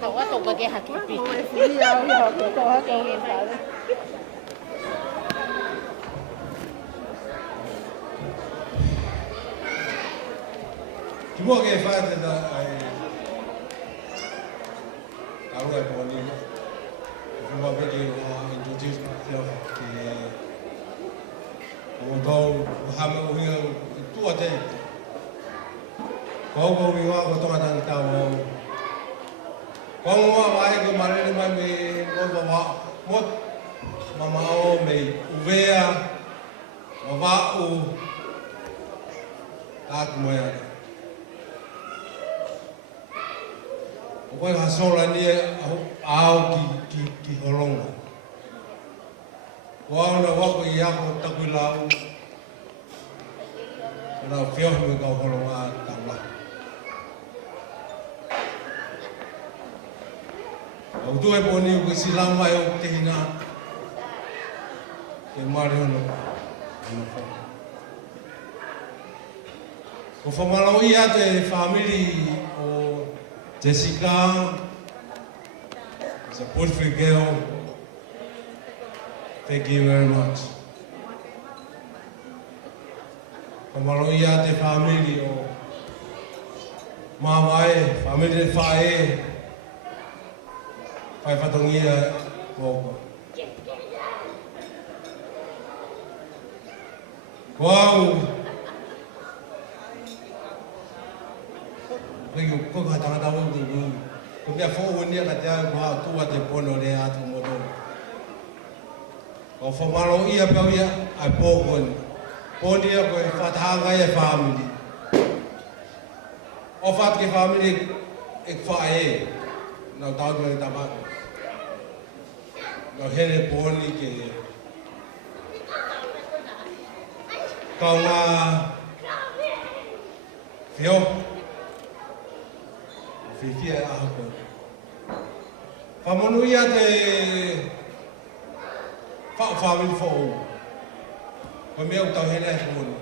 tau ato ka ke haki pi. Ia ko haki ke pale. Semua ke faz da ai Aru ai poni. Semua bagi introduce myself ke Although hama uinga tua te. Kau uinga ko tonga tang tau. Kau ngua vai ko marene mai me ko ba mot mama o me uvea mama u tak moya. Ko ha sola ni au ki holonga. Wao na wako ia ko takulau. Na fio me ka holonga tangla. Au tu e poni ko silang mai o te hina. Ke mario no. Ko whamalau ia te family o Jessica. It's a beautiful girl. Thank you very much. Whamalau ia te family o Mawai, family de Whae. Whai whatongia kōko. Wow! Ko ka tanga tau ngu. Ko mea fo ni ka te ko tua te pono le atu moto. Ko whamalo ia pau ia ai pōkon. Pōni ia koe whatanga ia family. O what ke family e whae. Nau tau tue tamako. Nau here pōni ke kau ngā whio. Whiwhia e aha koe. Whamonu ia te whawhawin whau. Ko mea utau hena e pōni.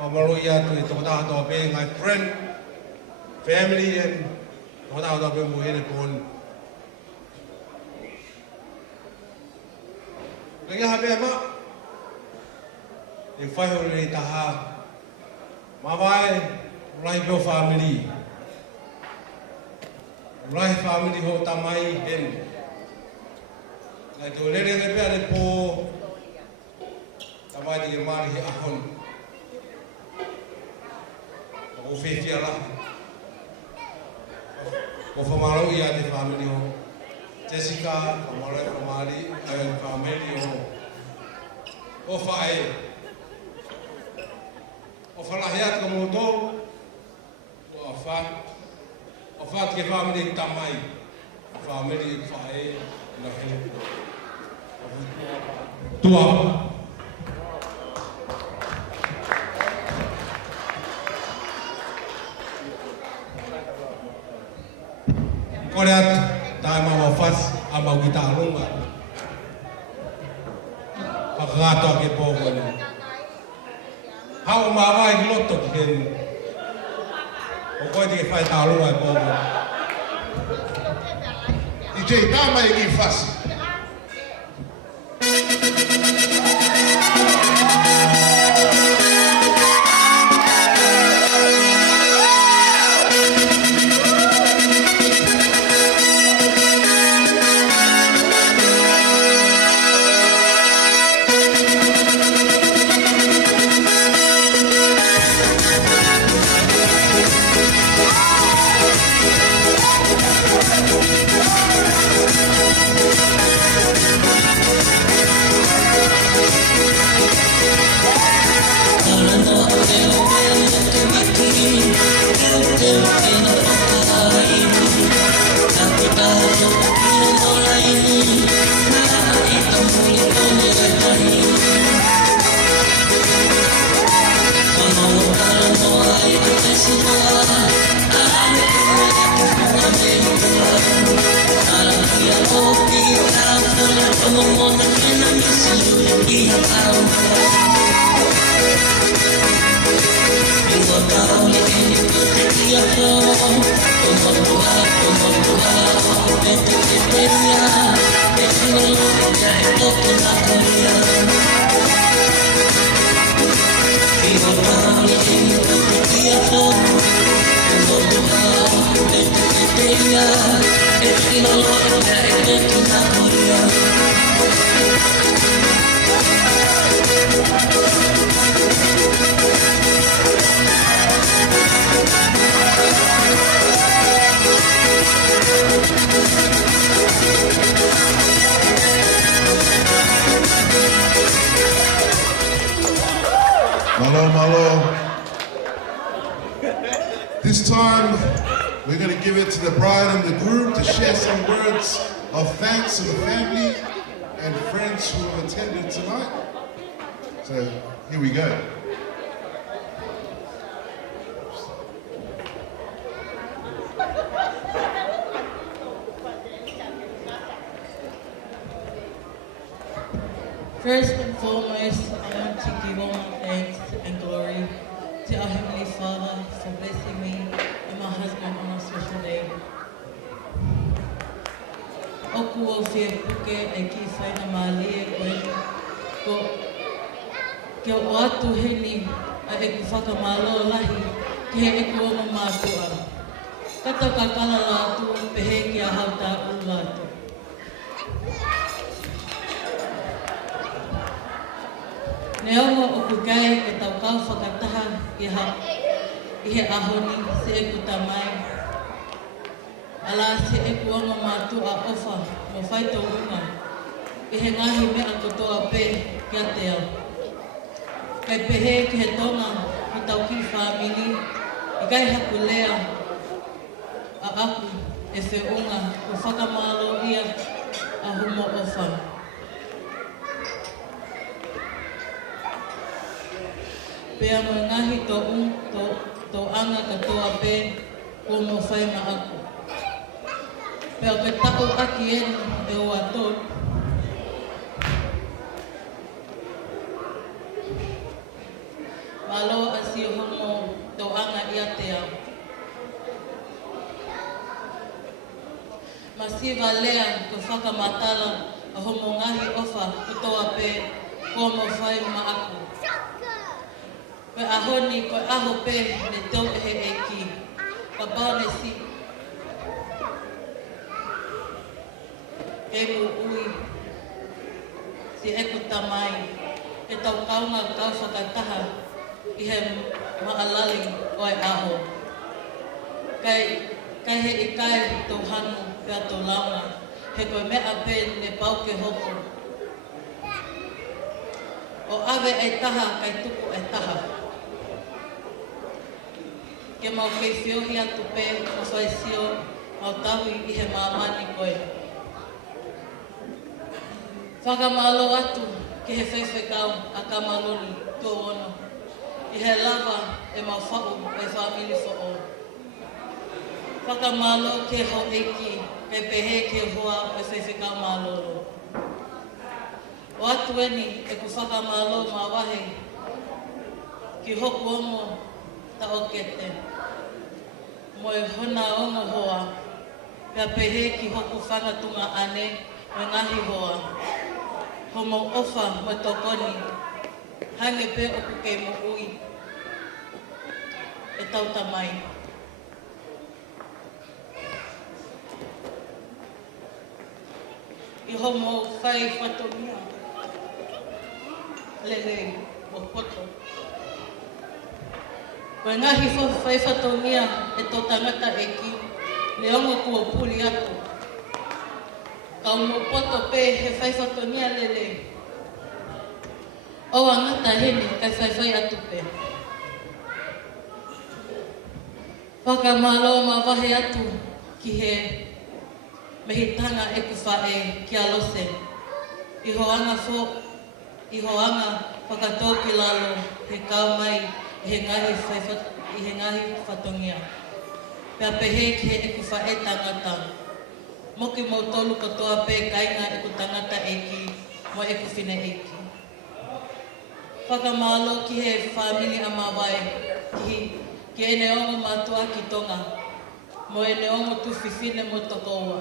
Whamonu ia te tokota hatoa pe ngai friend, family and tokota hatoa pe mo hena pōni. Rengi ha mea ma. E whaiho rei taha. Mawai. Rai pio family. Rai family ho tamai hen. Nai tō lere ne pia ne pō. Tamai te mari he ahon. O whiwhia la. Ko whamarau ia te family ho. Jessica, whamarau e whamari, ai family ho. O whae. O whalahiat ka mōtou. O what ke whamiri tamai, whamiri whae na hele. Tua. Kore atu, tae mawa whas, a mau ki tā runga. Whakagato ke pōkone. Hau mawai loto ki henu. O koe te whai tā runga e pōkone. DJ, tāma e ki whasi. You're Malo, malo. This time, we're going to give it to the bride and the groom to share some words of thanks to the family and friends who have attended tonight. So, here we go. First and foremost, I want to give all my thanks and glory to our Heavenly Father for blessing me and my husband on a special day. Oku o whia puke e ki whaina mā lia koe Kia o atu heni a e ku whakamālo lahi ki he e ku ono mātua. Kata ka kala lātu pehe ki a hauta u lātu. Ne ongo o ku kai ke tau kau whakataha i he ahoni se e ku tamai. Ala se e ku ongo mātua ofa mo whaito unga. I he ngahi mea kotoa pe kia te au. Kai pehe ki he tonga i tau ki whamini, i kai haku lea a aku e whiunga o whakamalo ia a humo ofa. Pea mo ngahi tō anga katoa pe ko mo whai ma aku. Pea ke tako aki enu e o atot, malo asi homo tō anga ia te au. Masiva lea ko whakamatala a homo ngahi ofa kutoa pe ko mo whai ma aku. Pe ahoni ko aho pe ne tau he e ki. Ka bāne si. E mu ui. Si e ku tamai. E tau kaunga kau whakataha. I he maalali o e aho. Kai he i kai tō hanu pia tō launga. He koe mea pe ne pau ke hoko. O awe e taha kai tuku e taha. Ke mau kei whiohi atu pe o whaisio mau tahui i he māmani koe. Whakamalo atu ke he whaiwhekau a kamaloni tō ono. I he lava e mau whau e whamini whao. Whakamalo ke ho eki e pehe ke hoa e whaiwhekau malolo. O atu eni e ku whakamalo mā wahe ki hoku omo ta o kete. Mo e hona ongo hoa, pia pehe ki hoku whangatunga ane o ngahi hoa. Homo ofa mo tokoni, hange pe oku kei mo ui. E tau tamai. I homo whai whatomia. Lele, o poto. Koe ngahi whai whatomia e tō tangata e ki, le ongo kua puli atu. Kau mo poto pe he whai whatomia lele. O angata hene kai whai atu pe. Whakamalo ma wahe atu ki he mehitanga e ku whae ki a lose. Iho anga whakatō ki lalo he kau mai i he ngahi whatongia. Pea pehe ki he e ku whae tangata. Moki mo tolu katoa pe kainga e ku tangata eki mo e ku whine eki. Whakamalo ki he whamini a mawai ki ene ongo matua ki tonga. mo e ne ongo tu fifine mo tokoa.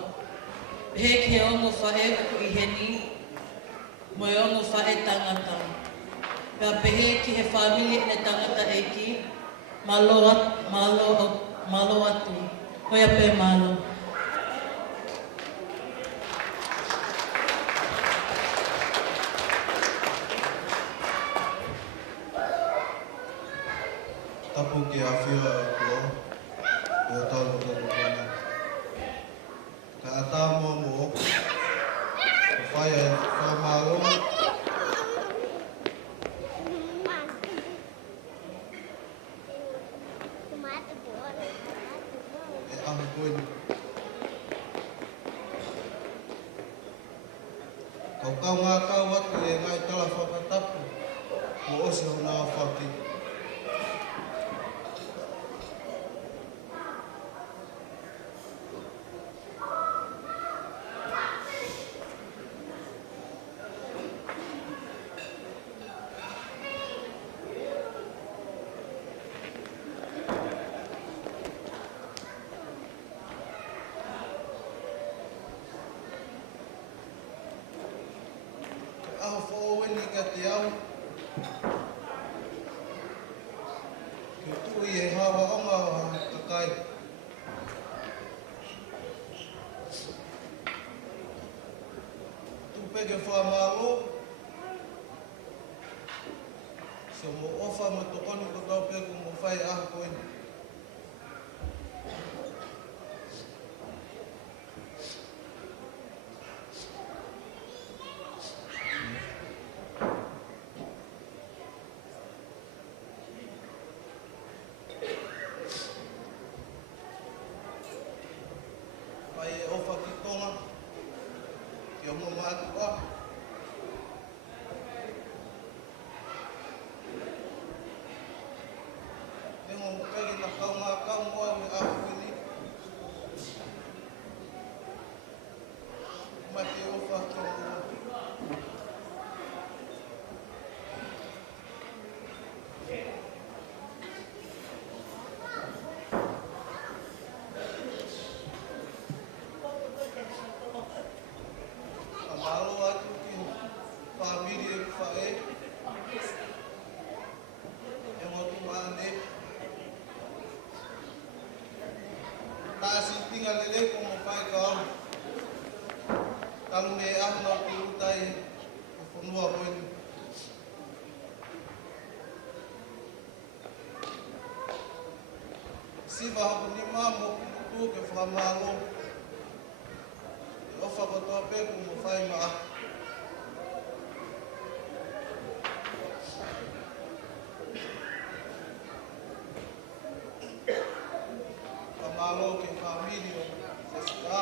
He ke ongo whae aku I heni, mo e ongo whae tangata. Pea pehe ki he whamili ne tangata eki, malo atu. Hoia pe malo. Tapu ki a whia e kua, e a tau mo kona. Ka a tā mō mō, ka whai e whamaro, e ahu koini. Kau kau ngā kau atu e ngai tala whakatapu, mo osi ho nā whaki. Aho whōwini ka te au. Ki tui e hawa onga ka kai. Tupeke whamalo. Se mo ofa mo tokoni ko tau peku mo whai aho koini. Pai e ofa ki tonga, ki o mama atua. E mo pegi na kau ngā kau moa me ahu kini. Mai te ofa ki o mama. Amalo atu ki whamiri e whae. E motu maane. Tāsi tinga lele ko mo pai ka au. Talu me ahna ki utai o whanua koini. Siva hapu ni mamo kutu ke whamalo. Ofa ko toa peku mo whai maa. Ka malo ke whamiri o Jessica.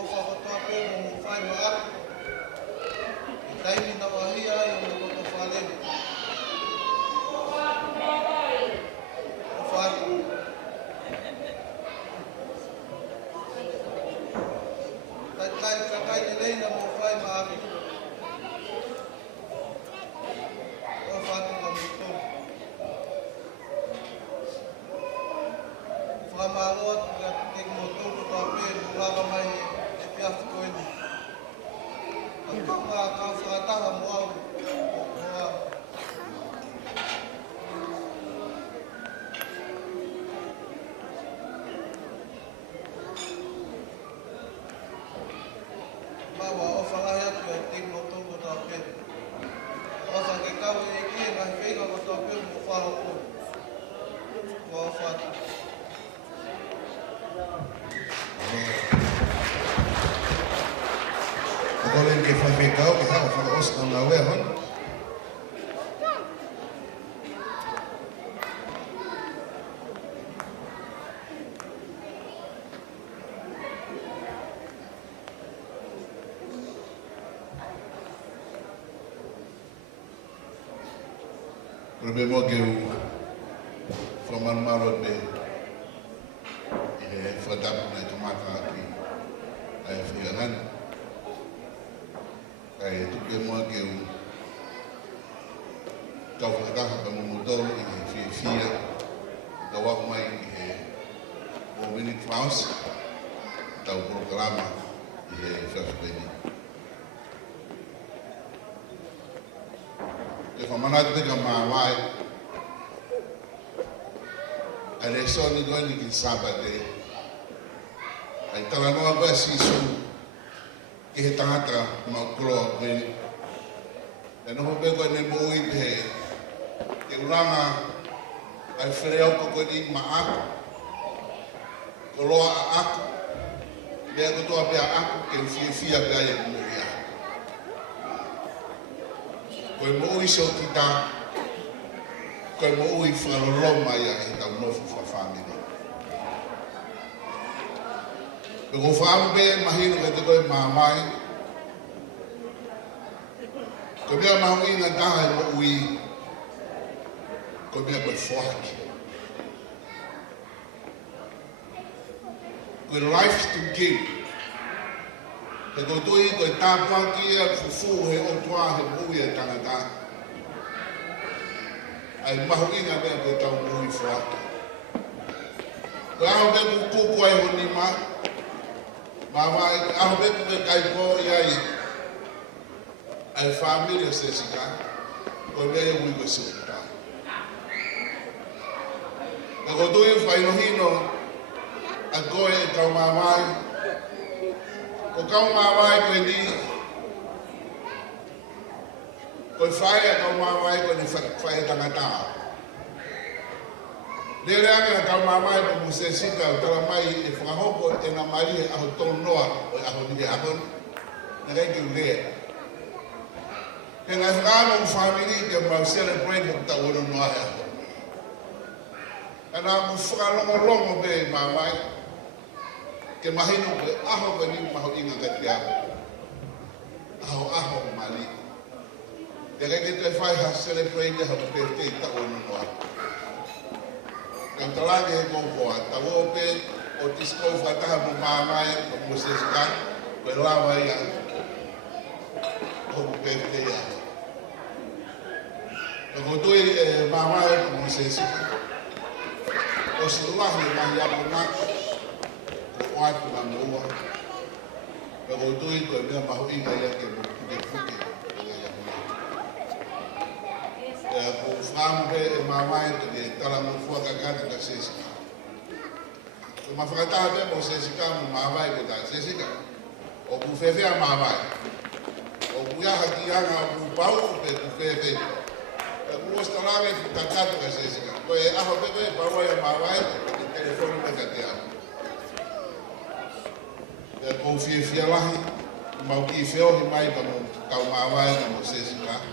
Ofa ko toa peku mo whai maa. Ke taimi na wahia i o mo koto whale. Ofa atu. Kai ni leina mo whai maafi. O whatu ka mito. Whamaloa tua te mo tōku tō pē mulaga mai e piafu koeni. A kama ka whakataha mo au. Moa. Mawa o whangahe atu e te mo tōku tō pē. Osa ke kau e kia ngai whenga ko tō pē mo wharo ko. Kua whatu. Kolen ke whai kau ke hao whaka osta ngā wea hon. Rebe mo ke whaman marot me i he whadapu nei tomata ati ai whiangan. Kai tuke mo ke kau whakataha ka mumutau i he whiawhia, ka wahu mai i he o Winnie Klaus, tau programa i e Whiawhipeni. E whamanatu tika mawai, a le soni doini ki Sabate, ai tala noa koe sisu, ki he tangata maukuloa Winnie. E noho peko ne moui te te uranga ai whereo koko ni maako, ko loa a ako, mea kotoa pia ako ke whiawhia pia e kumouia. Koe moui so ki tā, koe moui whakaroloma ia he tau nofu whawhamini. Pe ko whaampe mahino ke te koe mamai, ko mea mahui ngā taha e moui, ko mea koe whahaki. Koe life to give. He kotoi koe tāpaki e fufu he otua he moui e tangata. Ai mahui ngā mea koe tau moui whahaki. Koe aho me kukuku ai honi ma, mawai, aho me kume kaipo iai, ai familia se sika, koe mea e ui koe sika. Na kotoi whainohino a koe e kau mawai. Ko kau mawai koe ni. Koe whae a kau mawai koe ni whae tangata. Lere anga a kau mawai ko muse sika o tala mai e whakahoko e nga mari e aho tono noa o e aho nike ahon. Na reki u lea. He ngai whakano u whamiri ke mau celebrate o ta oro noa e aho. Ana mu whakalongo pe mawai, ke mahino pe aho pe ni maho inga kati aho. Aho mali. Ke reke te whai ha celebrate ha pe te ta ono noa. Kantalage he koukoa, ta wope o tisko whataha mo mawai, o mo seska, pe lawa ia, o pe te ia. Ka kotoi mawai o mo seska. O se lahi mahi apo nako, o oaipu na moua. Ka kotoi koe mea maho inga ia ke mo kuke kuke. Ko whaampe e mawai te ke tala mo fua kakata ka sesika. Ko mawhakataha pe mo sesika mo mawai ko ta sesika. O ku whewhea mawai. O ku iaha ki anga o ku pau pe ku whewhe. E ku ostalame ku kakata ka sesika. Ko e aho pepe e pawai a mawai ke telefonu me ka te aho. E ko whiawhia lahi, mau ki wheohi mai ka mo kau mawai ka mo sesika.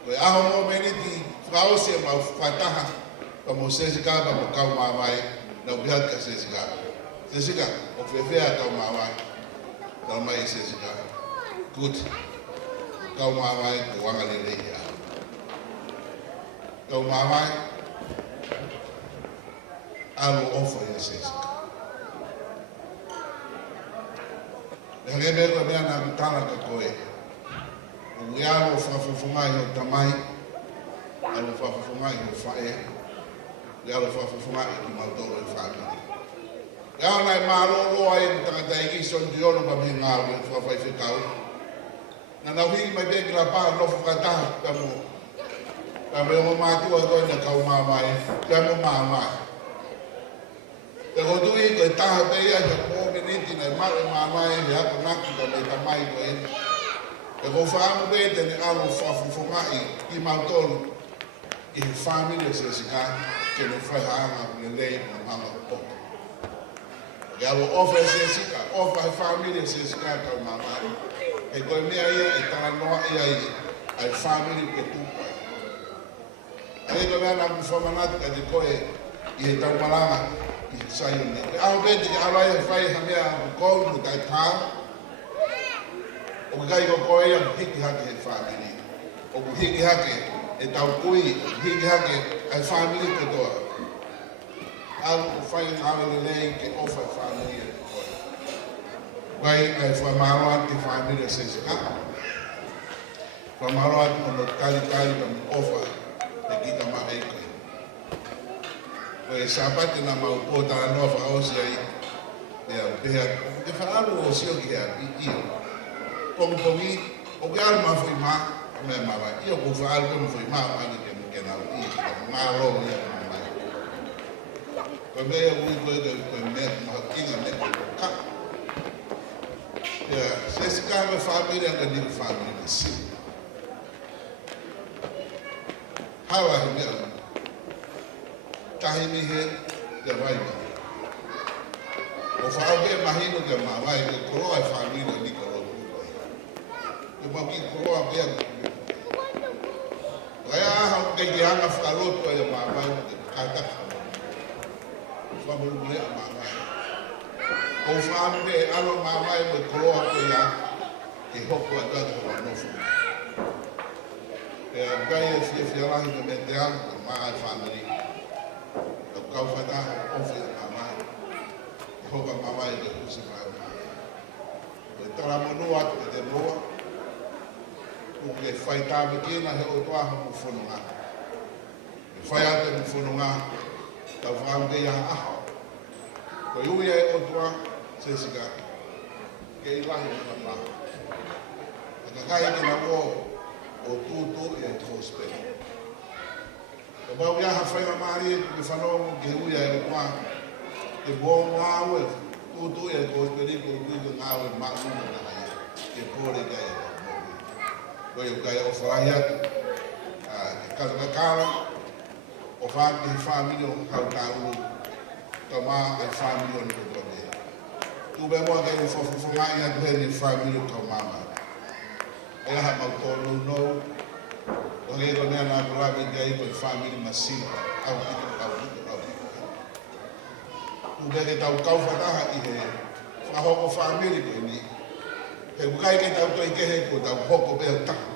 Koe aho mo meniti whaose mau whataha pa mo sesika pa mo kau mawai na ubihat ka sesika. Sesika, o whewhea kau mawai, tau mai sesika. Good. Kau mawai ko wanga lele ia. Kau mawai, alo ofa ia sesika. Nehangebe koe mea na kutana ka koe. O iaro whawhawhungai o tamai, alo whawhawhungai o whae, iaro whawhawhungai ki mautoro e whakiri. Iaro nai māroro ai ni tangata eki son diono pa mi ngāru e whawhai whikau. Na nauhiri mai beki la pā nofu kataha ka mo, ka me o mātua koe na kau māmai, ka mo māmai. Te kotui koe taha pe ia te kōminiti nei mare māmai he hako naki ka me tamai koe. E ko whaamu pete ni alo whawhawhungai i mautolu i he whamile se sika ke me whaihaanga le lei na mama poko. E alo ofa se sika, ofa he whamile se sika kau mamai. E koe mea ia e tala noa ia i ai whamile ke tupai. E koe mea na ku whamanatu ka te koe i he taumaranga i he sayone. E aho pete ki alo ai he whai hamea ku kou mu tai pāu. O kai ko koe ia hiki hake he whamiri. O ku hiki hake e tau kui, hiki hake ai whamiri katoa. Au ku whai ngāwe le lei ke ofa whamiri e koe. Wai ai whamaroa te whamiri se sika. Whamaroa te mono kari kari ka mo ofa e kita mahei koe. Koe sapate na mau pōta anoa whaosi ai. Pea pea, te whaalu o sio ki hea i io. Pongi, o ke alu mawhi mā, me mawa, io ko whaalu kono whi mā, ane ke nau i, mā rongo ia mā mai. Koe mea ui koe mea maha kinga me koe ka. Pea, se ka me whaamiri anga ni whaamiri na si. Hawa he mea, tahi ni he, te waima. O whaoke mahino ke mawai, ke koroa e whaamiri ni koroa. Ke maki koroa pia. Rea aha ke ke hanga whakaloto e mawai, ke kātaka. Whamuru lea mawai. O whaamiri e alo mawai me koroa pia, ke hoko a tata whanofo. E gai e whiawhiawahi ke me te anga, ke maa e whaamiri. Ke kau whataha ofi e mawai. Hoka mawai ke kusi mai. Koe tara monua atu te moa. Kuke whai tāme kina he o toaha mu whanunga. E whai ate mu whanunga. Tau whaam ke iaha aha. Koe ui e o toa se sika. Ke ilahi muna pā. E ka kai ke na o tūtū e a tōspera. Ka bau iaha whai ma maari e kuke whanongu ke ui e o toa. Ke bō ngāwe, tūtū e kōs periko kuika ngāwe mākuma na hai, ke kōre kai e kāmoku. Koe o kai o wharahi atu, ke katakakara, o whāki he whāmini o hau tāuru, ka mā e whāmini o niko tōne. Tūbe mua kai o whawhawhangai atu he ni whāmini o kau māma. E aha mau tōnu nou, o he ko nea nā kurabi kai koe whāmini masina, au kito. Ubeke tau kau whataha i he whahoko whaamiri koe ni. He ukai ke tau toi kehe ko tau hoko peo taku.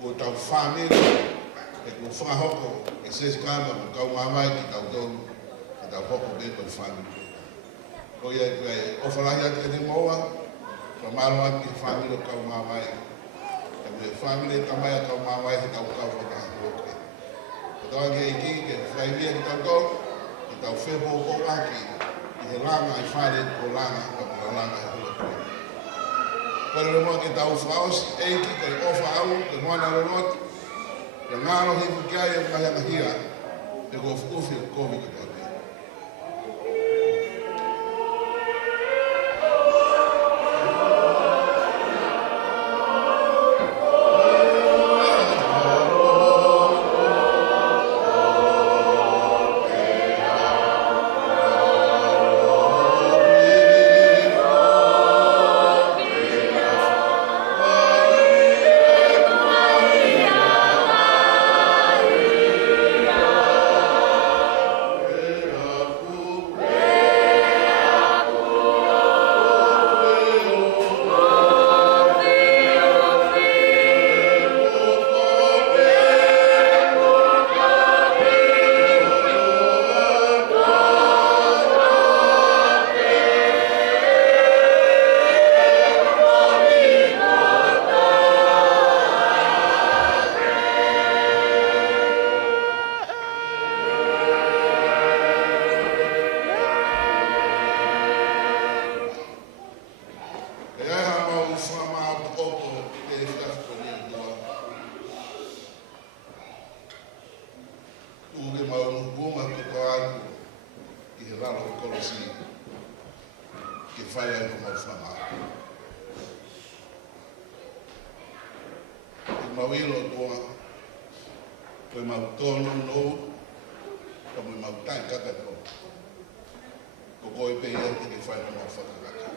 Ko tau whaamiri, he ko whahoko e sesi kāma ko kau mawai ki tau tonu, ke tau hoko peo koe whaamiri. Ko ia koe o whalahi atu e te moa, ka malo atu ki whaamiri o kau mawai. He koe whaamiri e tamai a kau mawai he tau kau whataha koe. Ko tau ange e ki ke whaimia ki tau tonu, tau whebo o aki i he langa i whaere o langa ka pura langa e hula koe. Kore le mua ke tau whaosi eiki kai ofa au ke moana roroti ke ngāro hiku kia e kahanga hia e ko ufi o kovi ke tote. Mawilo toa, koe mau tono no, ka mo mau tai kaka ko. Ko koe pe ia te ke whai mau whakakaka.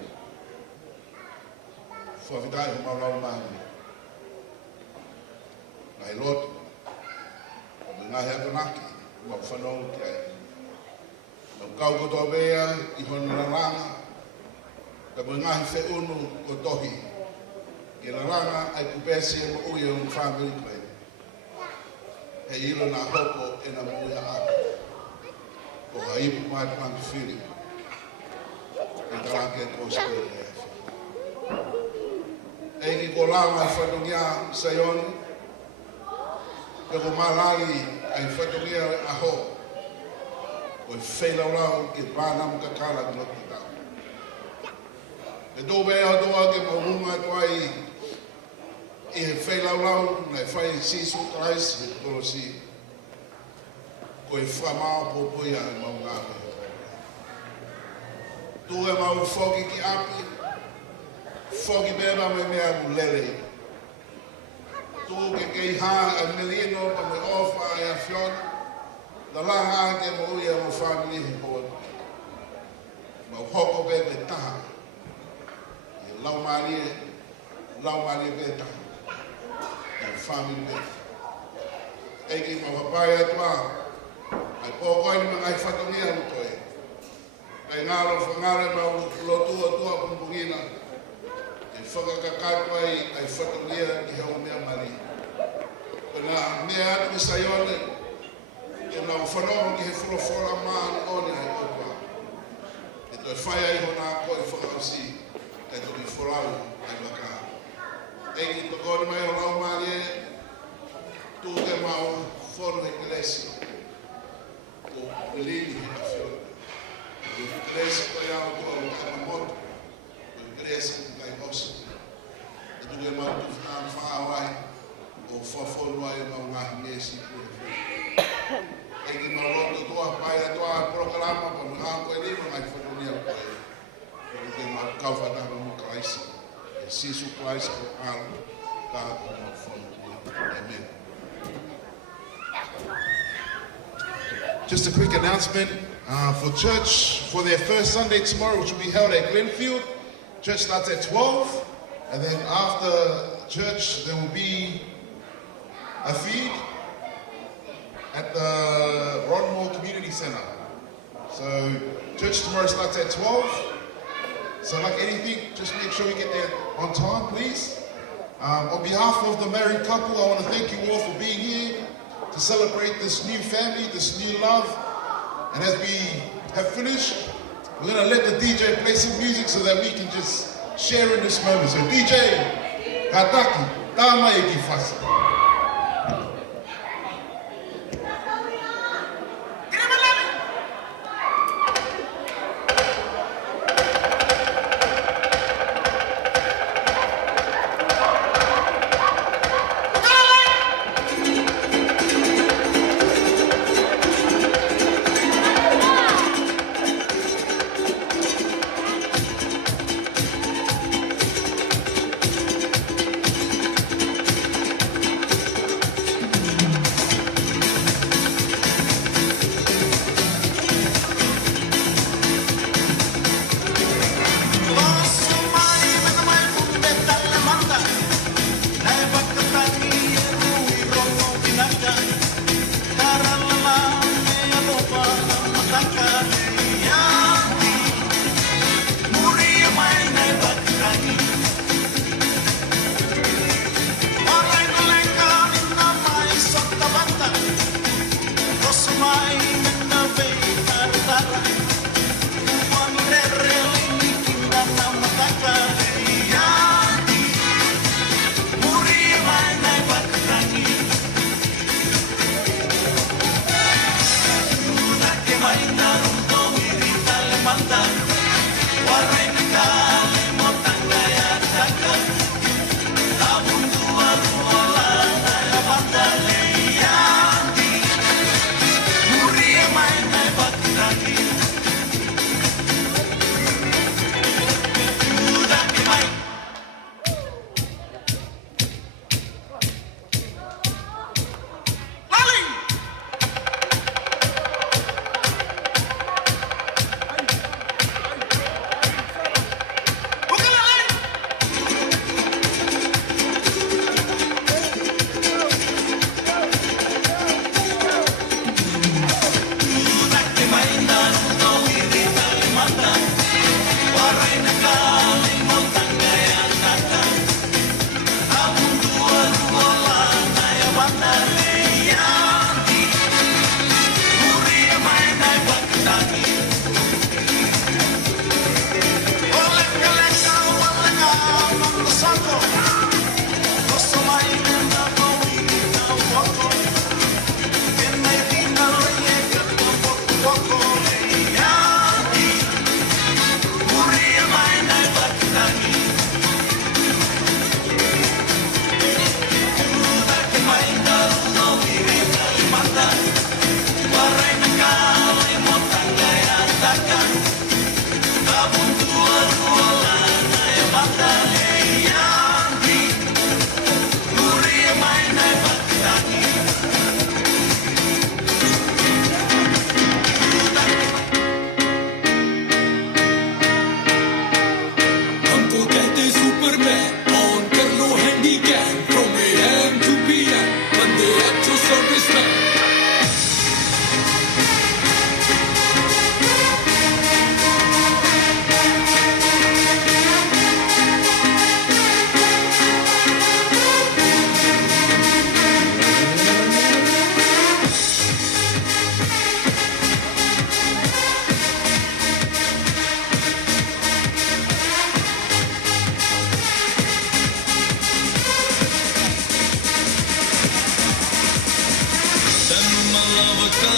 Whawhitai ho mau lau mahi. Ngai loto, ka mo ngahi ako naki, mau whanau ki ai. Mau kau koto bea, i hono raranga, ka mo ngahi whe unu o tohi. Ke raranga ai kupesi e mo ui o whamiri koe. He ilo na hoko e na mo ui a ako. Ko haipu mai pangu whiri. E taranke ko skoe e awhi. Eiki ko lama ai whatongia Sayoni. Pe ko malali ai whatongia aho. o whailau ke pānamu kakara ki lotu tau. E tō mea toa ke maunga toai i he whailau nei whai Sisu Christ me kolosi. Ko e whamao pōpoi a e maunga me. Tō e mau whoki ki api, whoki beba me mea mu lele. Tō ke kei hā a melino pa me ofa e a whiona, na la hā ke mo ui a mo whamini he hoa. Mau hoko be me taha, e lau marie be taha, e whamini be. Eki mau hapai atua, ai pōkoi ni mga i whatongi anu koe. Kai ngāro whangare mau lotua tua pumbungina, e whakakakatua ai whatongia ki hau mea mari. Pena mea atu ki saione, e nau whanoho ki he whorofora maa ni one ai opa. E toi whai ai hona koe whakausi, kai toki whorau ai waka. Eki tokoni mai o lau maari e, tū ke mau whono he kilesi. Ko lili he a whiona. Ko kilesi koe au kua o kama moto, ko kilesi ko kai osu. E tu ke mau tu whanam whaawai, o whawhonu ai mau ngahi ngesi kua he whiona. Eki mau roto tua, pai a tua proklama, pa mga koe lima ngai whanonia koe. Ko te mau kauwhatama mo Christ. E Sisu Christ ko alu, ka ko mau whanu. Amen. Just a quick announcement for church, for their first Sunday tomorrow, which will be held at Glenfield. Church starts at 12, and then after church, there will be a feed at the Rodmore Community Center. So church tomorrow starts at 12. So like anything, just make sure you get there on time, please. On behalf of the married couple, I want to thank you all for being here to celebrate this new family, this new love. And as we have finished, we're going to let the DJ play some music so that we can just share in this moment. So DJ, Kataki, Tama Eki Fasa.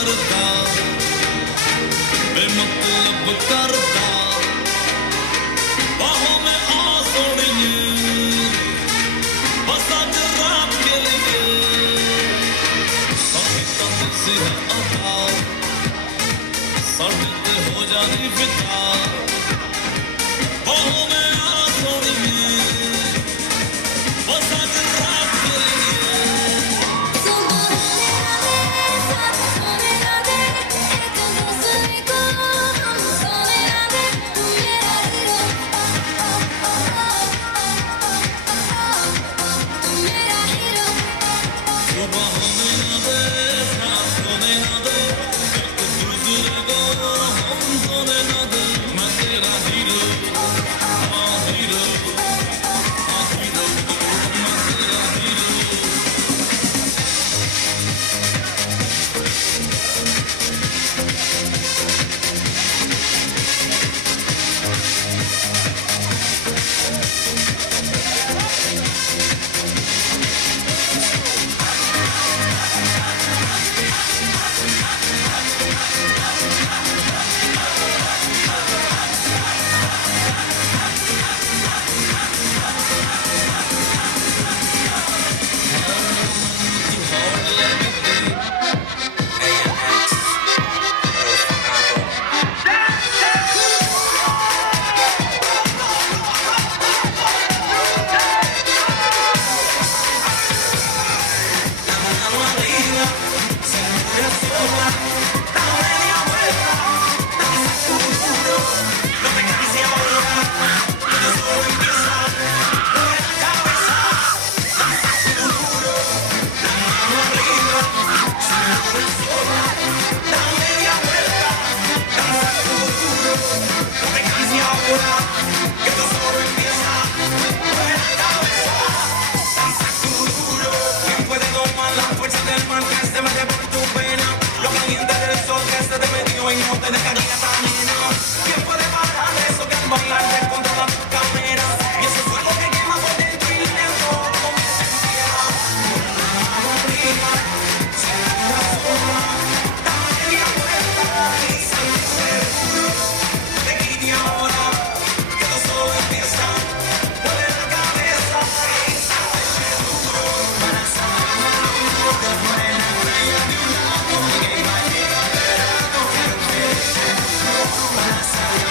करता बेमतलब करता बाहों में आ सोनिए बस आज रात के लिए कभी कभी सी है अता सड़ते हो जानी फिदा बाहों में आ सोनिए बस आज रात के लिए Para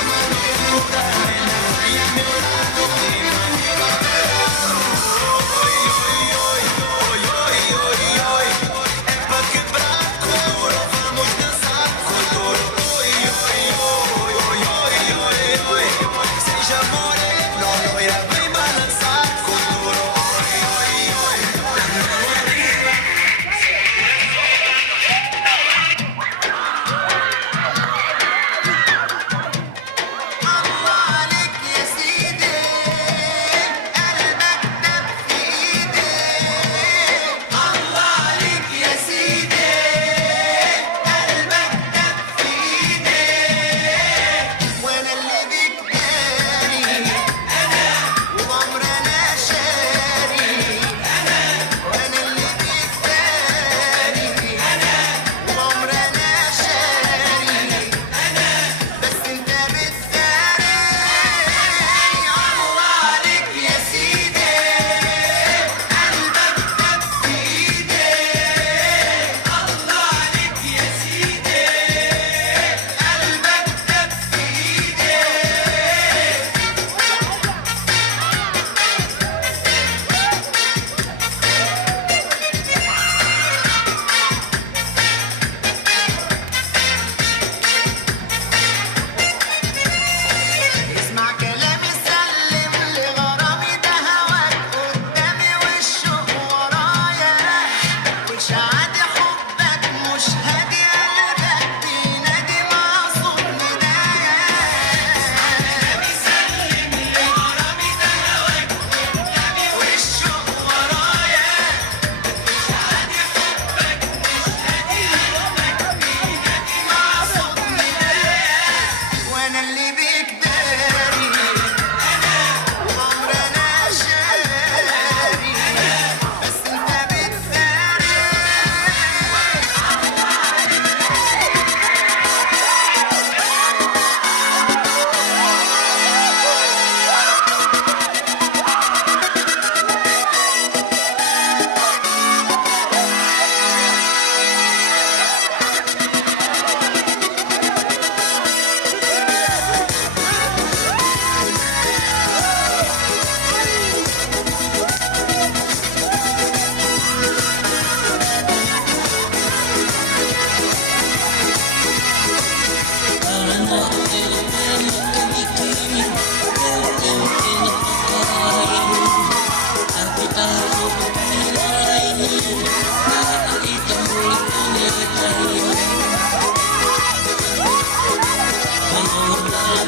Yeah.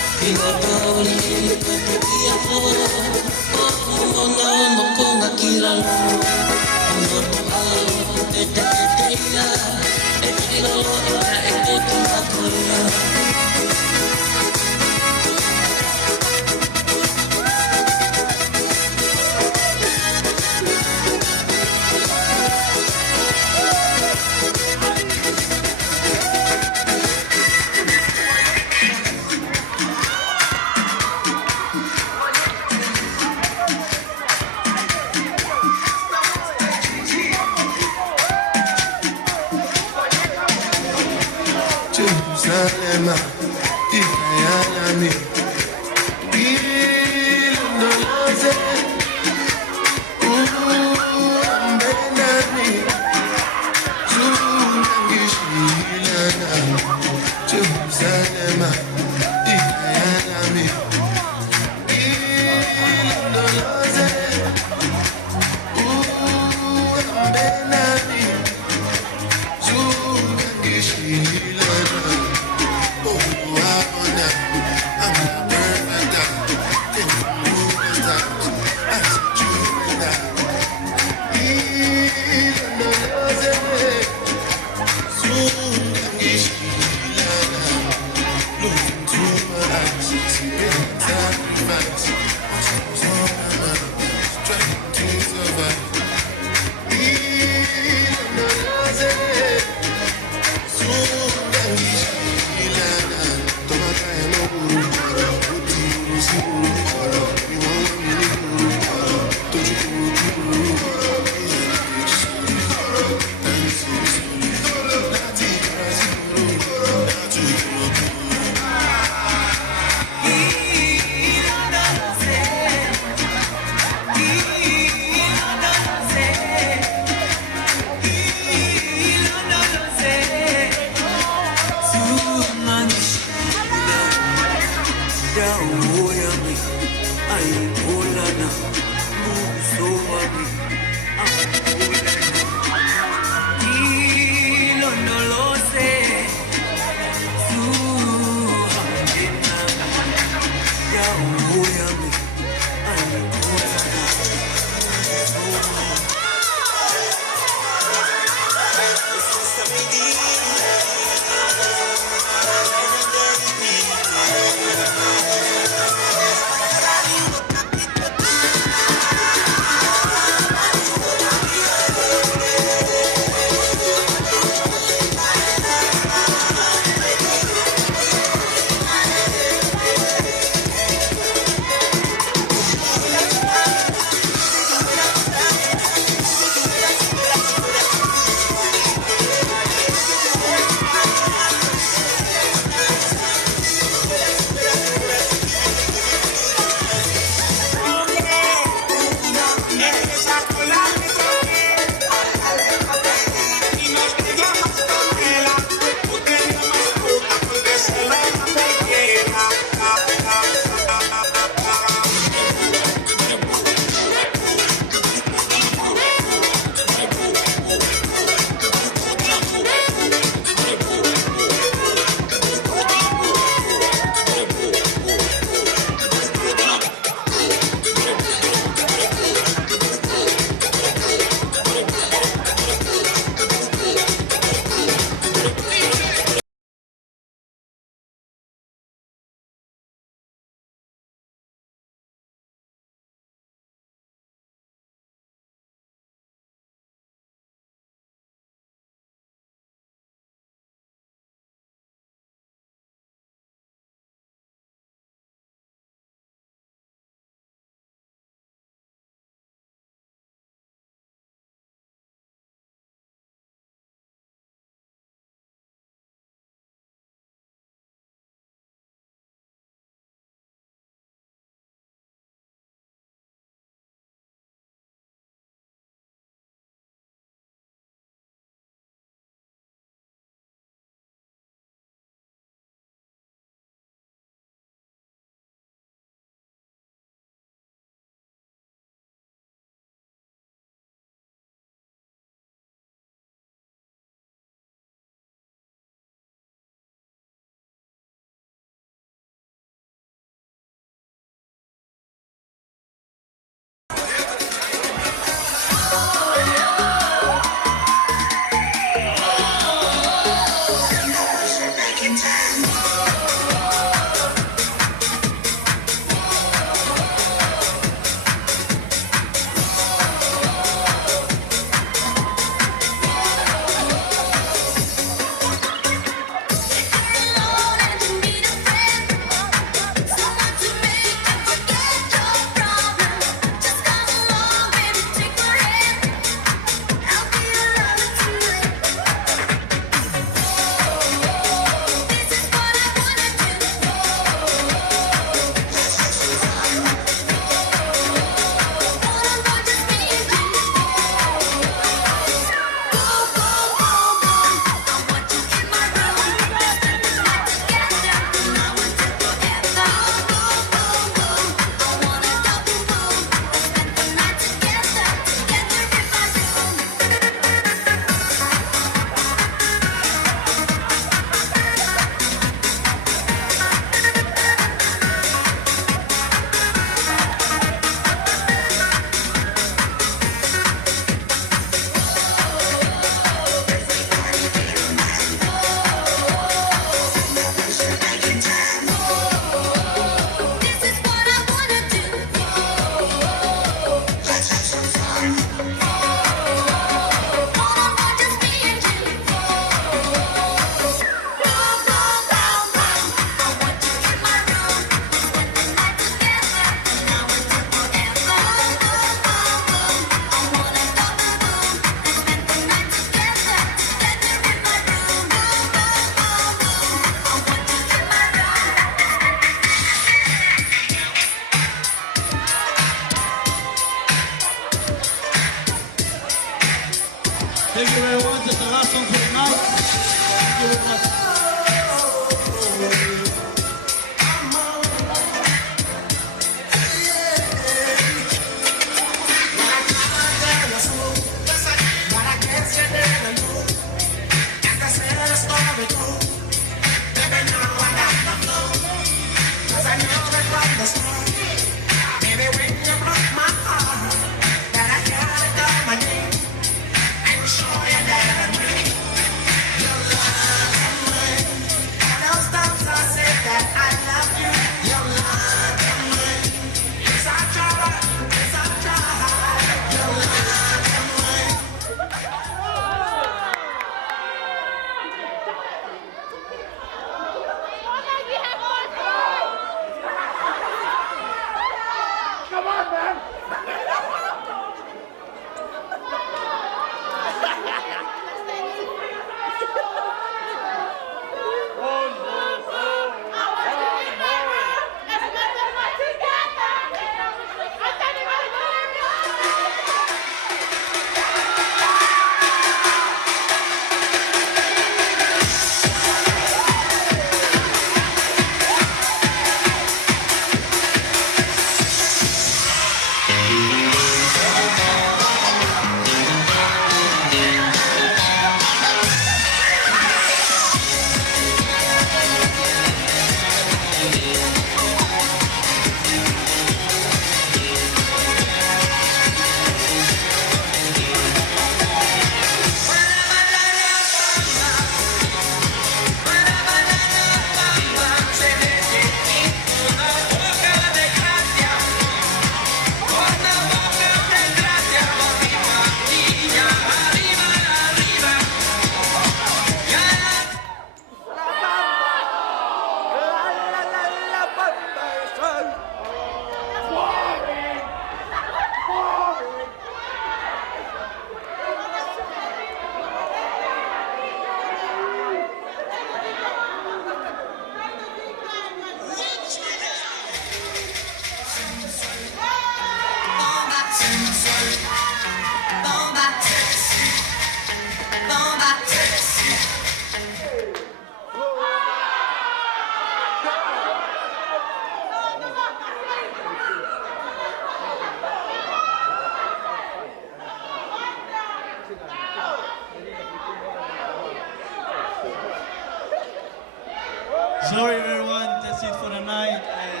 that's it for the night. And